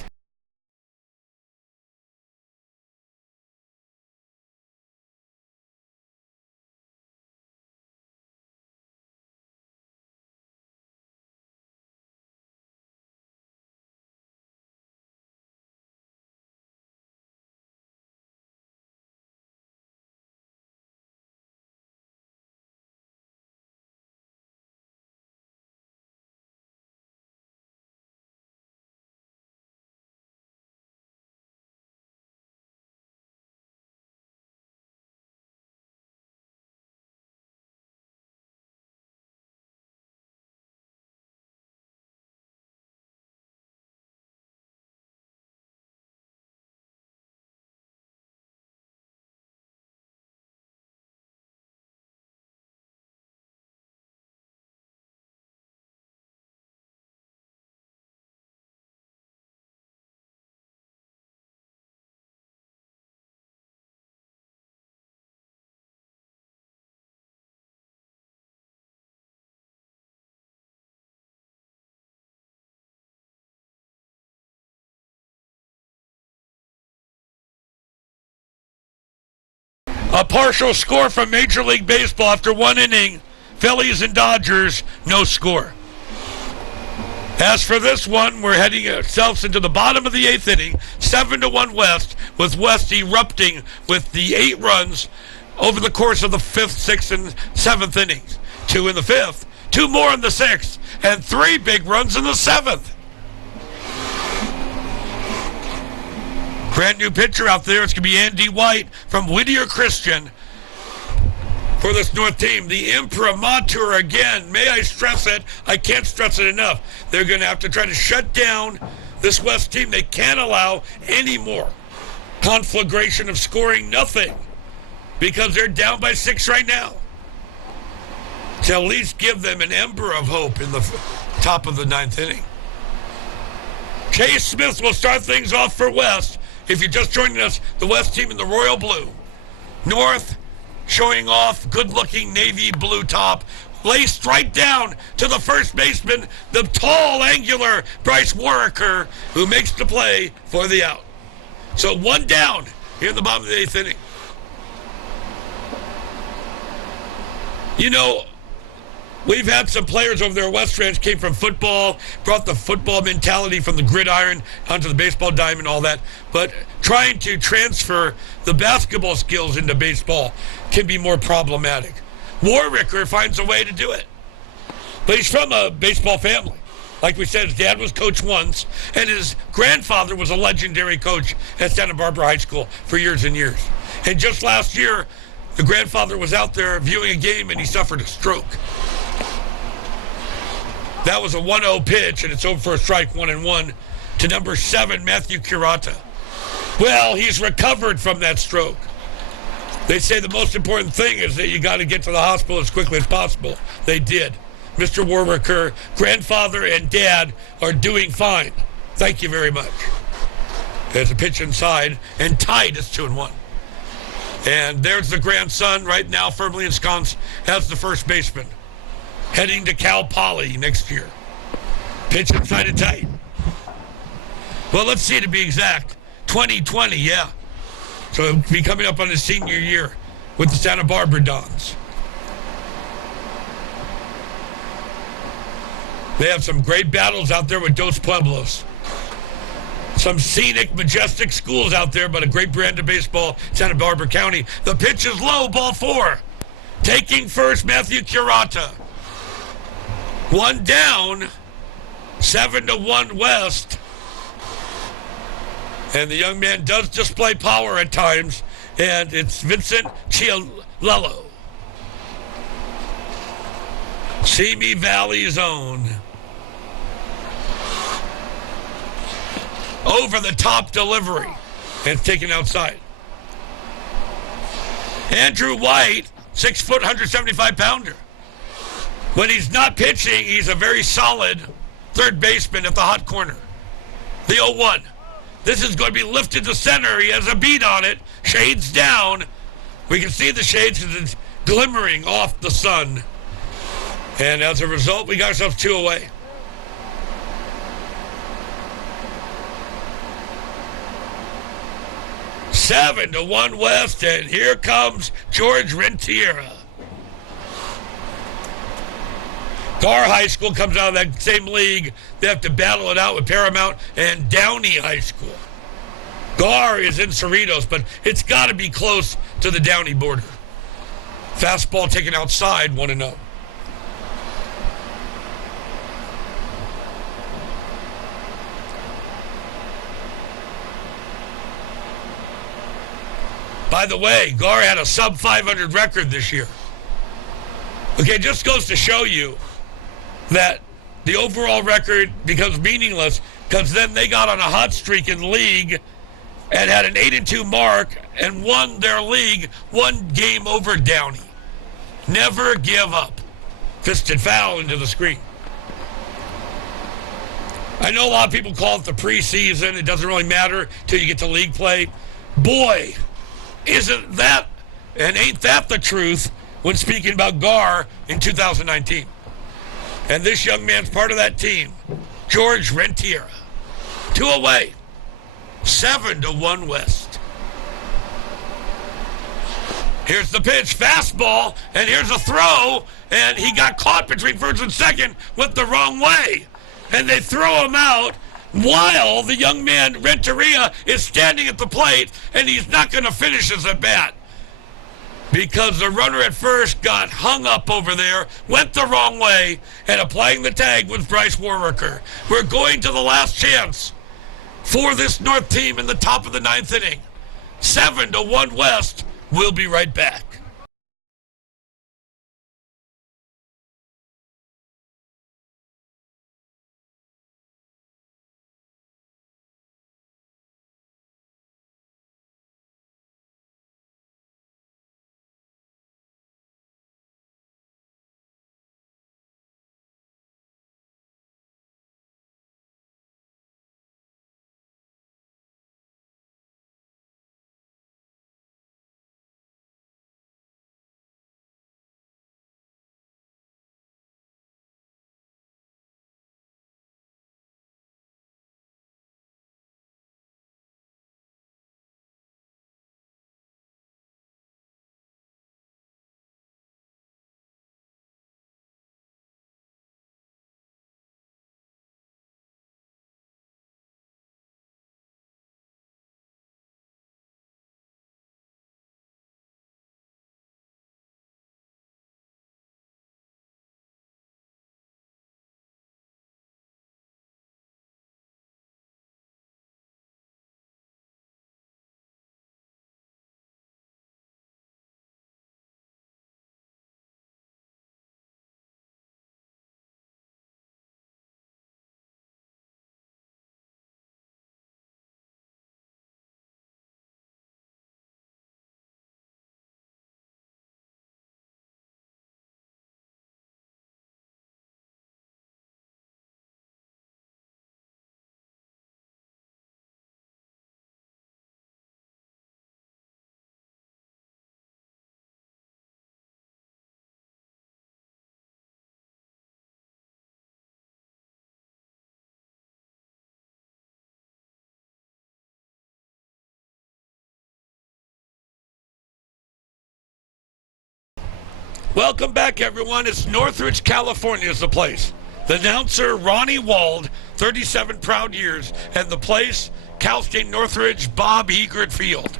A partial score from Major League Baseball after 1 inning. Phillies and Dodgers, no score. As for this one, we're heading ourselves into the bottom of the 8th inning, 7-1 West, with West erupting with the 8 runs over the course of the 5th, 6th, and 7th innings. 2 in the 5th, 2 more in the 6th, and 3 big runs in the 7th. Brand new pitcher out there. It's going to be Andy White from Whittier Christian for this North team. The imprimatur again. May I stress it? I can't stress it enough. They're going to have to try to shut down this West team. They can't allow any more conflagration of scoring nothing because they're down by 6 right now. To at least give them an ember of hope in the top of the 9th inning. Chase Smith will start things off for West. If you're just joining us, the West team in the royal blue. North showing off good-looking navy blue top. Laced right down to the first baseman, the tall, angular Bryce Warwicker, who makes the play for the out. So one down here in the bottom of the 8th inning. You know, we've had some players over there. West Ranch came from football, brought the football mentality from the gridiron onto the baseball diamond, all that. But trying to transfer the basketball skills into baseball can be more problematic. Warwicker finds a way to do it. But he's from a baseball family. Like we said, his dad was coach once, and his grandfather was a legendary coach at Santa Barbara High School for years and years. And just last year, the grandfather was out there viewing a game, and he suffered a stroke. That was a 1-0 pitch, and it's over for a strike, 1-1, to number 7, Matthew Curata. Well, he's recovered from that stroke. They say the most important thing is that you got to get to the hospital as quickly as possible. They did. Mr. Warwicker, grandfather and dad are doing fine. Thank you very much. There's a pitch inside, and tied is 2-1. And there's the grandson right now firmly ensconced as the first baseman, heading to Cal Poly next year. Pitch inside and tight. Well, let's see to be exact. 2020, yeah. So he'll be coming up on his senior year with the Santa Barbara Dons. They have some great battles out there with Dos Pueblos. Some scenic, majestic schools out there, but a great brand of baseball, Santa Barbara County. The pitch is low, ball 4. Taking first, Matthew Curata. One down, 7-1 West. And the young man does display power at times, and it's Vincent Chialello. Simi Valley zone. Over the top delivery. And it's taken outside. Andrew White, 6 foot, 175 pounder. When he's not pitching, he's a very solid third baseman at the hot corner. The 0-1. This is going to be lifted to center. He has a beat on it. Shades down. We can see the shades because it's glimmering off the sun. And as a result, we got ourselves 2 away. Seven to 1 West, and here comes George Rentiera. Gar High School comes out of that same league. They have to battle it out with Paramount and Downey High School. Gar is in Cerritos, but it's got to be close to the Downey border. Fastball taken outside, 1-0. By the way, Gar had a sub-500 record this year. Okay, it just goes to show you that the overall record becomes meaningless because then they got on a hot streak in the league and had an 8-2 mark and won their league 1 game over Downey. Never give up. Fisted foul into the screen. I know a lot of people call it the preseason. It doesn't really matter till you get to league play. Boy, isn't that and ain't that the truth when speaking about Gar in 2019. And this young man's part of that team, George Rentiera. 2 away, 7-1 West. Here's the pitch, fastball, and here's a throw, and he got caught between first and second, went the wrong way. And they throw him out while the young man, Renteria, is standing at the plate, and he's not going to finish his at-bat. Because the runner at first got hung up over there, went the wrong way, and applying the tag was Bryce Warwicker. We're going to the last chance for this North team in the top of the 9th inning. 7-1 West. We'll be right back. Welcome back, everyone. It's Northridge, California is the place. The announcer, Ronnie Wald, 37 proud years, and the place, Cal State Northridge, Bob Heerdt Field.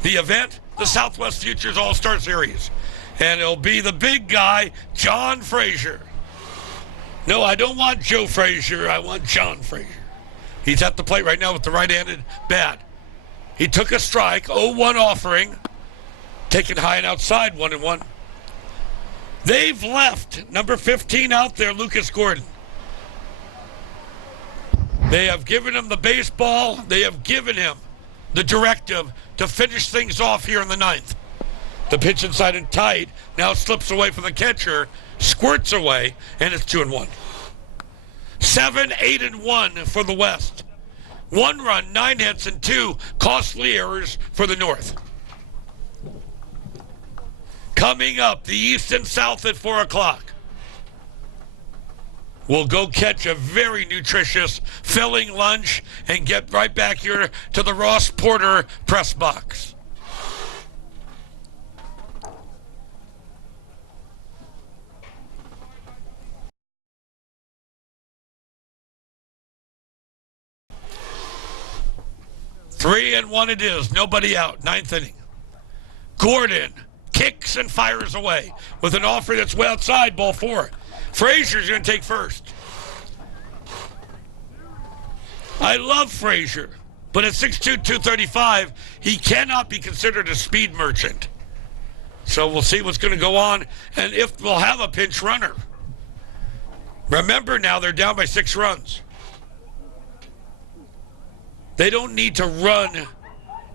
The event, the Southwest Futures All-Star Series. And it'll be the big guy, John Frazier. No, I don't want Joe Frazier. I want John Frazier. He's at the plate right now with the right-handed bat. He took a strike, 0-1 offering, taken high and outside, 1-1. They've left number 15 out there, Lucas Gordon. They have given him the baseball. They have given him the directive to finish things off here in the ninth. The pitch inside and tight now slips away from the catcher, squirts away, and it's 2-1. 7-8-1 for the West. 1 run, 9 hits, and 2 costly errors for the North. Coming up, the East and South at 4 o'clock. We'll go catch a very nutritious, filling lunch and get right back here to the Ross Porter press box. Three and one it is. Nobody out. Ninth inning. Gordon kicks and fires away with an offer that's way outside, ball 4. Frazier's going to take first. I love Frazier, but at 6'2", 235, he cannot be considered a speed merchant. So we'll see what's going to go on and if we'll have a pinch runner. Remember now, they're down by 6 runs. They don't need to run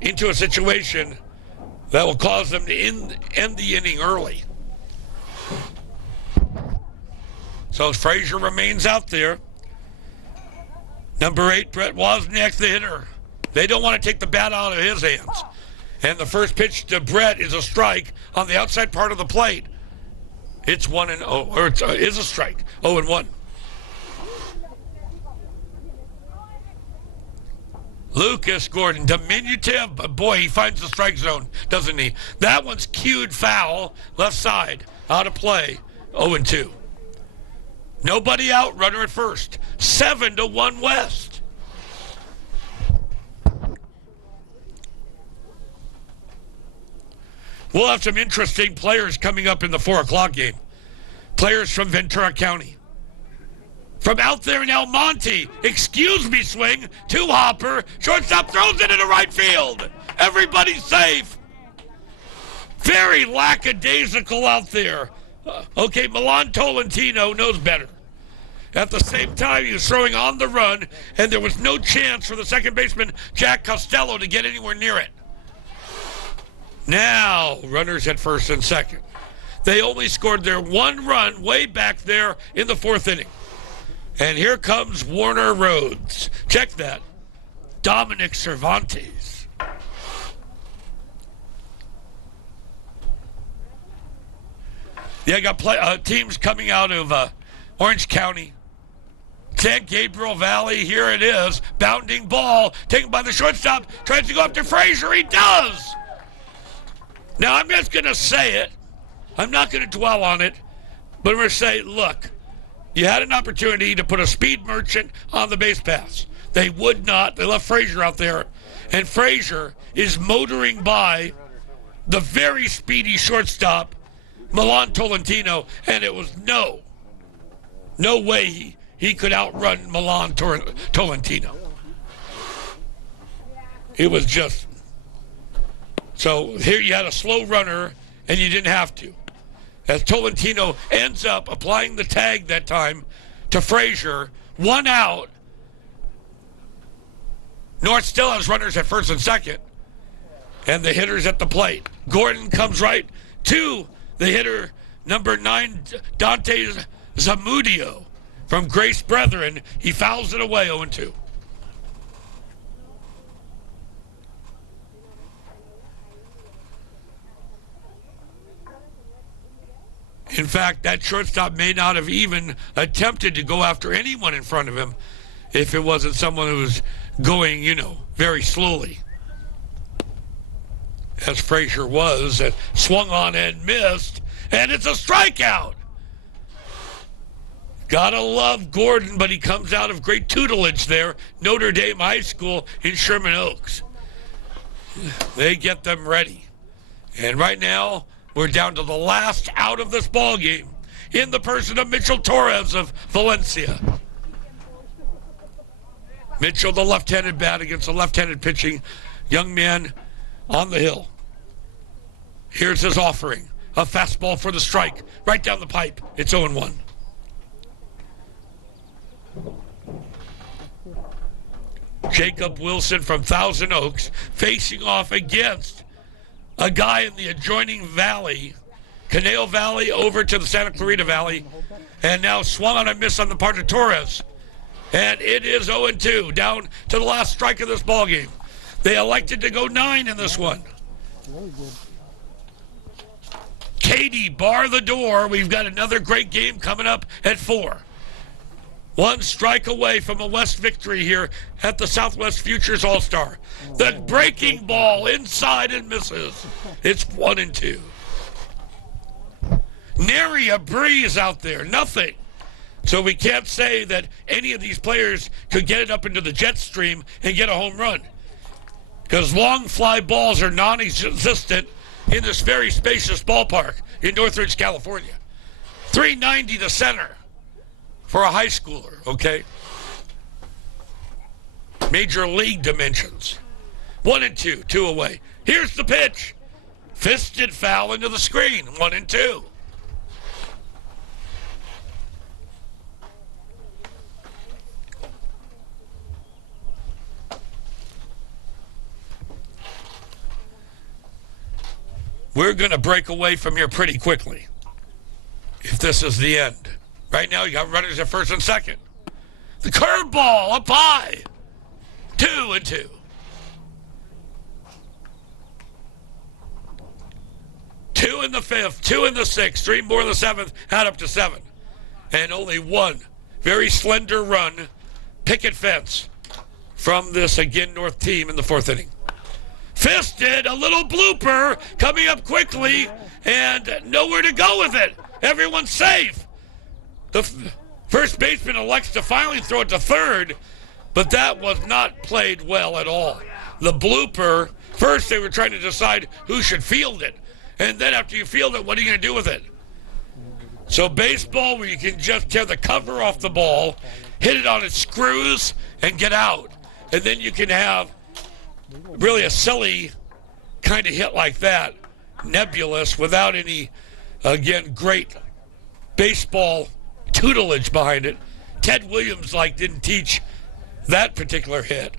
into a situation that will cause them to end the inning early. So Frazier remains out there. Number 8, Brett Wozniak, the hitter. They don't want to take the bat out of his hands. And the first pitch to Brett is a strike on the outside part of the plate. It's 1-0, or it is a strike, 0-1. Lucas Gordon, diminutive, but boy, he finds the strike zone, doesn't he? That one's cued foul, left side, out of play, 0-2. Nobody out, runner at first. 7-1 West. We'll have some interesting players coming up in the 4 o'clock game. Players from Ventura County. From out there in El Monte, excuse me, swing, 2-hopper, shortstop throws it into right field. Everybody's safe. Very lackadaisical out there. Okay, Milan Tolentino knows better. At the same time, he was throwing on the run, and there was no chance for the second baseman, Jack Costello, to get anywhere near it. Now, runners at first and second. They only scored their 1 run way back there in the 4th inning. And here comes Warner Rhodes. Check that. Dominic Cervantes. Yeah, I got teams coming out of Orange County. San Gabriel Valley, here it is. Bounding ball, taken by the shortstop. Tries to go up to Frazier. He does. Now, I'm just going to say it. I'm not going to dwell on it. But I'm going to say, look, you had an opportunity to put a speed merchant on the base pass. They would not. They left Frazier out there. And Frazier is motoring by the very speedy shortstop, Milan Tolentino, and it was no way he could outrun Milan Tolentino. It was just... So here you had a slow runner, and you didn't have to. As Tolentino ends up applying the tag that time to Frazier, 1 out. North still has runners at first and second, and the hitter's at the plate. Gordon comes right to the hitter, number 9, Dante Zamudio from Grace Brethren. He fouls it away, 0-2. In fact, that shortstop may not have even attempted to go after anyone in front of him if it wasn't someone who was going, very slowly. As Frazier was, and swung on and missed. and it's a strikeout. Gotta love Gordon, but he comes out of great tutelage there, Notre Dame High School in Sherman Oaks. They get them ready. And right now, we're down to the last out of this ball game in the person of Mitchell Torres of Valencia. Mitchell, the left-handed bat against the left-handed pitching young man on the hill. Here's his offering. A fastball for the strike. Right down the pipe. It's 0-1. Jacob Wilson from Thousand Oaks facing off against a guy in the adjoining valley, Canale Valley over to the Santa Clarita Valley, and now swung on a miss on the part of Torres. And it is 0-2, down to the last strike of this ball game. They elected to go 9 in this one. Katie, bar the door. We've got another great game coming up at 4. One strike away from a West victory here at the Southwest Futures All-Star. The breaking ball inside and misses. It's 1-2. Nary a breeze out there, nothing. So we can't say that any of these players could get it up into the jet stream and get a home run, because long fly balls are non-existent in this very spacious ballpark in Northridge, California. 390 to center for a high schooler, okay? Major league dimensions. 1-2, 2 away. Here's the pitch. Fisted foul into the screen. 1-2. We're going to break away from here pretty quickly if this is the end. Right now, you got runners at first and second. The curveball up high. 2-2. Two in the 5th, 2 in the 6th, 3 more in the 7th, add up to 7. And only one very slender run, picket fence, from this, again, North team in the 4th inning. Fisted, a little blooper, coming up quickly, and nowhere to go with it. Everyone's safe. The first baseman elects to finally throw it to third, but that was not played well at all. The blooper, first they were trying to decide who should field it, and then after you field it, what are you going to do with it? So baseball, where you can just tear the cover off the ball, hit it on its screws, and get out. And then you can have really a silly kind of hit like that, nebulous, without any, again, great baseball tutelage behind it. Ted Williams didn't teach that particular hit,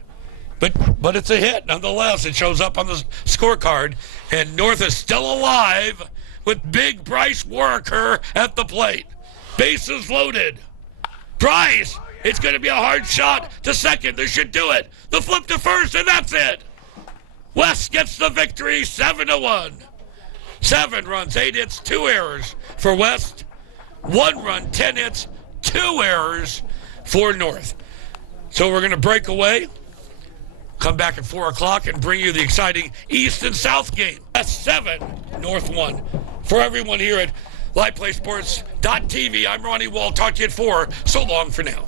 but it's a hit nonetheless. It shows up on the scorecard, and North is still alive with big Bryce Warriker at the plate. Bases loaded. Bryce, it's going to be a hard shot to second. This should do it. The flip to first, and that's it. West gets the victory, 7-1. 7 runs, 8 hits, 2 errors for West. 1 run, 10 hits, 2 errors for North. So we're going to break away, come back at 4 o'clock, and bring you the exciting East and South game. West 7, North 1. For everyone here at LivePlay Sports.tv, I'm Ronnie Wall. Talk to you at 4. So long for now.